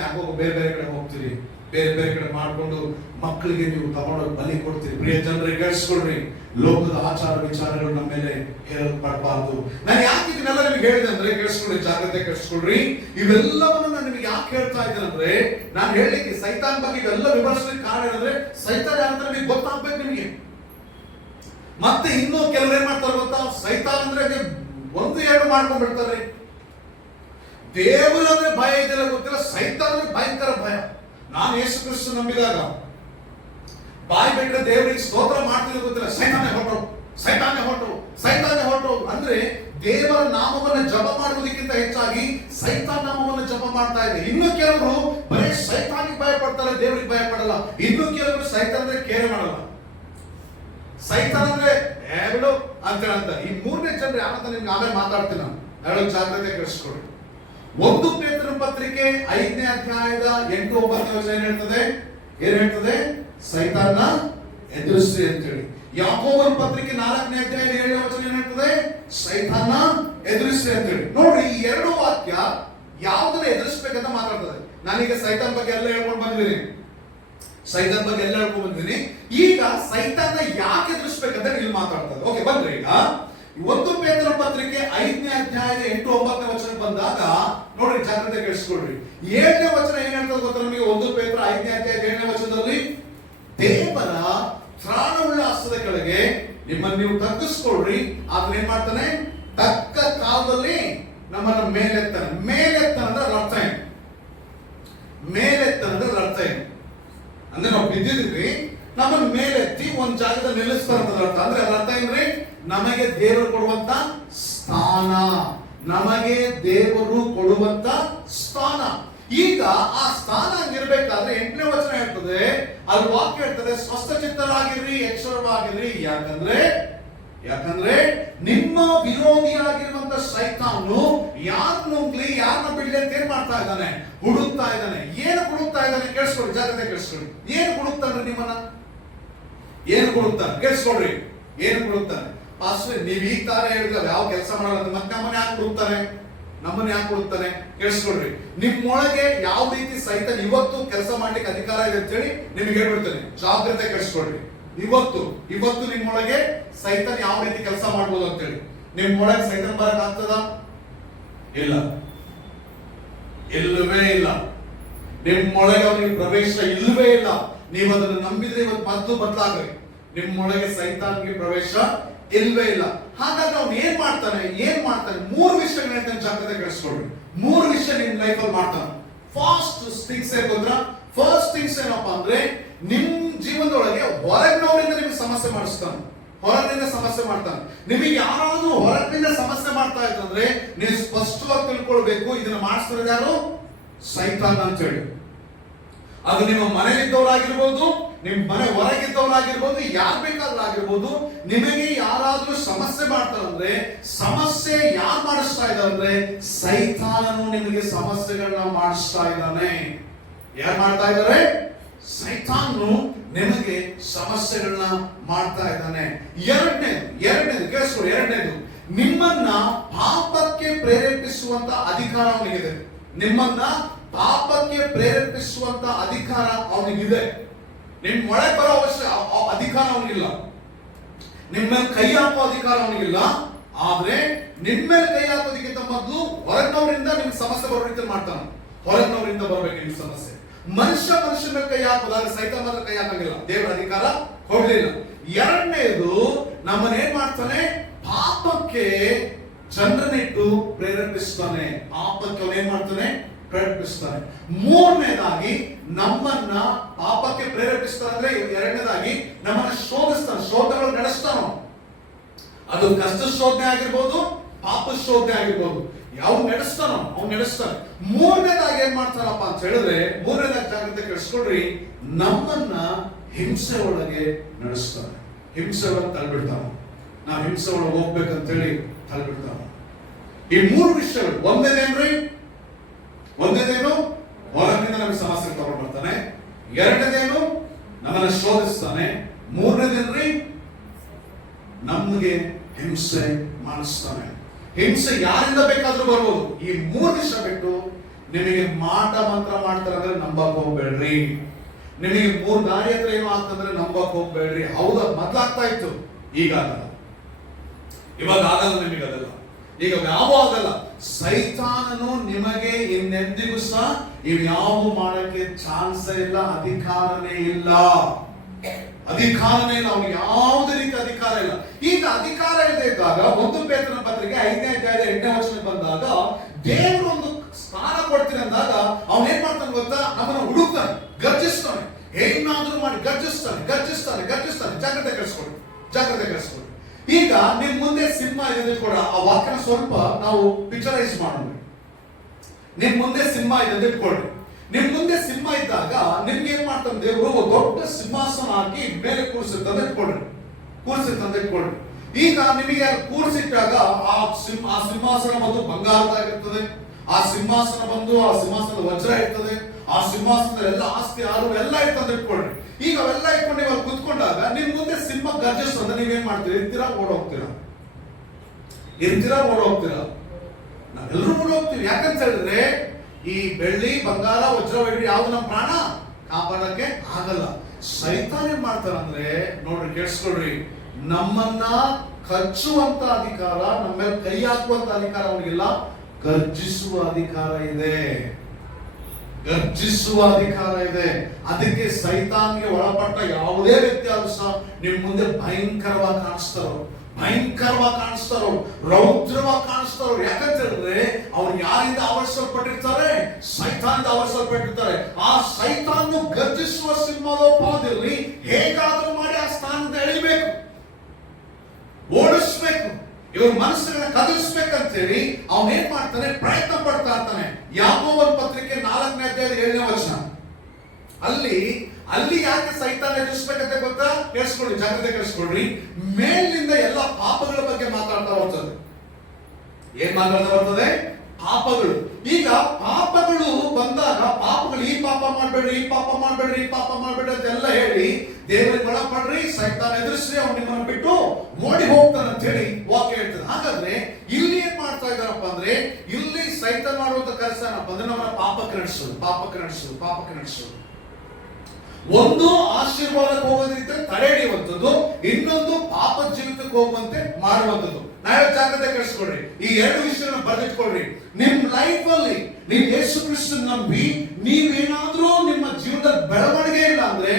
ಯಾಕೋ ಬೇರೆ ಬೇರೆ ಕಡೆ ಹೋಗ್ತೀರಿ, ಬೇರೆ ಬೇರೆ ಕಡೆ ಮಾಡ್ಕೊಂಡು ಮಕ್ಕಳಿಗೆ ನೀವು ತಗೊಂಡೋಗಿ ಬಲಿ ಕೊಡ್ತೀರಿ. ಪ್ರಿಯ ಜನರಿಗೆ ಕೇಳಿಸ್ಕೊಳ್ರಿ, ಲೋಕದ ಆಚಾರ ವಿಚಾರಗಳು ನಮ್ಮ ಮೇಲೆ ಹೇಳಲ್ಪಡಬಾರ್ದು. ನಾನು ಯಾಕೆ ಇದನ್ನೆಲ್ಲ ನಿಮ್ಗೆ ಹೇಳಿದೆ ಅಂದ್ರೆ, ಕೇಳಿಸ್ಕೊಳ್ರಿ, ಜಾಗ್ರತೆ ಕೇಳಿಸ್ಕೊಳ್ರಿ. ಇವೆಲ್ಲವನ್ನು ನಾನು ನಿಮಗೆ ಯಾಕೆ ಹೇಳ್ತಾ ಇದ್ದೇನೆ ಅಂದ್ರೆ, ನಾನು ಹೇಳಲಿಕ್ಕೆ ಸೈತಾನ್ ಬಗ್ಗೆ ಇವೆಲ್ಲ ವಿವರಿಸಲಿಕ್ಕೆ ಕಾರಣ ಏನಂದ್ರೆ, ಸೈತಾನ್ ಯಾರಂದ್ರೆ ನಿಮಗೆ ಗೊತ್ತಾಗ್ಬೇಕು ನಿಮಗೆ. ಮತ್ತೆ ಇನ್ನೂ ಕೆಲವರು ಏನ್ ಮಾಡ್ತಾರೆ ಗೊತ್ತಾ, ಸೈತಾನ್ ಅಂದ್ರೆ ಒಂದು ಎರಡು ಮಾಡ್ಕೊಂಡ್ಬಿಡ್ತಾರೆ. ದೇವರಂದ್ರೆ ಭಯ ಇದೆಲ್ಲ ಗೊತ್ತಿಲ್ಲ, ಸೈತಾನ್ ಅಂದ್ರೆ ಭಯಂಕರ ಭಯ. ನಾನು ಯೇಸು ಕ್ರಿಸ್ತ ನಂಬಿದಾಗ ಬಾಯಿ ಬಿಟ್ಟರೆ ದೇವರಿಗೆ ಸ್ತೋತ್ರ ಮಾಡ್ತಿದ್ರೆ ಗೊತ್ತಿಲ್ಲ, ಸೈತಾನೇ ಹೊರಟು ಅಂದ್ರೆ ದೇವರ ನಾಮವನ್ನು ಜಪ ಮಾಡುವುದಕ್ಕಿಂತ ಹೆಚ್ಚಾಗಿ ಸೈತಾನ್ ನಾಮವನ್ನು ಜಪ ಮಾಡ್ತಾ ಇದೆ. ಇನ್ನು ಕೆಲವರು ಬರೀ ಸೈತಾನಿಗೆ ಭಯ ಪಡ್ತಾರೆ, ದೇವರಿಗೆ ಭಯ ಪಡಲ್ಲ. ಇನ್ನು ಕೆಲವರು ಸೈತಾನ್ ಅಂದ್ರೆ ಕೇರ್ ಮಾಡಲ್ಲ. ಸೈತಾನ್ ಅಂದ್ರೆ ಬಿಡು ಅಂತ ಹೇಳ್ತಾರೆ. ಈ ಮೂರನೇ ಜನರು ಯಾರಂತ ನಿಮ್ಗೆ ಆಮೇಲೆ ಮಾತಾಡ್ತೀನಿ. ನಾನು ಹೇಳೋ ಜಾಗ್ರತೆ ಕೇಳಿಸ್ಕೊಳ್ಳಿ. 1 ಪೇತ್ರನ ಪತ್ರಿಕೆ 5ನೇ ಅಧ್ಯಾಯದ 8-9 ವಚನ ಏನ್ ಹೇಳ್ತದೆ, ಸೈತಾನ ಎದುರಿಸ್ರಿ ಅಂತ ಹೇಳಿ. ಯಾಕೋಬನ ಪತ್ರಿಕೆ 4ನೇ ಅಧ್ಯಾಯದ 7ನೇ ವಚನ ಏನ್ ಹೇಳ್ತದೆ, ಸೈತಾನ ಎದುರಿಸ್ರಿ ಅಂತ ಹೇಳಿ. ನೋಡ್ರಿ, ಈ ಎರಡು ವಾಕ್ಯ ಯಾವ್ದನ್ನ ಎದುರಿಸ್ಬೇಕಂತ ಮಾತಾಡ್ತದೆ. ನಾನೀಗ ಸೈತಾನ್ ಬಗ್ಗೆ ಎಲ್ಲ ಹೇಳ್ಕೊಂಡು ಬಂದಿದ್ದೀನಿ. ಈಗ ಸೈತಾನ ಯಾಕೆ ಎದುರಿಸ್ಬೇಕಂತ ಇಲ್ಲಿ ಮಾತಾಡ್ತದೆ. ಓಕೆ, ಬನ್ರಿ. ಈಗ 1 ಪೇತ್ರನ ಪತ್ರಿಕೆ 5ನೇ ಅಧ್ಯಾಯದ 8-9 ವಚನ ಬಂದಾಗ ನೋಡ್ರಿ, ಜಾಗ್ರತೆ ಕೇಳಿಸ್ಕೊಳ್ರಿ. 7ನೇ ವಚನ ಏನ್ ಹೇಳ್ತದೆ ಗೊತ್ತಾ ನಮಗೆ? 1 ಪೇತ್ರ 5ನೇ ಅಧ್ಯಾಯದ 7ನೇ ವಚನದಲ್ಲಿ, ದೇವರ ತ್ರಾಣವುಳ್ಳ ಹಸ್ತದ ಕೆಳಗೆ ನಿಮ್ಮನ್ನು ನೀವು ತಗ್ಗಿಸ್ಕೊಳ್ರಿ, ಆದ್ರೆ ಏನ್ ಮಾಡ್ತಾನೆ, ತಕ್ಕ ಕಾಲದಲ್ಲಿ ನಮ್ಮನ್ನ ಮೇಲೆತ್ತನಂದ್ರೆ ಅರ್ಥ ಏನು? ಮೇಲೆತ್ತನಂದ್ರೆ ಅರ್ಥ ಏನು ಅಂದ್ರೆ, ನಾವು ಬಿದ್ದಿದ್ವಿ, ನಮ್ಮನ್ನ ಮೇಲೆತ್ತಿ ಒಂದ್ ಜಾಗದಲ್ಲಿ ನಿಲ್ಲಿಸ್ತಾರೆ ಅಂತ ಅರ್ಥ. ಅಂದ್ರೆ ಅದ್ರ ಅರ್ಥ ಏನ್ರಿ, ನಮಗೆ ದೇವರು ಕೊಡುವಂತ ಸ್ಥಾನ, ನಮಗೆ ದೇವರು ಕೊಡುವಂತ ಸ್ಥಾನ. ಈಗ ಆ ಸ್ಥಾನ ಹಂಗಿರ್ಬೇಕಾದ್ರೆ 8ನೇ ವಚನ ಹೇಳ್ತದೆ, ಅಲ್ಲಿ ವಾಕ್ಯ ಹೇಳ್ತದೆ, ಸ್ವಸ್ಥ ಚಿತ್ತರಾಗಿರ್ರಿ, ಎಚ್ಚರವಾಗಿರ್ರಿ. ಯಾಕಂದ್ರೆ ನಿಮ್ಮ ವಿರೋಧಿಯಾಗಿರುವಂತ ಸೈತಾನು ಯಾರನ್ನ ನುಗ್ಲಿ, ಯಾರನ್ನ ಬಿಡ್ಲಿ ಅಂತ ಏನ್ ಮಾಡ್ತಾ ಇದ್ದಾನೆ, ಹುಡುಕ್ತಾ ಇದ್ದಾನೆ. ಏನು ಹುಡುಕ್ತಾ ಇದ್ದಾನೆ ಕೇಳಿಸ್ಕೊಳ್ಳಿ, ಜಾಗ್ರತೆ ಕೇಳಿಸ್ಕೊಳ್ಳಿ. ಏನು ಹುಡುಕ್ತಾನೆ ನಿಮ್ಮನ್ನ? ಏನು ಹುಡುಕ್ತಾನೆ ಕೇಳಿಸ್ಕೊಳ್ರಿ. ಏನು ಹುಡುಕ್ತಾನೆ? ಪಾಸ್ಟರ್, ನೀವ್ ಈಗ ತಾನೇ ಹೇಳಿದ್ರೆ ಯಾವ ಕೆಲಸ ಮಾಡಲ್ಲ, ಮತ್ತೆ ನಮ್ಮನ್ನ ಯಾಕೆ ಹುಡುಕ್ತಾನೆ? ಕೇಳಿಸ್ಕೊಳ್ರಿ. ನಿಮ್ಮೊಳಗೆ ಯಾವ ರೀತಿ ಸೈತಾನ್ ಇವತ್ತು ಕೆಲಸ ಮಾಡ್ಲಿಕ್ಕೆ ಅಧಿಕಾರ ಇದೆ ಅಂತ ಹೇಳಿ ನಿಮ್ಗೆ ಹೇಳ್ಬಿಡ್ತಾನೆ. ಜಾಗ್ರತೆ ಕೇಳಿಸ್ಕೊಳ್ರಿ. ಇವತ್ತು ನಿಮ್ಮೊಳಗೆ ಸೈತಾನ್ ಯಾವ ರೀತಿ ಕೆಲಸ ಮಾಡ್ಬೋದು ಅಂತ ಹೇಳಿ. ನಿಮ್ಮೊಳಗೆ ಸೈತಾನ್ ಬರಕ್ ಆಗ್ತದ? ಇಲ್ಲವೇ ಇಲ್ಲ. ನಿಮ್ಮೊಳಗೆ ಅವನಿಗೆ ಪ್ರವೇಶ ಇಲ್ಲವೇ ಇಲ್ಲ. ನೀವು ಅದನ್ನು ನಂಬಿದ್ರೆ ಇವತ್ತು ಬದಲಾಗ್ರಿ. ನಿಮ್ಮೊಳಗೆ ಸೈತಾನ್ಗೆ ಪ್ರವೇಶ ಇಲ್ವೇ ಇಲ್ಲ. ಹಾಗಾಗಿ ಅವ್ನು ಏನ್ ಮಾಡ್ತಾನೆ? 3 ವಿಷಯಗಳು ಹೇಳ್ತಾನೆ, ಜಾಗ್ರತೆ ಕೇಳಿಸ್ಕೊಳ್ರಿ. 3 ವಿಷಯ ನಿಮ್ ಲೈಫ್ ಅಲ್ಲಿ ಮಾಡ್ತಾನೆ. ಫಸ್ಟ್ ಥಿಂಗ್ಸ್ ಏನ್ ಗೊತ್ತಾ? ಫಸ್ಟ್ ಥಿಂಗ್ಸ್ ಏನಪ್ಪಾ ಅಂದ್ರೆ, ನಿಮ್ ಜೀವನದೊಳಗೆ ಹೊರಗಿನವರಿಂದ ನಿಮ್ಗೆ ಸಮಸ್ಯೆ ಮಾಡಿಸ್ತಾನೆ, ಹೊರಗಿನಿಂದ ಸಮಸ್ಯೆ ಮಾಡ್ತಾನೆ. ನಿಮಗೆ ಯಾರಾದ್ರೂ ಹೊರಗಿನಿಂದ ಸಮಸ್ಯೆ ಮಾಡ್ತಾ ಇದ್ರೆ ನೀವು ಸ್ಪಷ್ಟವಾಗಿ ತಿಳ್ಕೊಳ್ಬೇಕು, ಇದನ್ನ ಮಾಡಿಸ್ತಿರೋದು ಯಾರು? ಸೈತಾನ್ ಅಂತ ಹೇಳಿ. ಅದು ನಿಮ್ಮ ಮನೆಯಲ್ಲಿದ್ದವರಾಗಿರ್ಬೋದು, ನಿಮ್ಮ ಮನೆ ಹೊರಗಿದ್ದವರಾಗಿರ್ಬೋದು, ಯಾರು ಬೇಕಾದ್ರೂ ಆಗಿರ್ಬೋದು. ನಿಮಗೆ ಯಾರಾದ್ರೂ ಸಮಸ್ಯೆ ಮಾಡ್ತಾರಂದ್ರೆ, ಸಮಸ್ಯೆ ಯಾರು ಮಾಡಿಸ್ತಾ ಇದ್ದಾರೆ? ಸೈತಾನನು ನಿಮಗೆ ಸಮಸ್ಯೆಗಳನ್ನ ಮಾಡಿಸ್ತಾ ಇದ್ದಾನೆ. ಯಾರು ಮಾಡ್ತಾ ಇದ್ದಾರೆ? ಸೈತಾನನು ನಿಮಗೆ ಸಮಸ್ಯೆಗಳನ್ನ ಮಾಡ್ತಾ ಇದ್ದಾನೆ. ಎರಡನೇದು ಕೇಳಿಸ್ಕೊಳ್ಳಿ. ಎರಡನೇದು, ನಿಮ್ಮನ್ನ ಪಾಪಕ್ಕೆ ಪ್ರೇರೇಪಿಸುವಂತ ಅಧಿಕಾರ ಅವನಿಗಿದೆ. ನಿಮ್ಮನ್ನ ಪಾಪಕ್ಕೆ ಪ್ರೇರೇಪಿಸುವಂತ ಅಧಿಕಾರ ಅವನಿಗಿದೆ. ನಿಮ್ ಒಳಗೆ ಬರೋ ಅಧಿಕಾರ ಅವನಿಗಿಲ್ಲ. ನಿಮ್ಮ ಕೈ ಹಾಕುವ ಅಧಿಕಾರ ಅವನಿಗಿಲ್ಲ. ಆದ್ರೆ ನಿಮ್ಮ ಕೈ ಹಾಕೋದಕ್ಕಿಂತ ಮೊದಲು ಹೊರಗಿನವರಿಂದ ನಿಮ್ಗೆ ಸಮಸ್ಯೆ ಬರೋ ರೀತಿ ಮಾಡ್ತಾನೆ. ಹೊರಗಿನವರಿಂದ ಬರ್ಬೇಕು ನಿಮ್ಗೆ ಸಮಸ್ಯೆ. ಮನುಷ್ಯನ ಮೇಲೆ ಕೈ ಹಾಕೋದಾದ್ರೆ ಸೈತಾನ ಮಾತ್ರ ಕೈ ಹಾಕಂಗಿಲ್ಲ. ದೇವರ ಅಧಿಕಾರ ಕೊಡ್ಲಿಲ್ಲ. ಎರಡನೇದು, ನಮ್ಮನ್ನ ಏನ್ ಮಾಡ್ತಾನೆ? ಪಾಪಕ್ಕೆ ಜನರನ್ನಿಟ್ಟು ಪ್ರೇರೇಪಿಸ್ತಾನೆ. ಪಾಪಕ್ಕೆ ಅವನೇನ್ ಮಾಡ್ತಾನೆ? ಪ್ರೇರೇಪಿಸ್ತಾನೆ. ಮೂರನೇದಾಗಿ, ನಮ್ಮನ್ನ ಪಾಪಕ್ಕೆ ಪ್ರೇರೇಪಿಸ್ತಾನೆ ಅಂದ್ರೆ ಎರಡನೇದಾಗಿ ನಮ್ಮನ್ನ ಶೋಧಿಸ್ತಾನೆ. ಶೋಧಗಳು ನಡೆಸ್ತಾನ. ಅದು ಕಷ್ಟ ಶೋಧನೆ ಆಗಿರ್ಬೋದು, ಪಾಪ ಶೋಧನೆ ಆಗಿರ್ಬೋದು. ಯಾವ ನಡೆಸ್ತಾನೋ ಅವ್ನು ನಡೆಸ್ತಾನೆ. ಮೂರನೇದಾಗಿ ಏನ್ ಮಾಡ್ತಾನಪ್ಪ ಅಂತ ಹೇಳಿದ್ರೆ, ಮೂರನೇದಾಗಿ ಜಾಗ್ರತೆ ಕೇಳಿಸ್ಕೊಡ್ರಿ, ನಮ್ಮನ್ನ ಹಿಂಸೆ ಒಳಗೆ ನಡೆಸ್ತಾನೆ. ಹಿಂಸೆ ಒಳಗೆ ತಳ್ಬಿಡ್ತಾನ. ನಾವು ಹಿಂಸೆ ಒಳಗೆ ಹೋಗ್ಬೇಕಂತೇಳಿ ತಳ್ಬಿಡ್ತಾನ. ಈ ಮೂರು ವಿಷಯಗಳು. ಒಂದೇದೇನು ಹೊರಗಿಂದ ನಮಗೆ ಸಮಸ್ಯೆ ತಗೊಂಡು ಬರ್ತಾನೆ. ಎರಡನೇದೇನು ನಮ್ಮನ್ನ ಶೋಧಿಸ್ತಾನೆ. ಮೂರನೇದೇನ್ರಿ ನಮ್ಗೆ ಹಿಂಸೆ ಮಾಡಿಸ್ತಾನೆ. ಹಿಂಸೆ ಯಾರಿಂದ ಬೇಕಾದ್ರೂ ಬರ್ಬೋದು. ಈ ಮೂರು ವಿಷಯ ಬಿಟ್ಟು ನಿಮಗೆ ಮಾಟ ಮಂತ್ರ ಮಾಡ್ತಾರೆ ಅಂದ್ರೆ ನಂಬಕ್ ಹೋಗ್ಬೇಡ್ರಿ. ನಿಮಗೆ ಮೂರು ದಾರಿ ಹತ್ರ ಏನೋ ಆಗ್ತಂದ್ರೆ ನಂಬಕ್ ಹೋಗ್ಬೇಡ್ರಿ. ಹೌದಾ, ಮೊದ್ಲಾಗ್ತಾ ಇತ್ತು, ಈಗ ಆಗಲ್ಲ. ಇವಾಗ ಆಗಲ್ಲ, ನಿಮಗೆ ಅದಲ್ಲ. ಈಗ ಯಾವ ಆಗಲ್ಲ. ಸೈತಾನನು ನಿಮಗೆ ಇನ್ನೆಂದಿಗೂ ಸಹ ಇವ್ಯಾವು ಮಾಡಕ್ಕೆ ಚಾನ್ಸ್ ಇಲ್ಲ, ಅಧಿಕಾರನೇ ಇಲ್ಲ. ಅಧಿಕಾರನೇ ಇಲ್ಲ. ಅವನಿಗೆ ಯಾವುದೇ ರೀತಿ ಅಧಿಕಾರ ಇಲ್ಲ. ಈಗ ಅಧಿಕಾರ ಇಲ್ಲದೆ ಇದ್ದಾಗ 1 ಪೇತ್ರನ ಪತ್ರಿಕೆ 5ನೇ ಅಧ್ಯಾಯದ 8ನೇ ವಚನ ಬಂದಾಗ, ದೇವರು ಒಂದು ಸ್ಥಾನ ಕೊಡ್ತೀನಿ ಅಂದಾಗ ಅವನೇನ್ ಮಾಡ್ತಾನೆ ಗೊತ್ತಾ? ನಮ್ಮನ್ನ ಹುಡುಕ್ತಾನೆ, ಗರ್ಜಿಸ್ತಾನೆ. ಏನಾದ್ರೂ ಮಾಡಿ ಗರ್ಜಿಸ್ತಾನೆ. ಜಾಗ್ರತೆ ಕಳಿಸ್ಕೊಡಿ. ಈಗ ನಿಮ್ ಮುಂದೆ ಸಿಂಹ ಇದೆ ಕೂಡ, ಆ ವಾಕ್ಯನ ಸ್ವಲ್ಪ ನಾವು ಪಿಕ್ಚರೈಸ್ ಮಾಡೋಣ. ನಿಮ್ ಮುಂದೆ ಸಿಂಹ ಇದೆ ಇಟ್ಕೊಳ್ಳಿ. ನಿಮ್ ಮುಂದೆ ಸಿಂಹ ಇದ್ದಾಗ ನಿಮ್ಗೆ ಏನ್ ಮಾಡ್ತಾನೆ ದೇವರು? ದೊಡ್ಡ ಸಿಂಹಾಸನ ಹಾಕಿ ಮೇಲೆ ಕೂರಿಸಿರ್ತಂದ್ರೆ ಇಟ್ಕೊಳ್ಳಿ. ಈಗ ನಿಮಗೆ ಕೂರಿಸಿಟ್ಟಾಗ ಆ ಸಿಂಹಾಸನ ಬಂದು ಬಂಗಾರದಾಗಿರ್ತದೆ. ಆ ಸಿಂಹಾಸನ ವಜ್ರ ಇರ್ತದೆ. ಆ ಸಿಂಹಾಸನದಲ್ಲಿ ಎಲ್ಲ ಆಸ್ತಿ ಆರು ಎಲ್ಲ ಇರ್ತದೆ ಇಟ್ಕೊಳ್ಳಿ. ಈಗ ಅವೆಲ್ಲ ಇಟ್ಕೊಂಡು ಇವಾಗ ಕುತ್ಕೊಂಡಾಗ ನಿಮ್ ಮುಂದೆ ಸಿಂಹ ಗರ್ಜಿಸ್ತಂದ್ರೆ ನೀವೇನ್ ಮಾಡ್ತೀರಿ? ಇರ್ತೀರಾ ಓಡೋಗ್ತೀರಾ? ನಾವೆಲ್ಲರೂ ಓಡೋಗ್ತೀವಿ. ಯಾಕಂತ ಹೇಳಿದ್ರೆ ಈ ಬೆಳ್ಳಿ, ಬಂಗಾರ, ವಜ್ರ, ವೈಢೂರ್ಯ ಯಾವ್ದು ನಮ್ಮ ಪ್ರಾಣ ಕಾಪಾಡಕ್ಕೆ ಆಗಲ್ಲ. ಸೈತಾನ ಏನ್ ಮಾಡ್ತಾರಂದ್ರೆ, ನೋಡ್ರಿ ಕೇಳಿಸ್ಕೊಳ್ರಿ, ನಮ್ಮನ್ನ ಕಚ್ಚುವಂತ ಅಧಿಕಾರ, ನಮ್ಮ ಮೇಲೆ ಕೈ ಹಾಕುವಂತ ಅಧಿಕಾರ ಅವನಿಗಿಲ್ಲ. ಗರ್ಜಿಸುವ ಅಧಿಕಾರ ಇದೆ. ಅದಕ್ಕೆ ಸೈತಾನ್ಗೆ ಒಳಪಟ್ಟ ಯಾವುದೇ ವ್ಯಕ್ತಿ ಆದ್ರೂ ಸಹ ನಿಮ್ ಮುಂದೆ ಭಯಂಕರವಾಗಿ ಕಾಣಿಸ್ತಾರೋ, ರೌದ್ರವಾಗಿ ಕಾಣಿಸ್ತಾರೋ. ಯಾಕಂತ ಹೇಳಿದ್ರೆ ಅವ್ರು ಯಾರಿಂದ ಆವರಿಸಲ್ಪಟ್ಟಿರ್ತಾರೆ? ಸೈತಾನದಿಂದ ಆವರಿಸಲ್ಪಟ್ಟಿರ್ತಾರೆ. ಆ ಸೈತಾನ್ ಗರ್ಜಿಸುವ ಸಿಂಹದೋಪಾದಿಯಲ್ಲಿ ಹೇಗಾದ್ರೂ ಮಾಡಿ ಆ ಸ್ಥಾನದಿಂದ ಎಳಿಬೇಕು, ಓಡಿಸ್ಬೇಕು, ಇವ್ರ ಮನಸ್ಸುಗಳನ್ನ ಕದಲಿಸ್ಬೇಕಂತೇಳಿ ಅವನೇನ್ ಮಾಡ್ತಾನೆ? ಪ್ರಯತ್ನ ಪಡ್ತಾ ಇರ್ತಾನೆ. ಯಾಕೋಬನ ಪತ್ರಿಕೆ 4ನೇ ಅಧ್ಯಾಯದ 7ನೇ ವಚನ. ಅಲ್ಲಿ ಯಾಕೆ ಸೈತಾನ ಎದುರಿಸ್ಬೇಕಂತ ಗೊತ್ತಾ? ಜಾಗ್ರತೆ ಕೇಳಿಸ್ಕೊಳ್ರಿ. ಮೇಲಿನಿಂದ ಎಲ್ಲ ಪಾಪಗಳ ಬಗ್ಗೆ ಮಾತಾಡ್ತಾ ಬರ್ತದೆ. ಏನ್ ಮಾತಾಡ್ತಾ ಬರ್ತದೆ? ಪಾಪಗಳು. ಈಗ ಪಾಪಗಳು ಬಂದಾಗ ಪಾಪಗಳು, ಈ ಪಾಪ ಮಾಡ್ಬೇಡ್ರಿ ಅಂತೆಲ್ಲ ಹೇಳಿ ದೇವರಿಗೆ ಒಳಪಡ್ರಿ, ಸೈತಾನ ಎದುರಿಸ್ರಿ, ಅವ್ನು ನಿಮ್ಮನ್ನು ಬಿಟ್ಟು ಓಡಿ ಹೋಗ್ತಾನೆ ಅಂತ ಹೇಳಿ ವಾಕ್ಯ ಹೇಳ್ತದೆ. ಹಾಗಾದ್ರೆ ಇಲ್ಲಿ ಏನ್ ಮಾಡ್ತಾ ಇದ್ದಾರಪ್ಪ ಅಂದ್ರೆ, ಇಲ್ಲಿ ಸೈತಾನ ಮಾಡುವಂತ ಕೆಲಸ ಏನಪ್ಪ ಅಂದ್ರೆ ನಮ್ಮನ್ನ ಪಾಪಕ್ಕೆ ನಡೆಸೋದು. ಒಂದು ಆಶೀರ್ವಾದಕ್ಕೆ ಹೋಗೋದ್ರಿಂದ ತಡೆ ಹಿಡಿಯುವಂಥದ್ದು, ಇನ್ನೊಂದು ಪಾಪ ಜೀವಿತಕ್ಕೆ ಹೋಗುವಂತೆ ಮಾಡುವಂಥದ್ದು. ನಾಳೆ ಜಾಗ್ರತೆ ಕೇಳಿಸ್ಕೊಳ್ರಿ. ಈ ಎರಡು ವಿಷಯನ ಬರೆದಿಟ್ಕೊಳ್ರಿ. ನಿಮ್ ಲೈಫ್ ಅಲ್ಲಿ ನೀವು ಯೇಸು ಕ್ರಿಸ್ತನ ನಂಬಿ ನೀವೇನಾದ್ರೂ ನಿಮ್ಮ ಜೀವನದ ಬೆಳವಣಿಗೆ ಇಲ್ಲ ಅಂದ್ರೆ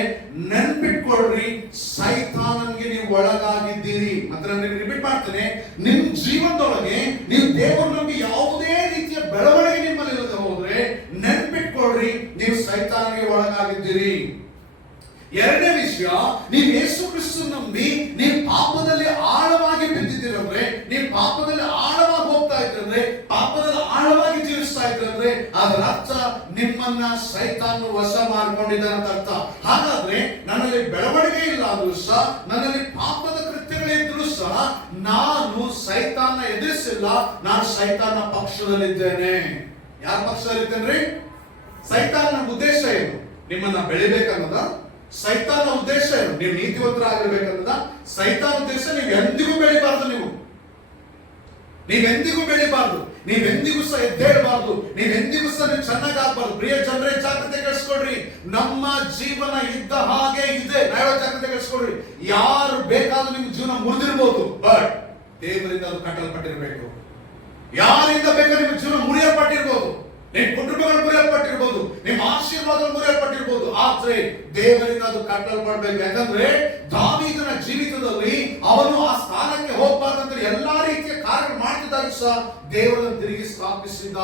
ನೆನ್ಪಿಟ್ಕೊಳ್ರಿ, ಸೈತಾನನ್ಗೆ ನೀವು ಒಳಗಾಗಿದ್ದೀರಿ. ಮತ್ತೆ ನಾನು ರಿಪೀಟ್ ಮಾಡ್ತೇನೆ, ನಿಮ್ ಜೀವನದೊಳಗೆ ನೀವು ದೇವರು ನಂಬಿ ಯಾವುದೇ ರೀತಿಯ ಬೆಳವಣಿಗೆ ನಿಮ್ಮಲ್ಲಿ ಇಲ್ಲದೆ ಹೋದ್ರೆ ನೆನ್ಪಿಟ್ಕೊಳ್ರಿ, ನೀವು ಸೈತಾನನಿಗೆ ಒಳಗಾಗಿದ್ದೀರಿ. ಎರಡನೇ ವಿಷಯ, ನೀವು ಯೇಸು ಕ್ರಿಸ್ತನ ನಂಬಿ ನೀವು ಪಾಪದಲ್ಲಿ ಆಳವಾಗಿ ಬಿದ್ದಿದ್ದೀರಂದ್ರೆ, ನೀವು ಪಾಪದಲ್ಲಿ ಆಳವಾಗಿ ಹೋಗ್ತಾ ಇದ್ರಂದ್ರೆ, ಪಾಪದಲ್ಲಿ ಆಳವಾಗಿ ಜೀವಿಸ್ತಾ ಇದ್ರಂದ್ರೆ, ಅದರ ಅರ್ಥ ನಿಮ್ಮನ್ನ ಸೈತಾನ ವಶ ಮಾಡ್ಕೊಂಡು ತಗೊಂಡಿದ್ದಾನೆ ಅಂತ ಅರ್ಥ. ಹಾಗಾದ್ರೆ ನನ್ನಲ್ಲಿ ಬೆಳವಣಿಗೆ ಇಲ್ಲ ಅಂದ್ರೂ ಸಹ, ನನ್ನಲ್ಲಿ ಪಾಪದ ಕೃತ್ಯಗಳಿದ್ರೂ ಸಹ ನಾನು ಸೈತಾನ ಎದುರಿಸಿಲ್ಲ, ನಾನು ಸೈತಾನ ಪಕ್ಷದಲ್ಲಿದ್ದೇನೆ. ಯಾರ ಪಕ್ಷದಲ್ಲಿದ್ದೇನ್ರಿ? ಸೈತಾನ. ನಮ್ಮ ಉದ್ದೇಶ ಏನು? ನಿಮ್ಮನ್ನ ಬೆಳಿಬೇಕನ್ನೋದ? ಸೈತಾನ ಉದ್ದೇಶ ಏನು? ನೀವು ನೀತಿವಂತರಾಗಿರ್ಬೇಕನ್ನೋದ? ಸೈತಾನ ಉದ್ದೇಶ ನೀವು ಎಂದಿಗೂ ಬೆಳಿಬಾರ್ದು. ನೀವೆಂದಿಗೂ ಬೆಳಿಬಾರ್ದು, ನೀವೆಂದಿಗೂ ಸಹ ಎದ್ದೇಳಬಾರ್ದು, ನೀವೆಂದಿಗೂ ಸಹ ನೀವು ಚೆನ್ನಾಗಿ ಆಗ್ಬಾರ್ದು. ಪ್ರಿಯ ಜನರೇ, ಜಾಗ್ರತೆ ಕೆಡಿಸ್ಕೊಡ್ರಿ. ನಮ್ಮ ಜೀವನ ಇದ್ದ ಹಾಗೆ ಇದೆ. ನಾಳೆ ಜಾಗ್ರತೆ ಕೆಡಿಸ್ಕೊಡ್ರಿ. ಯಾರು ಬೇಕಾದ್ರೂ ನಿಮ್ ಜೀವನ ಮುರಿದಿರ್ಬೋದು, ಬಟ್ ದೇವರಿಂದ ಅದು ಕಟ್ಟಲ್ಪಟ್ಟಿರ್ಬೇಕು. ಯಾರಿಂದ ಬೇಕಾದ್ರೂ ನಿಮ್ಮ ಜೀವನ ಮುರಿಯಲ್ಪಟ್ಟಿರ್ಬೋದು, ನಿಮ್ಮ ಕುಟುಂಬಗಳು ಮುರಿಯಲ್ಪಟ್ಟಿರ್ಬೋದು, ನಿಮ್ಮ ಆಶೀರ್ವಾದಗಳು ಮುರಿಯಲ್ಪಟ್ಟಿರ್ಬೋದು, ಆದ್ರೆ ದೇವರಿಂದ ಅದು ಕಟ್ಟಲ್ಪಡ್ಬೇಕು. ಯಾಕಂದ್ರೆ ದಾವೀದನ ಜೀವಿತದಲ್ಲಿ ಅವನು ಆ ಸ್ಥಾನಕ್ಕೆ ಹೋಗ್ಬಾರ್ದಂತ ಎಲ್ಲಾ ರೀತಿಯ ಕಾರ್ಯ ಮಾಡ್ತಿದ್ದಾಗ ಸಹ ದೇವರನ್ನು ತಿರುಗಿ ಸ್ಥಾಪಿಸಿದ.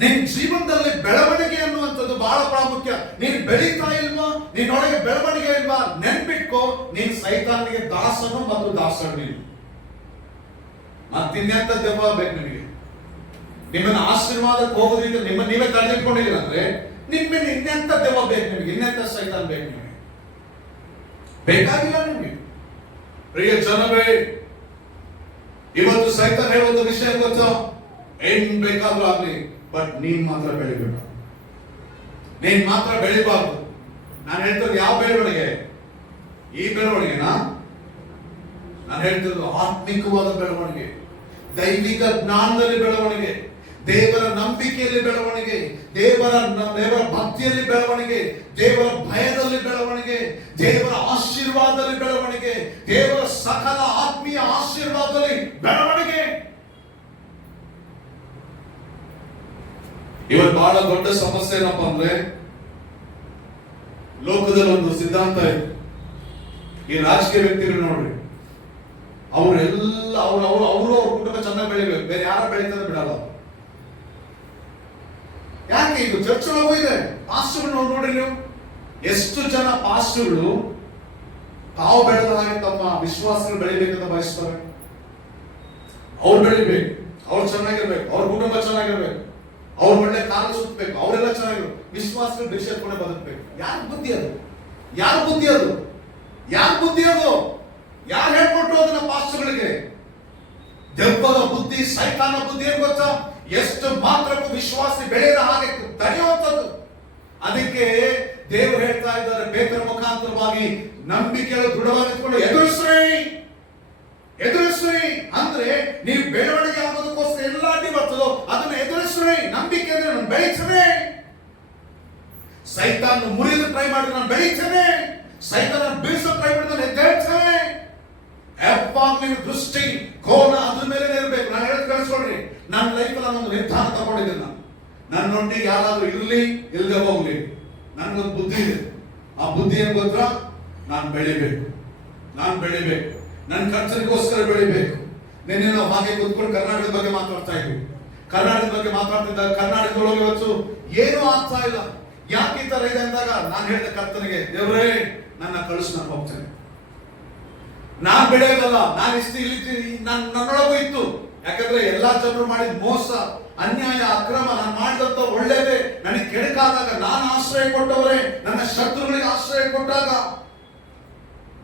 ನಿನ್ ಜೀವನದಲ್ಲಿ ಬೆಳವಣಿಗೆ ಅನ್ನುವಂಥದ್ದು ಬಹಳ ಪ್ರಾಮುಖ್ಯ. ನೀನು ಬೆಳೀತಾ ಇಲ್ವಾ? ನಿನ್ನೊಳಗೆ ಬೆಳವಣಿಗೆ ಇಲ್ವಾ? ನೆನ್ಪಿಟ್ಕೋ, ನೀನು ಸೈತಾನಿಗೆ ದಾಸನು ಮತ್ತು ದಾಸನು. ಮತ್ತಿನ್ನೆಂತ ದೆವ್ವ ಬೇಕು ನಿಮಗೆ? ನಿಮ್ಮನ್ನ ಆಶೀರ್ವಾದಕ್ಕೆ ಹೋಗೋದ್ರಿಂದ ನಿಮ್ಮ ನೀವೇ ತಡೆದಿಟ್ಕೊಂಡಿದ್ದೀರ ಅಂದ್ರೆ ನಿಮ್ಮೇಲೆ ಇನ್ನೆಂತ ದೆವ್ವ ಬೇಕು ನಿಮಗೆ? ಇನ್ನೆಂತ ಸೈತಾನ್ ಬೇಕು ನಿಮಗೆ? ಬೇಕಾಗಿಲ್ಲ ನಿಮಗೆ. ಪ್ರಿಯ ಜನವೇ, ಇವತ್ತು ಸೈತಾನ್ ಹೇಳುವಂತ ವಿಷಯ ಗೊತ್ತಾ? ಏನ್ ಬೇಕಾದ್ರೂ ಆಗ್ಲಿ, ಬಟ್ ನೀನ್ ಮಾತ್ರ ಬೆಳಿಬೇಕು. ನೀನ್ ಮಾತ್ರ ಬೆಳಿಬಾರ್ದು. ನಾನು ಹೇಳ್ತಿರೋದು ಯಾವ ಬೆಳವಣಿಗೆ? ಈ ಬೆಳವಣಿಗೆನಾ? ನಾನು ಹೇಳ್ತಿರೋದು ಆತ್ಮಿಕವಾದ ಬೆಳವಣಿಗೆ, ದೈವಿಕ ಜ್ಞಾನದಲ್ಲಿ ಬೆಳವಣಿಗೆ, ದೇವರ ನಂಬಿಕೆಯಲ್ಲಿ ಬೆಳವಣಿಗೆ, ದೇವರ ಭಕ್ತಿಯಲ್ಲಿ ಬೆಳವಣಿಗೆ, ದೇವರ ಭಯದಲ್ಲಿ ಬೆಳವಣಿಗೆ, ದೇವರ ಆಶೀರ್ವಾದದಲ್ಲಿ ಬೆಳವಣಿಗೆ, ದೇವರ ಸಕಲ ಆತ್ಮೀಯ ಆಶೀರ್ವಾದದಲ್ಲಿ ಬೆಳವಣಿಗೆ. ಇವತ್ತು ಬಹಳ ದೊಡ್ಡ ಸಮಸ್ಯೆ ಏನಪ್ಪಾ ಅಂದ್ರೆ, ಲೋಕದಲ್ಲಿ ಒಂದು ಸಿದ್ಧಾಂತ ಇದೆ. ಈ ರಾಜಕೀಯ ವ್ಯಕ್ತಿಗಳು ನೋಡ್ರಿ, ಅವರೆಲ್ಲ ಅವ್ರ ಕುಟುಂಬ ಚೆನ್ನಾಗಿ ಬೆಳಿಬೇಕು, ಬೇರೆ ಯಾರ ಬೆಳೀತದೆ ಬಿಡಲ್ಲ. ಯಾಕೆ? ಇದು ಚರ್ಚ್ ಒಳಗೂ ಇದೆ. ಪಾಸ್ಟರ್ಗಳು ನೋಡ್ರಿ ನೀವು, ಎಷ್ಟು ಜನ ಪಾಸ್ಟರ್ಗಳು ತಾವು ಬೆಳೆದ ಹಾಗೆ ತಮ್ಮ ವಿಶ್ವಾಸಗಳು ಬೆಳಿಬೇಕಂತ ಬಯಸ್ತಾರೆ. ಅವ್ರು ಬೆಳಿಬೇಕು, ಅವ್ರು ಚೆನ್ನಾಗಿರ್ಬೇಕು, ಅವ್ರ ಕುಟುಂಬ ಚೆನ್ನಾಗಿರ್ಬೇಕು, ಅವ್ರು ಒಳ್ಳೆ ಕಾಲ ಸುತ್ತಬೇಕು, ಅವರೆಲ್ಲ ಚೆನ್ನಾಗಿರ್ಬೇಕು, ವಿಶ್ವಾಸಗಳು ಬಿಡಿಸಿಕೊಂಡೆ ಬದುಕಬೇಕು. ಯಾರ ಬುದ್ಧಿ ಅದು? ಯಾರ ಬುದ್ಧಿ ಅದು? ಯಾರ ಬುದ್ಧಿ ಅದು? ಯಾರು ಹೇಳ್ಕೊಟ್ರು ಅದನ್ನ ಪಾಸ್ಟರ್ಗಳಿಗೆ? ದೆವ್ವದ ಬುದ್ಧಿ, ಸೈತಾನ ಬುದ್ಧಿ ಏನ್ ಗೊತ್ತಾ? ಎಷ್ಟು ಮಾತ್ರಕ್ಕೂ ವಿಶ್ವಾಸಿ ಬೆಳೆಯದ ಹಾಗೆ ತಡೆಯುವಂಥದ್ದು. ಅದಕ್ಕೆ ದೇವರು ಹೇಳ್ತಾ ಇದ್ದಾರೆ ಪೇತ್ರನ ಮುಖಾಂತರವಾಗಿ, ನಂಬಿಕೆಯನ್ನು ದೃಢವಾಗಿಟ್ಕೊಂಡು ಎದುರಿಸ್ರಿ. ಅಂದ್ರೆ ನೀವು ಬೆಳವಣಿಗೆ ಆಗೋದಕ್ಕೋಸ್ಕರ ಎಲ್ಲ ಅಡ್ಡಿ ಬರ್ತದೋ ಅದನ್ನ ಎದುರಿಸ್ರಿ. ನಂಬಿಕೆ ಅಂದ್ರೆ ನಾನು ಬೆಳೀತೇನೆ. ಸೈತಾನ್ ಮುರಿದು ಟ್ರೈ ಮಾಡಿದ್ರೆ ನಾನು ಬೆಳೀತೇನೆ, ಸೈತಾನ ಬೀಳ್ಸೋ ಟ್ರೈ ಮಾಡಿದ್ರೆ ನಾನು ಎದ್ದೇಳ್ತೇನೆ. ಯಾವಾಗ್ಲೂ ದೃಷ್ಟಿ ಕೋನ ಅದ್ರ ಮೇಲೆ ಇರಬೇಕು. ನಾನು ಹೇಳೋದು ಕೇಳಿಸ್ಕೊಳ್ರಿ, ನನ್ನ ಲೈಫಲ್ಲಿ ನಾನೊಂದು ನಿರ್ಧಾರ ತಗೊಂಡಿದ್ದೀನಿ. ನನ್ನೊಟ್ಟಿಗೆ ಯಾರಾದ್ರೂ ಇರ್ಲಿ ಇಲ್ಲದೆ ಹೋಗ್ಲಿ, ನನ್ಗೊಂದು ಬುದ್ಧಿ ಇದೆ. ಆ ಬುದ್ಧಿ ಏನ್ ಗೊತ್ತಾ? ನಾನು ಬೆಳಿಬೇಕು, ನನ್ನ ಖರ್ಚಿಗೋಸ್ಕರ ಬೆಳಿಬೇಕು. ನಿನ್ನೆ ನಾವು ಹಾಗೆ ಕೂತ್ಕೊಂಡು ಕರ್ನಾಟಕದ ಬಗ್ಗೆ ಮಾತಾಡ್ತಾ ಇದ್ವಿ. ಕರ್ನಾಟಕದ ಬಗ್ಗೆ ಮಾತಾಡ್ತಿದ್ದಾಗ ಕರ್ನಾಟಕದೊಳಗೆ ಇವತ್ತು ಏನೂ ಆಗ್ತಾ ಇಲ್ಲ. ಯಾಕೆ ಈ ತರ ಇದೆ ಅಂದಾಗ ನಾನು ಹೇಳಿದ ಕರ್ತನಿಗೆ, ದೇವರೇ ನನ್ನ ಕಳಿಸ್, ನಾನು ಹೋಗ್ತೇನೆ. ನಾನ್ ಬೆಳೆಯೋದಲ್ಲ, ನಾನು ಇಷ್ಟು ಇಲ್ಲಿ ನನ್ನೊಳಗೂ ಇತ್ತು. ಯಾಕಂದ್ರೆ ಎಲ್ಲಾ ಜನರು ಮಾಡಿದ ಮೋಸ, ಅನ್ಯಾಯ, ಅಕ್ರಮ, ನಾನು ಮಾಡಿದಂತ ಒಳ್ಳೇದೇ ನನಗೆ ಕೆಡಕಾದಾಗ ನಾನು ಆಶ್ರಯ ಕೊಟ್ಟವರೇ, ನನ್ನ ಶತ್ರುಗಳಿಗೆ ಆಶ್ರಯ ಕೊಟ್ಟಾಗ,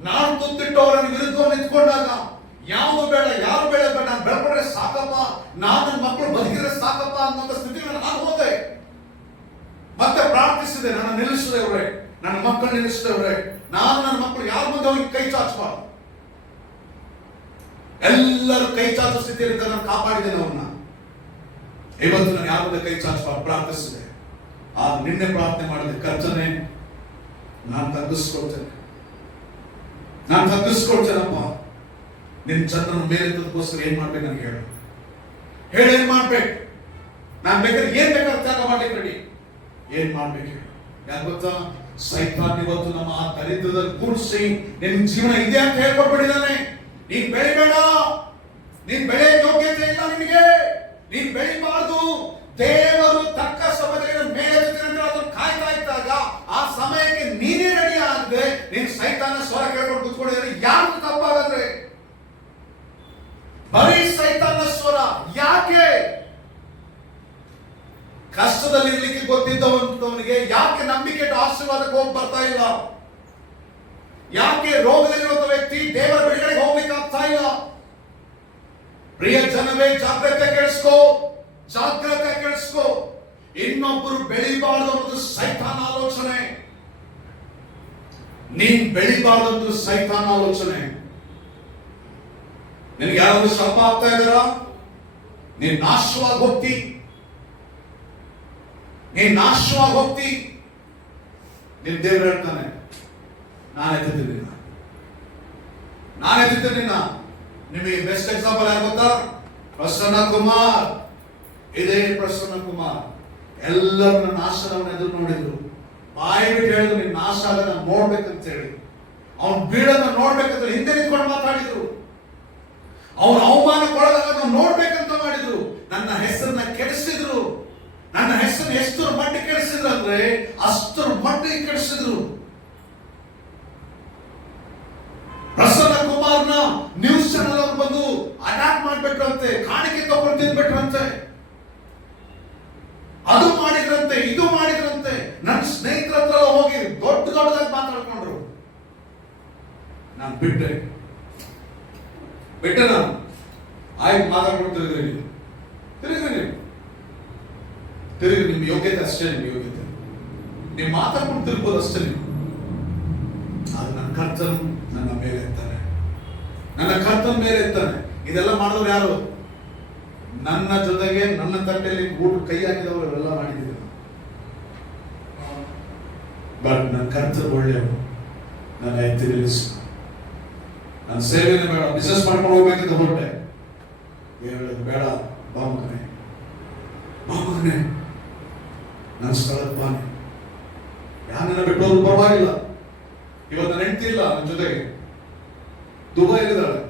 ನಾನು ತುತ್ತಿಟ್ಟವರ ವಿರುದ್ಧ ನಿಂತ್ಕೊಂಡಾಗ, ಯಾವುದು ಬೇಡ ಯಾರು ಬೇಡ, ನಾನು ಬೆಳ್ಕೊಂಡ್ರೆ ಸಾಕಪ್ಪ, ನನ್ನ ಮಕ್ಕಳು ಬದುಕಿದ್ರೆ ಸಾಕಪ್ಪ ಅನ್ನೋ ಸ್ಥಿತಿಗೆ ನಾನು ಹೋದೆ. ಮತ್ತೆ ಪ್ರಾರ್ಥಿಸಿದೆ, ನನ್ನ ನಿಲ್ಲಿಸಿದವ್ರೆ, ನನ್ನ ಮಕ್ಕಳು ನಿಲ್ಲಿಸಿದವ್ರೆ, ನಾನು ನನ್ನ ಮಕ್ಕಳು ಯಾರ ಮುಂದೆ ಹೋಗಿ ಕೈ ಚಾಚಬಾರ್ದು. ಎಲ್ಲರೂ ಕೈ ಚಾಚೋ ಸ್ಥಿತಿಯಿಂದ ನಾನು ಕಾಪಾಡಿದ್ದೇನೆ ಅವ್ರನ್ನ. ಇವತ್ತು ನಾನು ಯಾರ ಮುಂದೆ ಕೈ ಚಾಚಬಾರ್ದು ಪ್ರಾರ್ಥಿಸಿದೆ. ನಿನ್ನೆ ಪ್ರಾರ್ಥನೆ ಮಾಡಿದೆ, ಕರ್ತನೇ ನಾನು ತಗ್ಗಿಸ್ಕೊಳ್ತೇನಪ್ಪ. ನಿನ್ ಚಂದ್ರನ ಮೇಲೆತ್ತದಕ್ಕೋಸ್ಕರ ಏನ್ ಮಾಡ್ಬೇಕು ನನಗೆ ಹೇಳು ಏನ್ ಮಾಡ್ಬೇಕು? ನಾನು ಬೇಕಾದ್ರೆ ಏನ್ ಬೇಕಾದ್ರೆ ತ್ಯಾಗ ಮಾಡ್ಲಿಕ್ಕೆ ರೆಡಿ. ಏನ್ ಮಾಡ್ಬೇಕು? ಯಾಕೆ ಗೊತ್ತಾ? ಸೈತಾನ್ ಇವತ್ತು ನಮ್ಮ ಆ ದರಿದ್ರದಲ್ಲಿ ಕೂರಿಸಿ ನಿನ್ ಜೀವನ ಇದೆ ಅಂತ ಹೇಳ್ಕೊಟ್ಬಿಟ್ಟಿದ್ದಾನೆ. ನೀನ್ ಬೆಳಿಬೇಡ, ನೀನ್ ಬೆಳೆ ಯೋಗ್ಯತೆ ಇಲ್ಲ ನಿನಗೆ, ನೀನ್ ಬೆಳಿಬಾರ್ದು. ದೇವರು ತಕ್ಕ ಸಮಯದಲ್ಲಿ ಮೇಲೆ ಅದನ್ನು ಕಾಯ್ತಾ ಇದ್ದಾಗ ಆ ಸಮಯಕ್ಕೆ ನೀನೇ ರೆಡಿ ಆಗದೆ ನೀನ್ ಸೈತಾನ ಸ್ವರ ಕೇಳ್ಕೊಂಡು ಕೂತ್ಕೊಂಡಿದ್ರೆ ಯಾರು ತಪ್ಪಾಗದ್ರೆ? ಬರೀ ಸೈತಾನ ಸ್ವರ ಯಾಕೆ? ಕಷ್ಟದಲ್ಲಿ ಇರ್ಲಿಕ್ಕೆ ಗೊತ್ತಿದ್ದವನಿಗೆ ಯಾವ ಇಲ್ಲ? ಯಾಕೆ ರೋಗದಲ್ಲಿರುವಂತ ವ್ಯಕ್ತಿ ದೇವರ ಬಿಡುಗಡೆಗೆ ಹೋಗ್ಲಿಕ್ಕೆ ಆಗ್ತಾ ಇಲ್ಲ? ಪ್ರಿಯ ಜನವೇ, ಜಾಗ್ರತೆ ಕೆಡಿಸ್ಕೋ, ಜಾಗ್ರತೆ ಕೆಡಿಸ್ಕೋ. ಇನ್ನೊಬ್ಬರು ಬೆಳಿಬಾರ್ದು ಅನ್ನೋದು ಸೈತಾನ ಆಲೋಚನೆ. ನೀನ್ ಬೆಳಿಬಾರ್ದು ಸೈತಾನ ಆಲೋಚನೆ. ನಿನ್ಗೆ ಯಾರಾದ್ರೂ ಶಾಪ ಆಗ್ತಾ ಇದ್ದಾರಾ? ನೀನ್ ನಾಶವಾಗಿ ಹೋಗ್ತಿ, ನೀನ್ ನಾಶವಾಗಿ ಹೋಗ್ತಿ. ನಿನ್ ದೇವ್ರು ಹೇಳ್ತಾನೆ, ನಾನು ಎತ್ತಿದ್ದೀನಿ, ನಾನು ಎತ್ತಿದ್ದೀನಿ. ನಿಮಗೆ ಬೆಸ್ಟ್ ಎಕ್ಸಾಂಪಲ್ ಯಾರು ಗೊತ್ತಾ? ಪ್ರಸನ್ನ ಕುಮಾರ್. ಇದೇ ಪ್ರಸನ್ನ ಕುಮಾರ್ ಎಲ್ಲರನ್ನ ನಾಶನವನ್ನ ಎದುರು ನೋಡಿದ್ರು. ಬಾಯಿ ಬಿಟ್ಟು ಹೇಳಿದ್ರು, ನೀನ್ ನಾಶ ಆಗದ ನೋಡ್ಬೇಕಂತ ಹೇಳಿ. ಅವನ್ ಬೀಳನ್ನ ನೋಡ್ಬೇಕಂತ ಹಿಂದೆ ನಿಂತ್ಕೊಂಡು ಮಾತಾಡಿದ್ರು. ಅವ್ರ ಅವಮಾನಕ್ಕೊಳಗಾಗ ನೋಡ್ಬೇಕಂತ ಮಾಡಿದ್ರು. ನನ್ನ ಹೆಸರನ್ನ ಕೆಡಿಸಿದ್ರು. ನನ್ನ ಹೆಸರನ್ನ ಎಷ್ಟರ ಮಟ್ಟಿಗೆ ಕೆಡಿಸಿದ್ರು ಅಂದ್ರೆ ಅಷ್ಟರ ಮಟ್ಟಿಗೆ ಕೆಡಿಸಿದ್ರು. ಪ್ರಸನ್ನ ಕುಮಾರ್ನ ನ್ಯೂಸ್ ಚಾನೆಲ್ ಅವ್ರು ಬಂದು ಅಟ್ಯಾಕ್ ಮಾಡ್ಬಿಟ್ರಂತೆ, ಕಾಣಿಕೆ ತಗೊಂಡು ತಿನ್ಬಿಟ್ರಂತೆ, ಅದು ಮಾಡಿದ್ರಂತೆ, ಇದು ಮಾಡಿದ್ರಂತೆ. ನನ್ನ ಸ್ನೇಹಿತರ ಹತ್ರ ಹೋಗಿ ದೊಡ್ಡ ದೊಡ್ಡದಾಗಿ ಮಾತಾಡ್ಕೊಂಡ್ರು. ನಾನು ಬಿಟ್ಟೆ ನಾನು ಆಯ್ತು ಮಾತಾಡ್ಕೊಂಡು ತಿರುಗಿ ನಿಮ್ ಯೋಗ್ಯತೆ ಅಷ್ಟೇ. ನಿಮ್ ಯೋಗ್ಯತೆ ನೀವು ಮಾತಾಡ್ಕೊಂಡು ತಿರ್ಬೋದು ಅಷ್ಟೇ. ನೀವು ಅದು ನನ್ನ ಕರ್ತನು ನನ್ನ ಮೇಲೆ ಇರ್ತಾನೆ, ನನ್ನ ಕರ್ತನ ಮೇಲೆ ಇರ್ತಾನೆ. ಇದೆಲ್ಲ ಮಾಡಿದವ್ರು ಯಾರು? ನನ್ನ ಜೊತೆಗೆ ನನ್ನ ತಟ್ಟೆಯಲ್ಲಿ ಊಟ ಕೈ ಹಾಕಿದವರು ಎಲ್ಲ ಮಾಡಿದ್ದೀವಿ. ಬಟ್ ನನ್ನ ಕರ್ತರು ಒಳ್ಳೆಯವರು. ನನ್ನ ಎತ್ತಿ ನಿಲ್ಲಿಸ, ನನ್ನ ಸೇವೆನೇ ಬೇಡ, ಬಿಸ್ನೆಸ್ ಮಾಡ್ಕೊಂಡು ಹೋಗ್ಬೇಕಂತ ಹೊರಟೆ. ಹೇಳೋದು ಬೇಡ, ಬಾ ಮಗನೇ, ಬಾ ಮಗನೇ, ನನ್ನ ಸ್ಥಳಕ್ಕೆ ಬಾನೆ. ಯಾರನ್ನ ಬಿಟ್ಟೋದ್ರು ಪರವಾಗಿಲ್ಲ. ಇವತ್ತು ನನ್ನ ಹೆಂಡತಿ ಇಲ್ಲ ನನ್ನ ಜೊತೆಗೆ, ದುಬೈಲಿದ್ದಾಳೆ.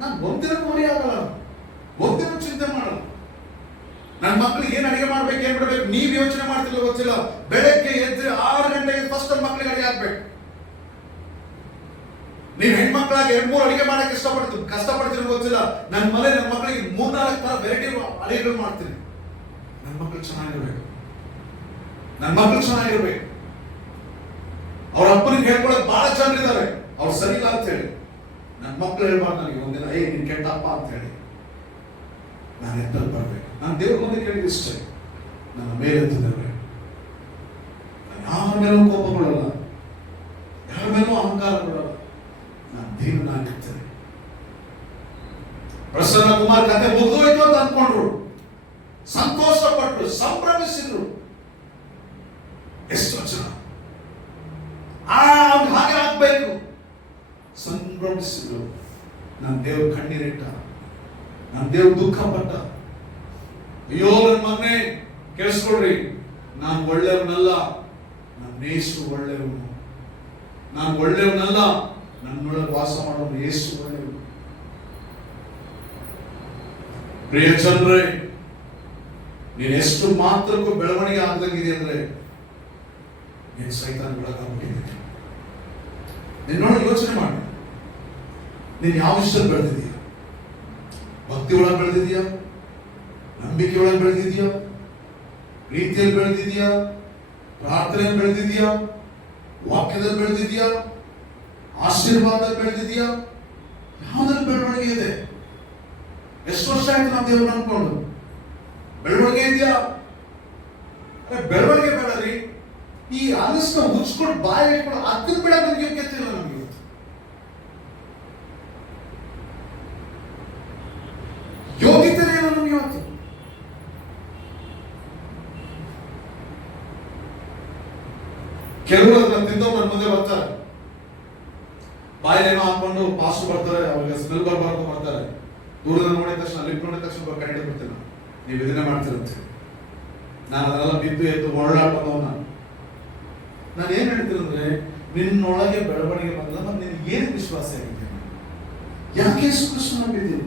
ನಾನು ಒಂದಿನ ಮನೆ ಆಗಲ್ಲ, ಒಂದಿನ ಚಿಂತೆ ಮಾಡಲ್ಲ. ನನ್ನ ಮಕ್ಕಳಿಗೆ ಏನ್ ಅಡಿಗೆ ಮಾಡ್ಬೇಕು, ಏನ್ ಬಿಡ್ಬೇಕು ನೀವ್ ಯೋಚನೆ ಮಾಡ್ತಿಲ್ಲ ಗೊತ್ತಿಲ್ಲ. ಬೆಳಗ್ಗೆ ಎದ್ದು 6 ಗಂಟೆಗೆ ಫಸ್ಟ್ ನನ್ನ ಮಕ್ಕಳಿಗೆ ಅಡಿಗೆ ಹಾಕ್ಬೇಕು. ನೀವ್ ಹೆಣ್ಮಕ್ಳಾಗಿ 2-3 ಅಡಿಗೆ ಮಾಡಕ್ಕೆ ಕಷ್ಟಪಡ್ತೀನಿ ಗೊತ್ತಿಲ್ಲ. ನನ್ನ ಮನೆ ನನ್ನ ಮಕ್ಕಳಿಗೆ 3-4 ತರ ವೆರೈಟಿ ಅಡಿಗೆಗಳು ಮಾಡ್ತೀನಿ. ನನ್ನ ಮಕ್ಕಳು ಚೆನ್ನಾಗಿರ್ಬೇಕು, ನನ್ನ ಮಕ್ಕಳು ಚೆನ್ನಾಗಿರ್ಬೇಕು. ಅವ್ರ ಅಪ್ಪನಿಗೆ ಹೇಳ್ಕೊಳಕ್ ಬಹಳ ಜನರಿದ್ದಾರೆ, ಅವ್ರು ಸರಿ ಇಲ್ಲ ಅಂತ ಹೇಳಿ. ನನ್ನ ಮಕ್ಕಳು ಹೇಳ್ಬಾರ್ದು ನನಗೆ ಒಂದಿನ, ನೀನ್ ಕೆಟ್ಟಪ್ಪ ಅಂತ ಹೇಳಿ. ನಾನು ಎತ್ತಲ್ಲಿ ಬರ್ಬೇಕು. ನಾನು ದೇವ್ರ ಮುಂದೆ ಕೇಳಿದ ಇಷ್ಟೇ, ನನ್ನ ಮೇಲೆತ್ತಿದ್ದೇವೆ. ನಾನು ಯಾರ ಮೇಲೂ ಕೋಪ ಕೊಡಲ್ಲ, ಯಾರ ಮೇಲೂ ಅಹಂಕಾರ ಕೊಡಲ್ಲ. ನಾನು ದೇವನಾಗಿರ್ತೇನೆ. ಪ್ರಸನ್ನ ಕುಮಾರ್ ಕತೆ ಮುಗಿದೋಯ್ತು ಅಂತ ಅನ್ಕೊಂಡ್ರು, ಸಂತೋಷ ಪಟ್ಟರು, ಸಂಭ್ರಮಿಸಿದ್ರು. ಎಷ್ಟು ಜನ ಹಾಗೆ ಆಗ್ಬೇಕು ಸಂಭ್ರಮಿಸಿದ್ರು. ನನ್ನ ದೇವ್ರ ಕಣ್ಣೀರಿಟ್ಟ, ನನ್ನ ದೇವ್ರ ದುಃಖ ಪಟ್ಟ. ಅಯ್ಯೋ ನನ್ನ ಮಗನೇ ಕೇಳಿಸ್ಕೊಳ್ರಿ, ನಾನು ಒಳ್ಳೆಯವನಲ್ಲ, ನನ್ನ ಯೇಸು ಒಳ್ಳೆಯವನು. ನಾನು ಒಳ್ಳೆಯವನಲ್ಲ, ನನ್ನೊಳಗೆ ವಾಸ ಮಾಡೋನು ಯೇಸು ಒಳ್ಳೆಯವನು. ಪ್ರಿಯ ಜನರೇ, ನೀನು ಎಷ್ಟು ಮಾತ್ರಕ್ಕೂ ಬೆಳವಣಿಗೆ ಆಗದಂಗಿದೆ ಅಂದ್ರೆ ನೀನು ಸೈತಾನ ಒಳಗಾಗ್ಬಿಟ್ಟಿದೆ. ನೀನು ನೋಡಿ ಯೋಚನೆ ಮಾಡಿ, ನೀನು ಯಾವ ವಿಷಯದಲ್ಲಿ ಬೆಳೆದಿದೀಯ? ಭಕ್ತಿ ಒಳಗೆ ಬೆಳೆದಿದೀಯಾ? ನಂಬಿಕೆ ಒಳಗೆ ಬೆಳೆದಿದೀಯಾ? ಪ್ರೀತಿಯಲ್ಲಿ ಬೆಳೆದಿದೀಯಾ? ಪ್ರಾರ್ಥನೆಯಲ್ಲಿ ಬೆಳೆದಿದೀಯಾ? ವಾಕ್ಯದಲ್ಲಿ ಬೆಳೆದಿದೀಯಾ? ಆಶೀರ್ವಾದದಲ್ಲಿ ಬೆಳೆದಿದೀಯಾ? ಯಾವುದ್ರಲ್ಲಿ ಬೆಳವಣಿಗೆ ಇದೆ? ಎಷ್ಟು ವರ್ಷ ಆಯ್ತು ನಾವು ದೇವರು ಅನ್ಕೊಂಡು? ಬೆಳವಣಿಗೆ ಇದೆಯಾ? ಬೆಳವಣಿಗೆ ಬೇಡ ರೀ, ಈ ಅನಸ್ನ ಮುಚ್ಕೊಂಡು ಬಾಯಿ ಇಟ್ಕೊಂಡು ಅದನ್ನ ಬೇಡ. ನಮ್ಗೆ ಯೋಗ್ಯತೆ ಇಲ್ಲ. ನಮ್ಗೆ ಯೋಗ್ಯತೆ ಇಲ್ಲ ನಮ್ಗೆ ಇವತ್ತು. ಕೆಲವರು ಅದನ್ನ ತಿಂದವ್ರು ನನ್ನ ಮುಂದೆ ಬರ್ತಾರೆ, ಬಾಯಿಲೇನೋ ಹಾಕೊಂಡು ಪಾಸ್ಟ್ ಬರ್ತಾರೆ, ಅವ್ರಿಗೆ ಸ್ಮೆಲ್ ಬರಬಾರ್ದು ಬರ್ತಾರೆ. ದೂರದಿಂದ ನೋಡಿದ ತಕ್ಷಣ, ಲಿಪ್ ನೋಡಿದ ತಕ್ಷಣ ಕರೆಕ್ಟ್ ಬಿಡ್ತೀನಿ, ನೀವು ಇದನ್ನೇ ಮಾಡ್ತಿರಂತೆ. ನಾನು ಅದೆಲ್ಲ ಬಿದ್ದು ಎದ್ದು ಹೊರಳಾಟವನ್ನ ನಾನು ಏನ್ ಹೇಳ್ತೀನಿ ಅಂದ್ರೆ, ನಿನ್ನೊಳಗೆ ಬೆಳವಣಿಗೆ ಬಂದಿಲ್ಲ, ಮತ್ತೆ ನಿನ್ಗೆ ಏನು ವಿಶ್ವಾಸ ಆಗಿದೆ? ಯಾಕೆ ಯೇಸು ಕ್ರಿಸ್ತ ನಂಬಿದ್ದೀಯ?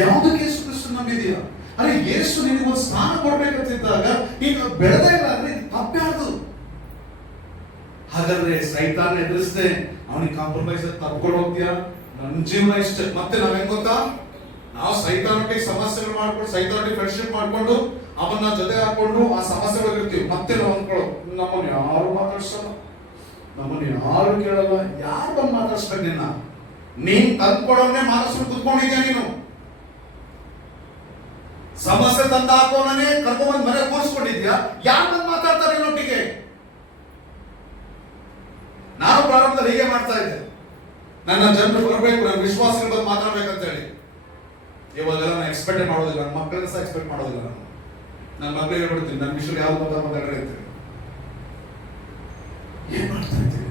ಯಾವುದಕ್ಕೆ ಯೇಸು ಕ್ರಿಸ್ತ ನಂಬಿದೀಯ? ಅರೆ ಯೇಸು ನಿನಗೆ ಒಂದು ಸ್ನಾನ ಕೊಡ್ಬೇಕಂತಿದ್ದಾಗ ನೀನು ಬೆಳೆದೇ ಇಲ್ಲ ಅಂದ್ರೆ ತಪ್ಪ್ಯಾರ್ದು. ಹಾಗಾದ್ರೆ ಸೈತಾನ ಎದುರಿಸದೆ ಅವನಿಗೆ ಕಾಂಪ್ರಮೈಸ್ ತಪ್ಕೊಂಡು ಹೋಗ್ತೀಯಾ? ನನ್ನ ಜೀವನ ಇಷ್ಟೇ. ಮತ್ತೆ ನಾವ್ ಹೆಂಗ್ ಗೊತ್ತಾ, ನಾವು ಸೈತಾನೊಟ್ಟಿಗೆ ಸಮಸ್ಯೆಗಳು ಮಾಡ್ಕೊಂಡು, ಸೈತಾನೊಟ್ಟಿಗೆ ಫ್ರೆಂಡ್ಶಿಪ್ ಮಾಡ್ಕೊಂಡು, ಅವನ್ನ ಜೊತೆ ಹಾಕೊಂಡು ಆ ಸಮಸ್ಯೆಗಳು ಇರ್ತೀವಿ. ಮತ್ತೆ ನಾವು ಅಂದ್ಕೊಳ್ಳೋ, ನಮ್ಮನ್ನು ಯಾರು ಮಾತಾಡ್ಸಲ್ಲ, ನಮ್ಮನ್ನು ಯಾರು ಕೇಳಲ್ಲ. ಯಾರು ಬಂದು ಮಾತಾಡ್ಸ್ಬೇಕು ನಿನ್ನ? ನೀನ್ ತಂದ್ಕೊಡೋನ್ನೇ ಮಾತಾಡ್ಸ್ಕೊಂಡು ಕುತ್ಕೊಂಡಿದ್ಯಾ ನೀನು? ಸಮಸ್ಯೆ ತಂದು ಹಾಕೋನೇ ಕರ್ಕೊಂಡ್ಬಂದು ಮನೆ ಕೂರಿಸ್ಕೊಂಡಿದ್ಯಾ? ಯಾರು ಬಂದು ಮಾತಾಡ್ತಾರೆ ನಿನ್ನೊಟ್ಟಿಗೆ? ನಾನು ಪ್ರಾರಂಭದಲ್ಲಿ ಹೀಗೆ ಮಾಡ್ತಾ ಇದ್ದೆ. ನನ್ನ ಜನರು ಬರಬೇಕು, ನನ್ನ ವಿಶ್ವಾಸಗಳು ಬಂದು ಮಾತಾಡ್ಬೇಕಂತ ಹೇಳಿ. ಇವಾಗೆಲ್ಲ ನಾನು ಎಕ್ಸ್ಪೆಕ್ಟ್ ಮಾಡೋದಿಲ್ಲ, ನನ್ನ ಮಕ್ಕಳನ್ನ ಸಹ ಎಕ್ಸ್ಪೆಕ್ಟ್ ಮಾಡೋದಿಲ್ಲ. ನನ್ನ ಮಕ್ಕಳಿಗೆ ಹೇಳ್ಬಿಡ್ತೀನಿ, ನನ್ನ ವಿಷಯ ಯಾವ್ದು ಮಾತಾಡ್ರೆ ಅಂತ. ಏನ್ ಮಾಡ್ತಾ ಇದ್ದೀನಿ?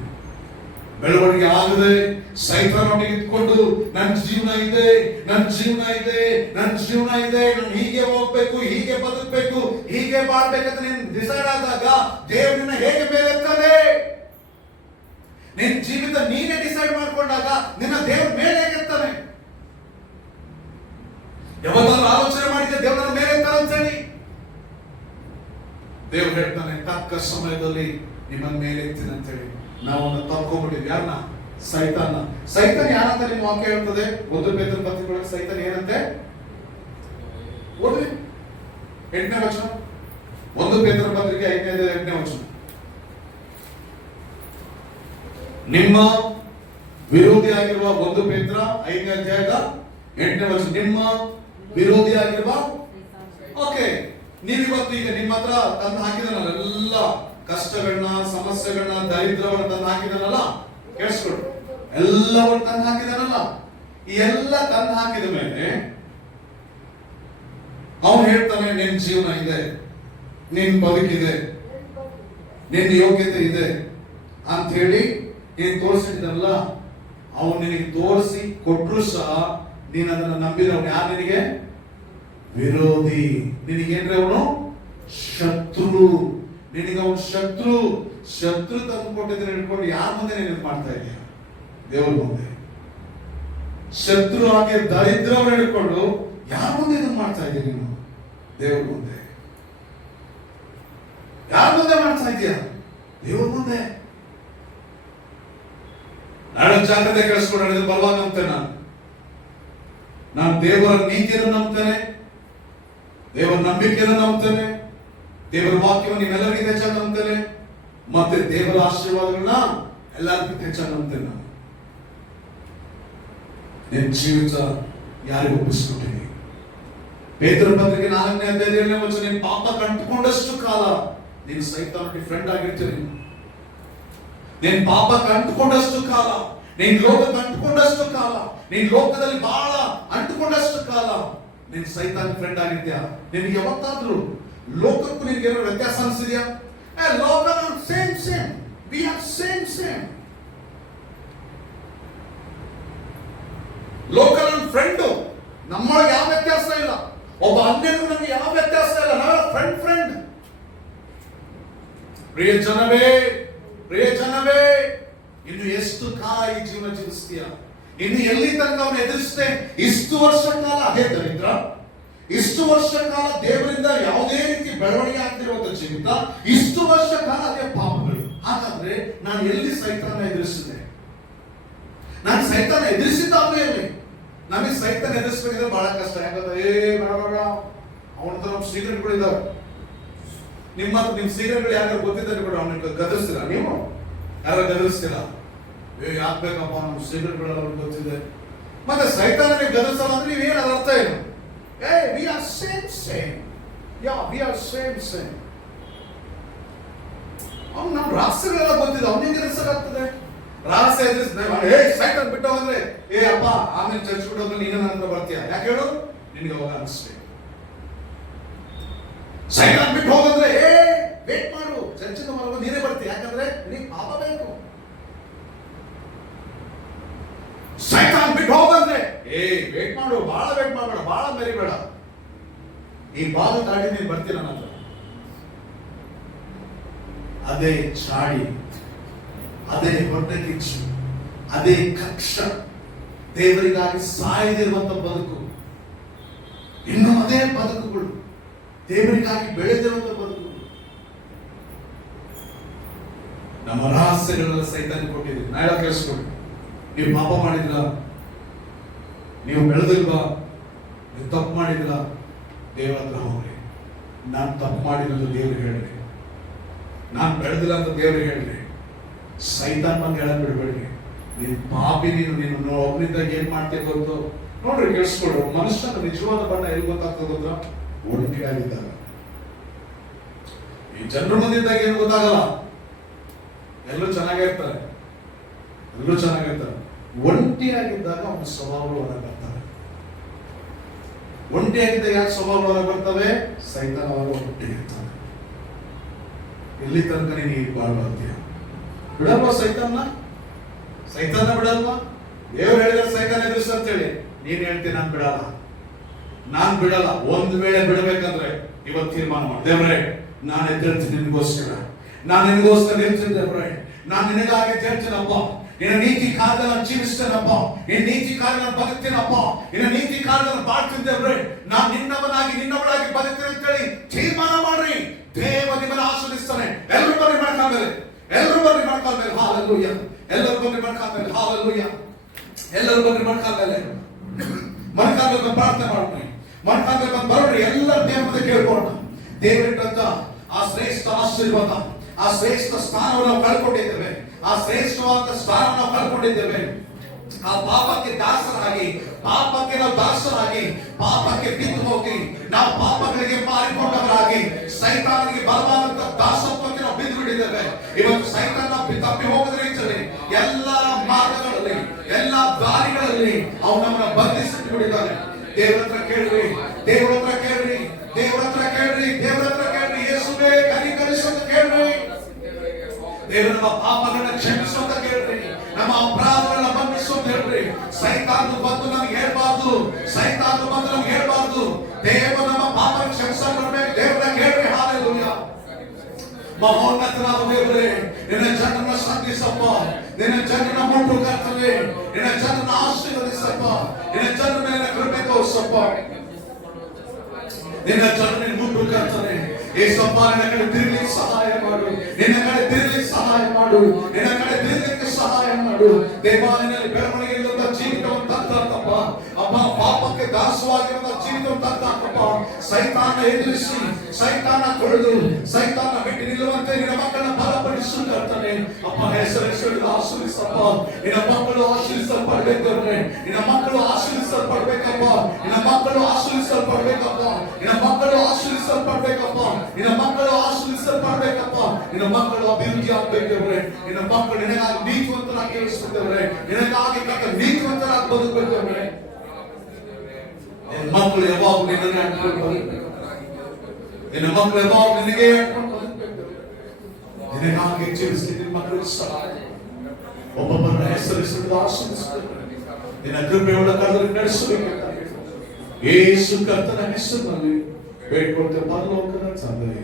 ಬೆಳವಣಿಗೆ ಆಗದೆ ಸೈತಾನೊಟ್ಟಿಗೆ ಇಟ್ಕೊಂಡು ನನ್ನ ಜೀವನ ಇದೆ, ನನ್ನ ಜೀವನ ಇದೆ, ನನ್ನ ಜೀವನ ಇದೆ, ನಾನು ಹೀಗೆ ಹೋಗ್ಬೇಕು, ಹೀಗೆ ಬದುಕಬೇಕು, ಹೀಗೆ ಮಾಡ್ಬೇಕಂತ ನೀನು ಡಿಸೈಡ್ ಆದಾಗ ದೇವರನ್ನ ಹೇಗೆ ಮೇಲೆತ್ತಾನೆ? ನಿನ್ನ ಜೀವಿತ ನೀನೇ ಡಿಸೈಡ್ ಮಾಡ್ಕೊಂಡಾಗ ನಿನ್ನ ದೇವ್ರ ಮೇಲೆ ಹೇಗೆತ್ತಾನೆ? ಯಾವತ್ತಾದ್ರೂ ಆಲೋಚನೆ ಮಾಡಿದ್ರೆ ದೇವರ ಮೇಲೆ ಎತ್ತಾನೆ ಅಂತ ಹೇಳಿ? ದೇವ್ರು ಹೇಳ್ತಾನೆ, ತಕ್ಕ ಸಮಯದಲ್ಲಿ ನಿಮ್ಮನ್ನ ಮೇಲೆ ಎತ್ತೀನಿ ಅಂತ ಹೇಳಿ. ನಾವು ತಪ್ಕೊಂಡ್ಬಿಟ್ಟಿದ್ವಿ. ಯಾರನ್ನ? ಸೈತಾನ. ಸೈತಾನ್ ಯಾರಂತ ನಿಮ್ಮ ವಾಕ್ಯ ಹೇಳ್ತದೆ? 1 ಪೇತ್ರ ಪತ್ರಿಕೆ ಸೈತಾನ್ ಏನಂತೆ ಓದ್ರಿ, 8ನೇ ವಚನ. 1 ಪೇತ್ರ ಪತ್ರಿಕೆ 8ನೇ ವಚನ. ನಿಮ್ಮ ವಿರೋಧಿಯಾಗಿರುವ 1 ಪೇತ್ರ 5ನೇ ಅಧ್ಯಾಯದ 8ನೇ ವಚನ. ನಿಮ್ಮ ವಿರೋಧಿಯಾಗಿರುವ, ಓಕೆ, ನೀವಿವತ್ತು ಈಗ ನಿಮ್ಮ ಹತ್ರ ತಂದು ಹಾಕಿದನಲ್ಲ ಎಲ್ಲ ಕಷ್ಟಗಳನ್ನ, ಸಮಸ್ಯೆಗಳನ್ನ, ದರಿದ್ರವನ್ನ ತಂದು ಹಾಕಿದನಲ್ಲ, ಕೇಳಿಸ್ಕೊಡು, ಎಲ್ಲವನ್ನು ತಂದು ಹಾಕಿದನಲ್ಲ. ಈ ಎಲ್ಲ ತಂದು ಹಾಕಿದ ಮೇಲೆ ಅವನು ಹೇಳ್ತಾನೆ, ನಿನ್ ಜೀವನ ಇದೆ, ನಿನ್ ಬದುಕಿದೆ, ನಿನ್ ಯೋಗ್ಯತೆ ಇದೆ ಅಂತ ಹೇಳಿ ನೀನ್ ತೋರಿಸಿದ್ದಲ್ಲ. ಅವನು ನಿನಗೆ ತೋರಿಸಿ ಕೊಟ್ಟರು ಸಹ ನೀನ್ ಅದನ್ನ ನಂಬಿದವನು ಯಾರು? ನಿನಗೆ ವಿರೋಧಿ. ನಿನಗೇನ್ರಿ ಅವನು? ಶತ್ರು. ನಿನಗೆ ಅವನು ಶತ್ರು. ಶತ್ರು ತಂದು ಕೊಟ್ಟಿದ್ರೆ ಹಿಡ್ಕೊಂಡು ಯಾರ ಮುಂದೆ ನೀನು ಮಾಡ್ತಾ ಇದೀಯ? ದೇವರ ಮುಂದೆ. ಶತ್ರು ಹಾಗೆ ದರಿದ್ರವನ್ನು ಹಿಡ್ಕೊಂಡು ಯಾರ ಮುಂದೆ ಇದನ್ನು ಮಾಡ್ತಾ ಇದೀಯ ನೀನು? ದೇವರ ಮುಂದೆ. ಯಾರ ಮುಂದೆ ಮಾಡ್ತಾ ಇದೀಯ? ದೇವರ ಮುಂದೆ. ನಾನು ಜಾಗ್ರತೆ ಕೇಳಿಸ್ಕೊಂಡ್ರೆ ಬಲವಾಗಿ ನಂಬ್ತೇನೆ. ನಾನು ದೇವರ ನೀತಿಯನ್ನು ನಂಬ್ತೇನೆ, ದೇವರ ನಂಬಿಕೆಯನ್ನು ನಂಬ್ತೇನೆ, ದೇವರ ವಾಕ್ಯವನ್ನು ನಿಮ್ಮೆಲ್ಲರಿಗಿಂತ ಹೆಚ್ಚಾಗಿ ನಂಬ್ತೇನೆ, ಮತ್ತೆ ದೇವರ ಆಶೀರ್ವಾದಗಳನ್ನ ಎಲ್ಲರಿಗಿಂತ ಹೆಚ್ಚಾಗಿ ನಂಬ್ತೇನೆ. ನಾನು ನಿನ್ನ ಜೀವಿತ ಯಾರಿಗೂ ಒಪ್ಪಿಸ್ಕೊಟ್ಟಿನಿ? ಪೇತ್ರ ಪತ್ರಿಕೆ 4ನೇ ಅಧ್ಯಾಯದಲ್ಲಿ ವಚನ, ನಿನ್ನ ಪಾಪ ಕಂಡುಕೊಂಡಷ್ಟು ಕಾಲ ನೀನು ಸೈತಾನೊಟ್ಟಿಗೆ ಫ್ರೆಂಡ್ ಆಗಿರ್ತೀನಿ. ನಿನ್ನ ಪಾಪ ಕಂಡುಕೊಂಡಷ್ಟು ಕಾಲ, ನೀನ್ ಲೋಕ ಕಂಡುಕೊಂಡಷ್ಟು ಕಾಲ, ನೀನ್ ಲೋಕದಲ್ಲಿ ಬಹಳ ಅಂಟುಕೊಂಡಷ್ಟು ಕಾಲ ನೀನ್ ಸೈತಾನ್ ಫ್ರೆಂಡ್ ಆಗಿದ್ಯಾ? ನಿನ್ಗೆ ಯಾವತ್ತಾದ್ರೂ ಲೋಕಕ್ಕೂ ನಿನ್ಗೆ ಏನೋ ವ್ಯತ್ಯಾಸ ಅನ್ಸಿದ್ಯಾ? ಲೋಕ same same, we are same same. ಲೋಕ ನನ್ನ ಫ್ರೆಂಡು, ನಮ್ಮೊಳಗೆ ಯಾವ ವ್ಯತ್ಯಾಸ ಇಲ್ಲ. ಒಬ್ಬ ಅನ್ಯನಿಗೂ ನಮಗೆ ಯಾವ ವ್ಯತ್ಯಾಸ ಇಲ್ಲ. ನಾವೆಲ್ಲ ಫ್ರೆಂಡ್ ಫ್ರೆಂಡ್. ಪ್ರಿಯ ಜನವೇ, ಪ್ರಿಯ ಜನವೇ, ಇನ್ನು ಎಷ್ಟು ಕಾಲ ಈ ಜೀವನ ಜೀವಿಸ್ತೀಯ? ಇನ್ನು ಎಲ್ಲಿ ತನಕ ಅವನು ಎದುರಿಸ್ತೆ? ಇಷ್ಟು ವರ್ಷ ಕಾಲ ಅದೇ ದರಿದ್ರ, ಇಷ್ಟು ವರ್ಷ ಕಾಲ ದೇವರಿಂದ ಯಾವುದೇ ರೀತಿ ಬೆಳವಣಿಗೆ ಆಗ್ತಿರುವಂತ ಜೀವಿತ, ಇಷ್ಟು ವರ್ಷ ಕಾಲ ಅದೇ ಪಾಪಗಳು. ಹಾಗಾದ್ರೆ ನಾನು ಎಲ್ಲಿ ಸೈತಾನ ಎದುರಿಸಿದೆ? ನಾನು ಸೈತಾನ ಎದುರಿಸಿದ್ದಾದ್ರೂ ಎಲ್ಲಿ? ನಮಗೆ ಸೈತಾನ ಎದುರಿಸಬೇಕಿದ್ರೆ ಬಹಳ ಕಷ್ಟ. ಯಾಕಂದ್ರೆ ಬೇಡ ಅವನ ಹತ್ರ ನಮ್ಮ ಸೀಕ್ರೆಟ್ಗಳು ಇದಾವೆ. ನಿಮ್ಮ ಸೀಕ್ರೆಟ್ಗಳು ಯಾರು ಗೊತ್ತಿದ್ದಾರೆ ಕೂಡ ಅವನಿಗೆ ಗದರಿಸ್ತೀರಾ? ನೀವು ಯಾರು ಗದರಿಸ್ತೀರಾ? ಯಾಕೆ ಬೇಕಪ್ಪ ನಮ್ಮ ಸೀಕ್ರೆಟ್ಗಳೆಲ್ಲ ಅವ್ರಿಗೆ ಗೊತ್ತಿದೆ. ಮತ್ತೆ ಸೈತಾನ ನೀವು ಗದರಿಸಲ್ಲ ಅಂದ್ರೆ ನೀವೇನು ಅದ್ರ ಅರ್ಥ ಏನು? We are same same. We are same same. ಅವ್ನು ನಮ್ಮ ರಹಸ್ಯಗಳೆಲ್ಲ ಗೊತ್ತಿದೆ, ಅವನಿಗೆ ಗದರಿಸಕ್ಕಾಗ್ತದೆ? ರಹಸ್ಯ ಸೈತಾನ್ ಬಿಟ್ಟು ಹೋದ್ರೆ ಅಪ್ಪ ಆಮೇಲೆ ಚರ್ಚ್ ಬಿಟ್ಟು ಹೋದ್ರೆ ನೀನು ನನ್ನ ಹತ್ರ ಬರ್ತೀಯ? ಯಾಕೆ ಹೇಳು? ನಿನ್ಗೆ ಅವಾಗ ಅನಿಸ್ಬೇಕು. ಸೈತಾನ್ ಬಿಟ್ಟು ಹೋಗಂದ್ರೆ ವೇಟ್ ಮಾಡು, ಚರ್ಚಿನ ಮರಬಹುದು, ನೀನೇ ಬರ್ತೀಯ. ಯಾಕಂದ್ರೆ ನಿನಗೆ ಪಾಪ ಬೇಕು. ಸೈತಾನ್ ಬಿಟ್ಟು ಹೋಗಂದ್ರೆ ವೇಟ್ ಮಾಡು, ಬಹಳ ವೇಟ್ ಮಾಡಬೇಡ, ಬಹಳ ಮೆರಿಬೇಡ. ಈ ಬಾಲ ದಾಡಿ ನೀನು ಬರ್ತೀರ ನನ್ನ ಹತ್ರ. ಅದೇ ಚಾಡಿ, ಅದೇ ಹೊಟ್ಟೆ ಕಿಚ್ಚು, ಅದೇ ಕಕ್ಷ, ದೇವರಿಗಾಗಿ ಸಾಯದಿರುವಂತ ಬದುಕು, ಇನ್ನು ಅದೇ ಬದುಕುಗಳು, ದೇವರಿಗಾಗಿ ಬೆಳೆದಿರುವಂತ ಬದುಕು. ನಮ್ಮ ರಹಸ್ಯಗಳೆಲ್ಲ ಸೈತಾನ ಕೊಟ್ಟಿದ್ದೀವಿ. ನಾಳೆ ಕೇಳಿಸ್ಕೊಳ್ಳಿ. ನೀವು ಪಾಪ ಮಾಡಿದ್ರ, ನೀವು ಬೆಳೆದಿಲ್ವಾ, ನೀವು ತಪ್ಪು ಮಾಡಿದ್ರ, ದೇವರ ಹತ್ರ ಹೋಗ್ರಿ. ನಾನು ತಪ್ಪು ಮಾಡಿಲ್ಲ ಅಂತ ದೇವ್ರಿಗೆ ಹೇಳ್ರಿ, ನಾನು ಬೆಳೆದಿಲ್ಲ ಅಂತ ದೇವ್ರಿಗೆ ಹೇಳ್ರಿ. ಸೈತಾನ್ ಬಂದು ಹೇಳಕ್ ಬಿಡ್ಬೇಡಿ. ನೀನ್ ಪಾಪಿ, ನೀನು ಒಬ್ಬನಿಂದ ಏನ್ ಮಾಡ್ತೇ ಗೊತ್ತು. ನೋಡ್ರಿ, ಕೇಳಿಸ್ಕೊಡು, ಮನುಷ್ಯನ ನಿಜವಾದ ಬಣ್ಣ ಎಲ್ಲಿ ಗೊತ್ತಾಗ್ತದೆ ಗೊತ್ತಾ? ಒಂಟಿಯಾಗಿದ್ದಾಗ. ಈ ಜನರ ಮುಂದಿದ್ದಾಗ ಏನು ಗೊತ್ತಾಗಲ್ಲ, ಎಲ್ಲರೂ ಚೆನ್ನಾಗಿರ್ತಾರೆ, ಎಲ್ಲರೂ ಚೆನ್ನಾಗಿರ್ತಾರೆ. ಒಂಟಿಯಾಗಿದ್ದಾಗ ಅವನ ಸ್ವಭಾವಗಳು ಹೊರಗೆ ಬರ್ತವೆ. ಒಂಟಿಯಾಗಿದ್ದಾಗ ಯಾಕೆ ಸ್ವಭಾವಗಳು ಹೊರಗೆ ಬರ್ತವೆ? ಸೈತಾನ ಅವಾಗ ಒಟ್ಟಿಗಿರ್ತಾನೆ. ಎಲ್ಲಿ ತನಕ ನೀನು ಬಾಳ್ಬಾರ್ತೀಯ? ಬಿಡಲ್ವಾ ಸೈತಾನ? ಸೈತಾನ ಬಿಡಲ್ವಾ? ದೇವ್ರು ಹೇಳಿದ್ರೆ ಸೈತಾನ ಎದುರಿಸ ಅಂತ ಹೇಳಿ. ನೀನ್ ಹೇಳ್ತೀನಿ ನಾನು ಬಿಡಲ್ಲ, ನಾನ್ ಬಿಡಲ್ಲ. ಒಂದ್ ವೇಳೆ ಬಿಡ್ಬೇಕಂದ್ರೆ ಇವತ್ತು ತೀರ್ಮಾನ ಮಾಡಿ, ದೇವ್ರೆ ನಾನು ಎದ್ದೇಳ್ತೀನಿ ನಿನ್ಗೋಸ್ಕರ, ನಾನು ನಿನಗೋಸ್ಕರ ನಿಲ್ತೀನಿ ದೇವ್ರೆ, ನಾನು ನಿನಗಾಗಿ ಹೇಳ್ತೀನಪ್ಪ, ನಿನ್ನ ನೀತಿ ಕಾರ್ಯಗಳನ್ನು ಜೀವಿಸ್ತೇನಪ್ಪ, ನಿನ್ನ ನೀತಿ ಕಾರ್ಯಗಳನ್ನು ಬದುಕ್ತೀನಪ್ಪ, ನಿನ್ನ ನೀತಿ ಕಾರ್ಯಗಳನ್ನು ಬಾಳ್ತೀನಿ ದೇವ್ರೆ, ನಾನು ನಿನ್ನವನಾಗಿ ನಿನ್ನವಳಾಗಿ ಬದುಕ್ತೀನಿ ಅಂತ ಹೇಳಿ ತೀರ್ಮಾನ ಮಾಡ್ರಿ. ದೇವ ನಿಮ್ಮನ್ನ ಆಶೀರ್ವದಿಸ್ತಾನೆ. ಎಲ್ಲರೂ ಬನ್ನಿ ಮಾಡ್ಕೊಂಡ್ಮೇಲೆ, ಎಲ್ಲರೂ ಬನ್ನಿ ಮಾಡ್ಕೊಂಡ್ಮೇಲೆ, ಹಾಲೆಲೂಯ. ಎಲ್ಲರೂ ಬನ್ನಿ ಮಾಡ್ಕೊಂಡ್ಮೇಲೆ, ಹಾಲೆಲೂಯ. ಎಲ್ಲರೂ ಬನ್ನಿ ಮಾಡ್ಕೊಂಡ್ಮೇಲೆ, ಮಾಡ್ಕೊಂಡ್ಮೇಲೆ ಪ್ರಾರ್ಥನೆ ಮಾಡ್ರಿ, ಮಾಡ್ಕೊಂಡ್ಮೇಲೆ ಬಂದು ಬರೋರಿ. ಎಲ್ಲ ದೇವರ ಕೇಳ್ಕೊಳ್ಳೋಣ. ದೇವರಿಟ್ಟಂತ ಆ ಶ್ರೇಷ್ಠ ಆಶೀರ್ವಾದ, ಆ ಶ್ರೇಷ್ಠ ಸ್ಥಾನವನ್ನು ನಾವು ಕಳ್ಕೊಂಡಿದ್ದೇವೆ, ಆ ಶ್ರೇಷ್ಠವಾದ ಸ್ಥಾನವನ್ನು ನಾವು ಕಳ್ಕೊಂಡಿದ್ದೇವೆ. ಆ ಪಾಪಕ್ಕೆ ದಾಸರಾಗಿ, ಪಾಪಕ್ಕೆ ನಾವು ದಾಸರಾಗಿ, ಪಾಪಕ್ಕೆ ಬಿದ್ದು ಹೋಗಿ, ನಾವು ಪಾಪಗಳಿಗೆ ಮಾರಿಕೊಂಡವರಾಗಿ, ಸೈತಾನಿಗೆ ಬಲವಾದಂತ ದಾಸತ್ವಕ್ಕೆ ನಾವು ಬಿದ್ದು ಬಿಟ್ಟಿದ್ದೇವೆ. ಇವತ್ತು ಸೈತಾನ ತಪ್ಪಿ ಹೋಗದ್ರಿಂದಲೇ ಎಲ್ಲ ಮಾರ್ಗಗಳಲ್ಲಿ, ಎಲ್ಲ ದಾರಿಗಳಲ್ಲಿ ಅವನು ನಮ್ಮನ್ನ ಬಂಧಿಸಿಟ್ಟು ಬಿಟ್ಟಿದ್ದಾನೆ. ದೇವರ ಹತ್ರ ಕೇಳ್ರಿ, ದೇವರ ಹತ್ರ ಕೇಳ್ರಿ, ದೇವರ ಹತ್ರ ಕೇಳ್ರಿ, ದೇವರ ಹತ್ರ ಕೇಳ್ರಿ. ಯೇಸುವೇ ಕನಿಕರಿಸು ಕೇಳ್ರಿ. ದೇವರು ನಮ್ಮ ಪಾಪಗಳನ್ನ ಕ್ಷಮಿಸು ಅಂತ ಕೇಳ್ರಿ, ನಮ್ಮ ಅಪರಾಧಗಳನ್ನ ಮನ್ನಿಸು ಅಂತ ಹೇಳ್ರಿ. ಸೈತಾನ ಬಂದು ನಮ್ಗೆ ಹೇಳ್ಬಾರ್ದು, ಸೈತಾನ ಬಂದು ನಮ್ಗೆ ಹೇಳ್ಬಾರ್ದು. ದೇವ ನಮ್ಮ ಪಾಪ ಕ್ಷಮಿಸಲು ಬರ್ಬೇಕು. ದೇವರ ಕೇಳ್ರಿ. ಹಾಲೆಲೂಯ. ಮಹೋನ್ನತನಾದ ದೇವರೇ, ನಿನ್ನ ಜನರನ್ನ ಸಂಧಿಸಪ್ಪ, ನಿನ್ನ ಜನರನ್ನ ಮುಟ್ಟು ಕರ್ತನೆ, ನಿನ್ನ ಜನರನ್ನ ಆಶೀರ್ವದಿಸಪ್ಪ, ನಿನ್ನ ಜನರ ಮೇಲೆ ಕೃಪೆ ತೋರಿಸಪ್ಪ, ನಿನ್ನ ಜನರನ್ನ ಮುಟ್ಟು ಕರ್ತನೆ. ಏಸಪ್ಪ, ನಿನ್ನ ಕಡೆ ತಿರುಗಲಿಕ್ಕೆ ಸಹಾಯ ಮಾಡು, ನಿನ್ನ ಕಡೆ ತಿರುಗಲಿಕ್ಕೆ ಸಹಾಯ ಮಾಡು, ನಿನ್ನ ಕಡೆ ತಿರುಗಲಿಕ್ಕೆ ಸಹಾಯ ಮಾಡು. ದೇವಾಲಯದಲ್ಲಿ ಬೆಳವಣಿಗೆ ಇಲ್ಲದ ಜೀವಿತವನ್ನು ತಂದಾಕಪ್ಪ. ಅಪ್ಪ, ಪಾಪಕ್ಕೆ ದಾಸವಾಗಿರುವ ಜೀವಿತವನ್ನು ತಂದಾಕಪ್ಪ. ಸೈತಾನ ಎದುರಿಸಿ, ಸೈತಾನ ತೊಳೆದು, ಸೈತಾನ ಬಿಟ್ಟು ನಿಲ್ಲುವಂತೆ ನಿನ್ನ ಮಕ್ಕಳನ್ನ ಬಲಪಡಿಸು ಕರ್ತನೆ. ಅಪ್ಪ, ಹೆಸರು ಆಶೀರ್ವಿಸಪ್ಪ. ನಿನ್ನ ಮಕ್ಕಳು ಆಶೀರ್ವಿಸಲ್ಪಡ್ಬೇಕಂದ್ರೆ, ನಿನ್ನ ಮಕ್ಕಳು ಆಶೀರ್ವಿಸಲ್ಪಡ್ಬೇಕಪ್ಪ, ನಿನ್ನ ಮಕ್ಕಳು ಆಶೀರ್ವಿಸಲ್ಪಡ್ಬೇಕಪ್ಪ, ನಿನ್ನ ಮಕ್ಕಳು ಆಶೀರ್ವಿಸಲ್ಪಡ್ಬೇಕಪ್ಪ, ನಿನ್ನ ಮಕ್ಕಳು ಆಶೀರ್ವಿಸಲ್ಪಡ್ಬೇಕಪ್ಪ, ನಿನ್ನ ಮಕ್ಕಳು ಅಭಿವೃದ್ಧಿ ಆಗ್ಬೇಕವ್ರೆ, ನಿನ್ನ ಮಕ್ಕಳು ನಿನಗಾಗಿ ನೀತಿವಂತರಾಗಿ ಕೇಳಿಸ್ಕೊತೇವ್ರೆ, ನಿನಗಾಗಿ ನೀತಿವಂತರಾಗಿ ಬದುಕಬೇಕವ್ರೆ. ನಿನ್ನ ಮಕ್ಕಳು ಯಾವಾಗ ನಿನ್ನನ್ನೇ ಅನ್ಕೊಂಡು ಬದುಕಬೇಕು, ನಿನ್ನ ಮಕ್ಕಳು ಯಾವಾಗ ನಿನಗೆ ಅನ್ಕೊಂಡು ಬದುಕಬೇಕು. ನಿನಗಾಗಿ ಜೀವಿಸಿ ನಿನ್ನ ಮಕ್ಕಳು ಸಹಾಯ, ಒಬ್ಬೊಬ್ಬರ ಹೆಸರಿಸಿದ ಆಶೀರ್ವಿಸುತ್ತೇವೆ. ನಿನ್ನ ಕೃಪೆಯುಳ್ಳ ಕರೆದು ನಡೆಸಬೇಕು. ಯೇಸು ಕರ್ತನ ಹೆಸರಿನಲ್ಲಿ ಬೇಡ್ಕೊಳ್ತೇವೆ ಪರಲೋಕದ ತಂದೆಯೇ.